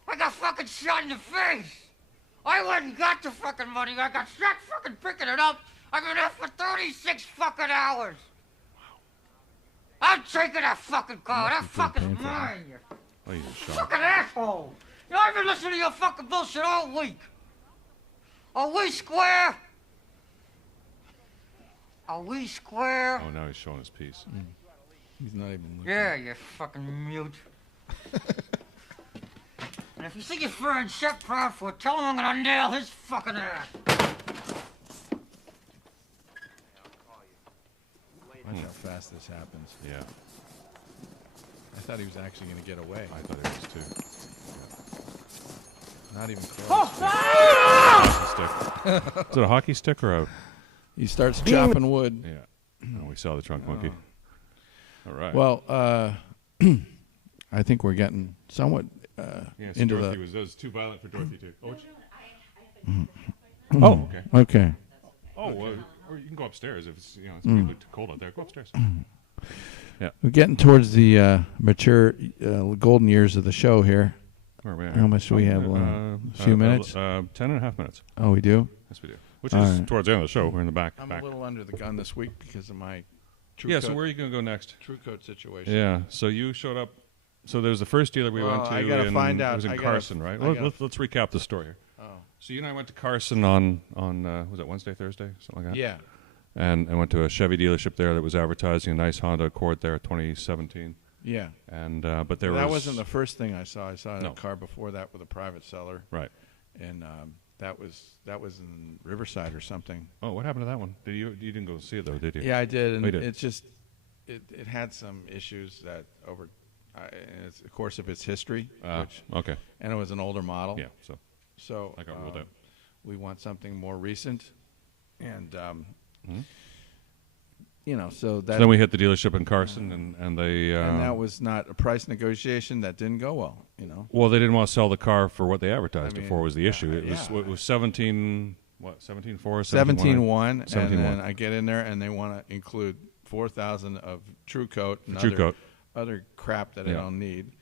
I got fucking shot in the face. I went and got the fucking money. I got shot fucking picking it up. I've been there for 36 fucking hours. I'm taking that fucking car. That fucking mine. You Oh, he's a shot. fucking asshole. You know, I've been listening to your fucking bullshit all week. Are we square? Are we square? Oh, now he's showing his piece. He's not even looking. Yeah, you fucking mute. And if you see your friend Shep Proudfoot, tell him I'm gonna nail his fucking ass. Watch how fast this happens. Yeah. I thought he was actually going to get away. I thought he was too. Not even close. Oh, stick. Is it a hockey stick or a? He starts chopping wood. Yeah. Oh, we saw the trunk monkey. All right. Well, I think we're getting somewhat into Dorothy was too violent for Dorothy too. Oh, okay. Oh, well, or you can go upstairs if it's it's really too cold out there. Go upstairs. Yeah. We're getting towards the mature golden years of the show here. Where are we at? How much do we have left? A few minutes? 10.5 minutes. Oh, we do? Yes, we do. Which is towards the end of the show. We're in the back. I'm a little under the gun this week because of my TruCoat. Yeah, so where are you going to go next? TruCoat situation. Yeah, so you showed up. So there was the first dealer we went to. I got to find out. It was in Carson, right? Let's recap the story here. Oh. So you and I went to Carson on was it Wednesday, Thursday, something like that? Yeah. And I went to a Chevy dealership there that was advertising a nice Honda Accord there, 2017. Yeah. And but that wasn't the first thing I saw. I saw a car before that with a private seller. Right. And that was in Riverside or something. Oh, what happened to that one? You didn't go see it though, did you? Yeah, I did. And you did. it's just it had some issues that it's, of course, of its history. Okay. And it was an older model. Yeah. So I got ruled out. We want something more recent, and so that. So then we hit the dealership in Carson, and they. And that was not a price negotiation. That didn't go well. Well, they didn't want to sell the car for what they advertised it for. Was the issue? It was 17. What 17.4? 17.1. And then I get in there, and they want to include 4,000 of TruCoat and other crap that I don't need,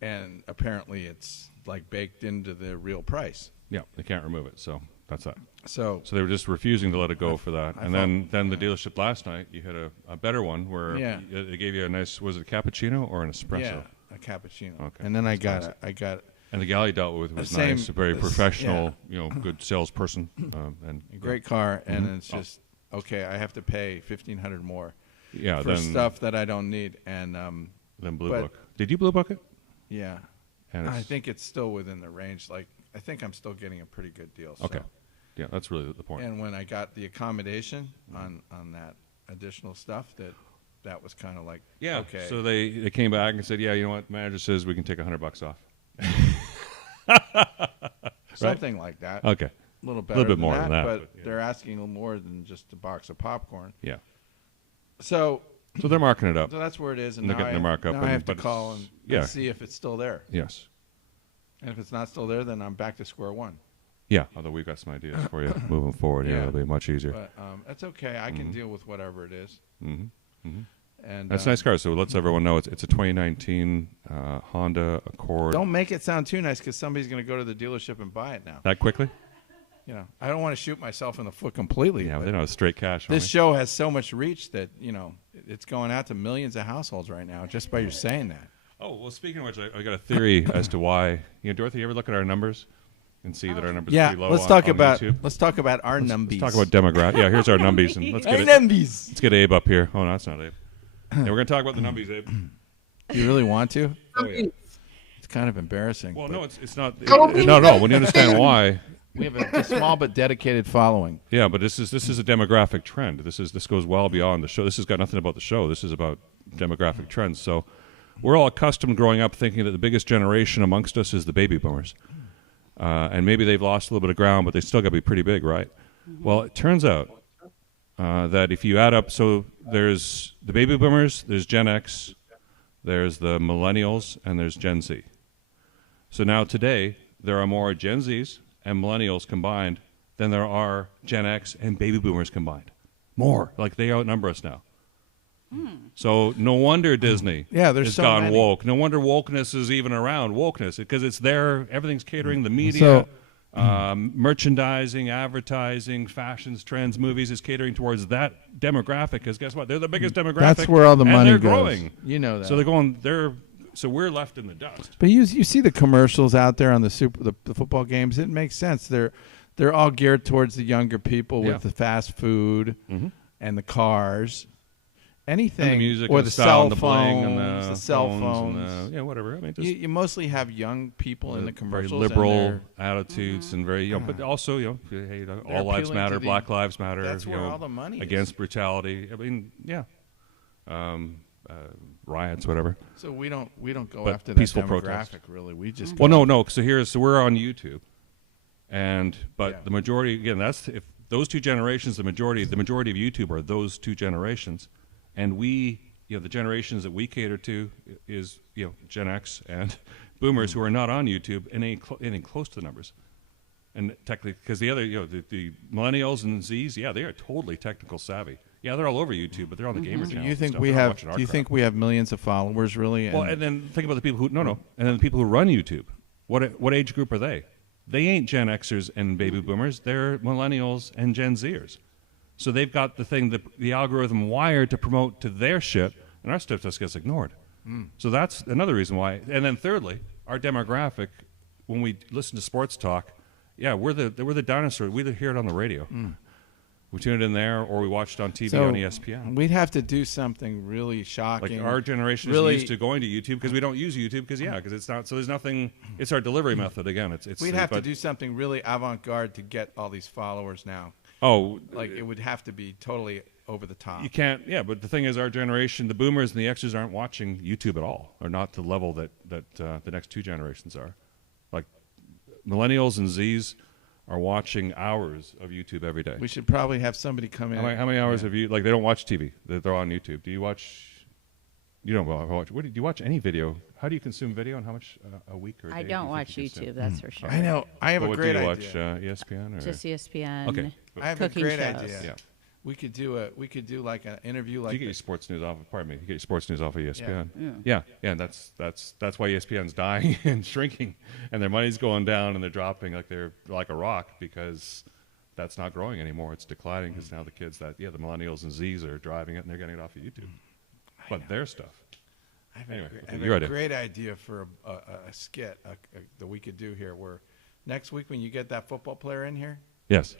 and apparently it's like baked into the real price. Yeah, they can't remove it, so that's that. So they were just refusing to let it go for that. And then the dealership last night, you had a better one where they gave you a nice, was it a cappuccino or an espresso? Yeah, a cappuccino. Okay. And then I got and the gal you dealt with was nice, a very professional, good salesperson, and great car. And it's just okay. I have to pay $1,500 more. Yeah, for stuff that I don't need, and then Blue Book. Did you Blue Book it? Yeah, and I think it's still within the range. Like I think I'm still getting a pretty good deal. So. Okay, yeah, that's really the point. And when I got the accommodation on that additional stuff, that was kind of like okay. So they came back and said, yeah, you know what, manager says we can take $100 off. Something like that. Okay, a little better, bit more than that, but they're asking a little more than just a box of popcorn. Yeah. So they're marking it up. So that's where it is, and they're getting their markup. Now I have to call and see if it's still there. Yes. And if it's not still there, then I'm back to square one. Yeah, although we've got some ideas for you moving forward. Yeah, it'll be much easier. But that's okay. I can deal with whatever it is. And that's a nice car. So let's everyone know it's a 2019 Honda Accord. Don't make it sound too nice because somebody's going to go to the dealership and buy it now. That quickly? I don't want to shoot myself in the foot completely. Yeah, they know it's straight cash. This show has so much reach that it's going out to millions of households right now just by you saying that. Oh well, speaking of which, I got a theory as to why. Dorothy, you ever look at our numbers and see that our numbers are pretty low? Let's talk about our numbers. Let's talk about demographics. Yeah, here's our numbies, and let's get Let's get Abe up here. Oh, no, that's not Abe. Yeah, we're gonna talk about the numbies, Abe. Do you really want to? Oh yeah. It's kind of embarrassing. Well, no, it's not. No. When you understand why. We have a small but dedicated following. Yeah, but this is a demographic trend. This goes well beyond the show. This has got nothing about the show. This is about demographic trends. So we're all accustomed growing up thinking that the biggest generation amongst us is the baby boomers. And maybe they've lost a little bit of ground, but they still got to be pretty big, right? Well, it turns out that if you add up, so there's the baby boomers, there's Gen X, there's the millennials, and there's Gen Z. So now today, there are more Gen Zs and millennials combined than there are Gen X and baby boomers combined. More. Like they outnumber us now. So no wonder Disney has gone woke. No wonder wokeness is even around, wokeness, because it's there. Everything's catering, the media, merchandising, advertising, fashions, trends, movies is catering towards that demographic, because guess what? They're the biggest demographic. That's where all the money goes. Growing. You know that. So so we're left in the dust. But you see the commercials out there on the football games. It makes sense. They're all geared towards the younger people with the fast food and the cars, anything, and the music, or and the style, cell phones, the cell phones. Whatever. I mean, you mostly have young people in the commercials. Very liberal attitudes and very, but also, hey, all lives matter, Black Lives Matter. That's where all the money against brutality. I mean, riots, whatever. So we don't go after that demographich, protest. really. We just no. So we're on YouTube, But the majority, again, that's if those two generations, the majority of YouTube are those two generations, and we, the generations that we cater to is Gen X and Boomers who are not on YouTube and ain't close to the numbers. And technically, because the other, the millennials and Zs, they are totally technical savvy. Yeah, they're all over YouTube, but they're on the gamer channel. Do you think you think we have millions of followers, really? Well, and then think about the people who and then the people who run YouTube. What age group are they? They ain't Gen Xers and baby boomers. They're millennials and Gen Zers. So they've got the algorithm wired to promote to their shit, and our stuff just gets ignored. So that's another reason why. And then thirdly, our demographic, when we listen to sports talk, we're the dinosaurs. We hear it on the radio. We tune it in there, or we watch it on TV on ESPN. We'd have to do something really shocking. Like our generation is used to going to YouTube because we don't use YouTube because it's not. So there's nothing. It's our delivery method again. We'd have to do something really avant-garde to get all these followers now. Oh, like it would have to be totally over the top. You can't. Yeah, but the thing is, our generation, the Boomers and the Xers, aren't watching YouTube at all, or not to the level that the next two generations are. Like millennials and Zs are watching hours of YouTube every day. We should probably have somebody come in. How many hours have you? Like they don't watch TV; they're on YouTube. Do you watch? You don't watch. Do you watch any video? How do you consume video, and how much a week or a day? I don't watch YouTube. That's for sure. I know. I have a great idea. Do you watch ESPN or just ESPN? Okay, I have a great shows. idea. Yeah. We could do like an interview like. You get your sports news off. Pardon me. You get your sports news off of ESPN. Yeah. And that's why ESPN's dying and shrinking, and their money's going down, and they're dropping like they're like a rock because that's not growing anymore. It's declining because now the kids the millennials and Zs are driving it, and they're getting it off of YouTube. But their stuff. I have a great idea for a skit that we could do here. Where next week when you get that football player in here. Yes.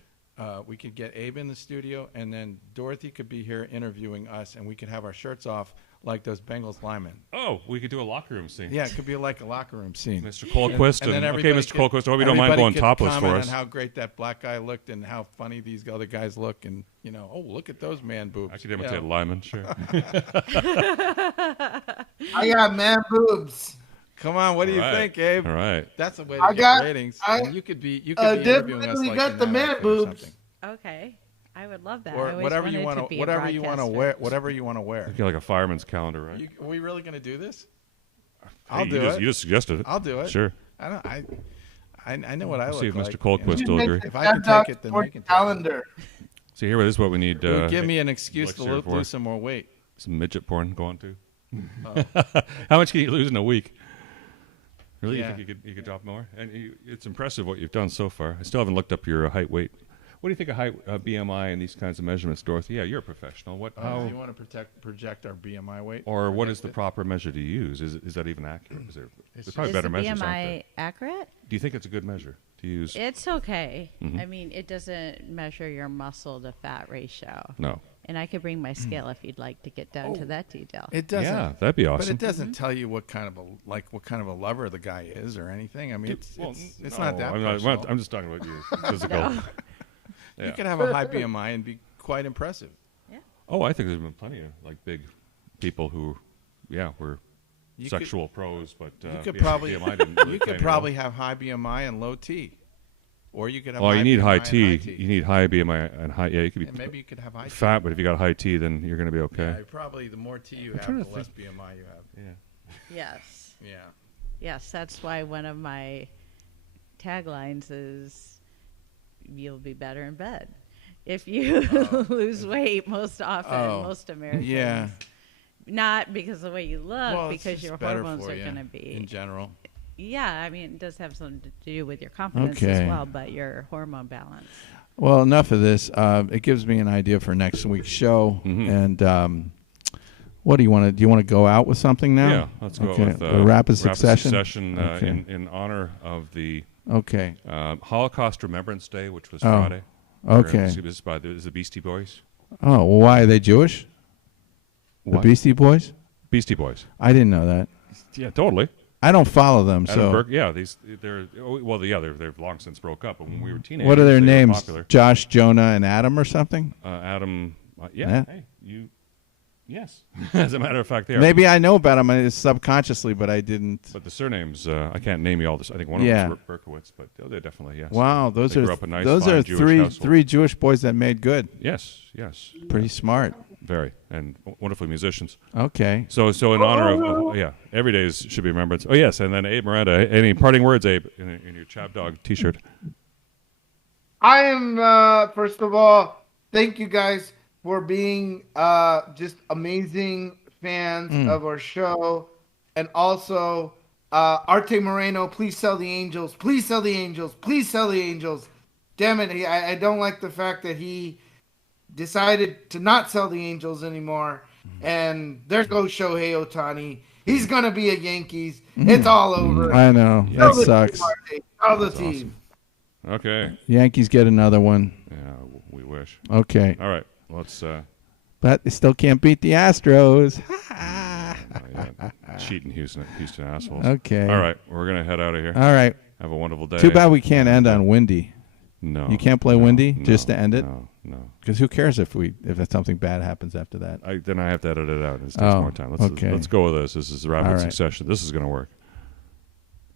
We could get Abe in the studio, and then Dorothy could be here interviewing us, and we could have our shirts off like those Bengals linemen. Oh, we could do a locker room scene. Yeah, it could be like a locker room scene. Mr. Colquist. Okay, Mr. Colquist, I hope you don't mind going topless for us. And how great that black guy looked, and how funny these other guys look, and look at those man boobs. I could imitate linemen, sure. I got man boobs. Come on, what do you think, Abe? All right. That's a way to get ratings. You could be interviewing us like got the man boobs. Okay, I would love that. Or whatever you want to wear. Whatever you want to wear. Like a fireman's calendar, right? Are we really going to do this? I'll do it. You just suggested it. I'll do it. Sure. I know what I look like. See if Mr. Colquist will agree. If I can take it, then they can take calendar. See, here, this is what we need. Give me an excuse to lose some more weight. Some midget porn going to. How much can you lose in a week? Really? Yeah. You think you could drop more? And it's impressive what you've done so far. I still haven't looked up your height, weight. What do you think of height, BMI, and these kinds of measurements, Dorothy? Yeah, you're a professional. Do you want to project our BMI weight? Or what is the proper measure to use? Is that even accurate? There's probably better measures, aren't there? Is BMI accurate? Do you think it's a good measure to use? It's okay. I mean, it doesn't measure your muscle to fat ratio. No. And I could bring my scale if you'd like to get down to that detail. It doesn't. Yeah, that'd be awesome. But it doesn't tell you what kind of a lover the guy is or anything. I mean, it's not that personal. I'm just talking about you, physical. Yeah. You could have a high BMI and be quite impressive. Yeah. Oh, I think there's been plenty of big people who, were sexual pros, but you could probably have high BMI and low T. Or you could have. Well, you need high T. You need high BMI and high. Yeah, you could be. And maybe you could have high fat, but if you got high T, then you're going to be okay. Yeah, probably the more T you have, the less BMI you have. Yeah. Yes. Yeah. Yes, that's why one of my taglines is, "You'll be better in bed if you lose weight." Most often, most Americans. Yeah. Not because of the way you look, because your hormones are going to be in general. Yeah, I mean, it does have something to do with your confidence as well, but your hormone balance. Well, enough of this. It gives me an idea for next week's show. And what do you want to? Do you want to go out with something now? Yeah, let's go with a rapid succession. In honor of the Holocaust Remembrance Day, which was Friday. Okay. This is by the Beastie Boys. Oh, well, why are they Jewish? What? The Beastie Boys? Beastie Boys. I didn't know that. Yeah, totally. I don't follow them, so they're they've long since broke up. But when we were teenagers, what are their they names? Josh, Jonah, and Adam, or something? Adam. Hey, you Yes. As a matter of fact, they are. Maybe I know about them subconsciously, but I didn't. But the surnames, I can't name you all this. I think one of them is Berkowitz, but they're definitely, yes. Wow, those they are grew up in nice, those fine are Jewish three Jewish boys that made good. Yes. Pretty smart. Very, and wonderful musicians. Okay. So in honor of every day should be remembered. Oh yes, and then Abe Miranda. Any parting words, Abe, in your Chap Dog T-shirt? I am first of all, thank you guys for being just amazing fans of our show, and also Arte Moreno. Please sell the Angels. Please sell the Angels. Please sell the Angels. Damn it! I don't like the fact that he decided to not sell the Angels anymore. And there goes Shohei Ohtani. He's gonna be a Yankees. It's all over. I know. That sucks. All the team. Awesome. Okay. Yankees get another one. Yeah, we wish. Okay. All right. Let's. But they still can't beat the Astros. Cheating Houston assholes. Okay. All right. We're gonna head out of here. All right. Have a wonderful day. Too bad we can't end on Windy. No. You can't play Windy just to end it? No. Because who cares if something bad happens after that? Then I have to edit it out. It takes more time. Let's go with this. This is rapid succession. This is going to work.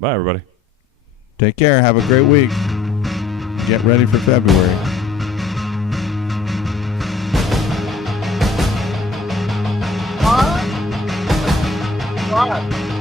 Bye, everybody. Take care. Have a great week. Get ready for February. What?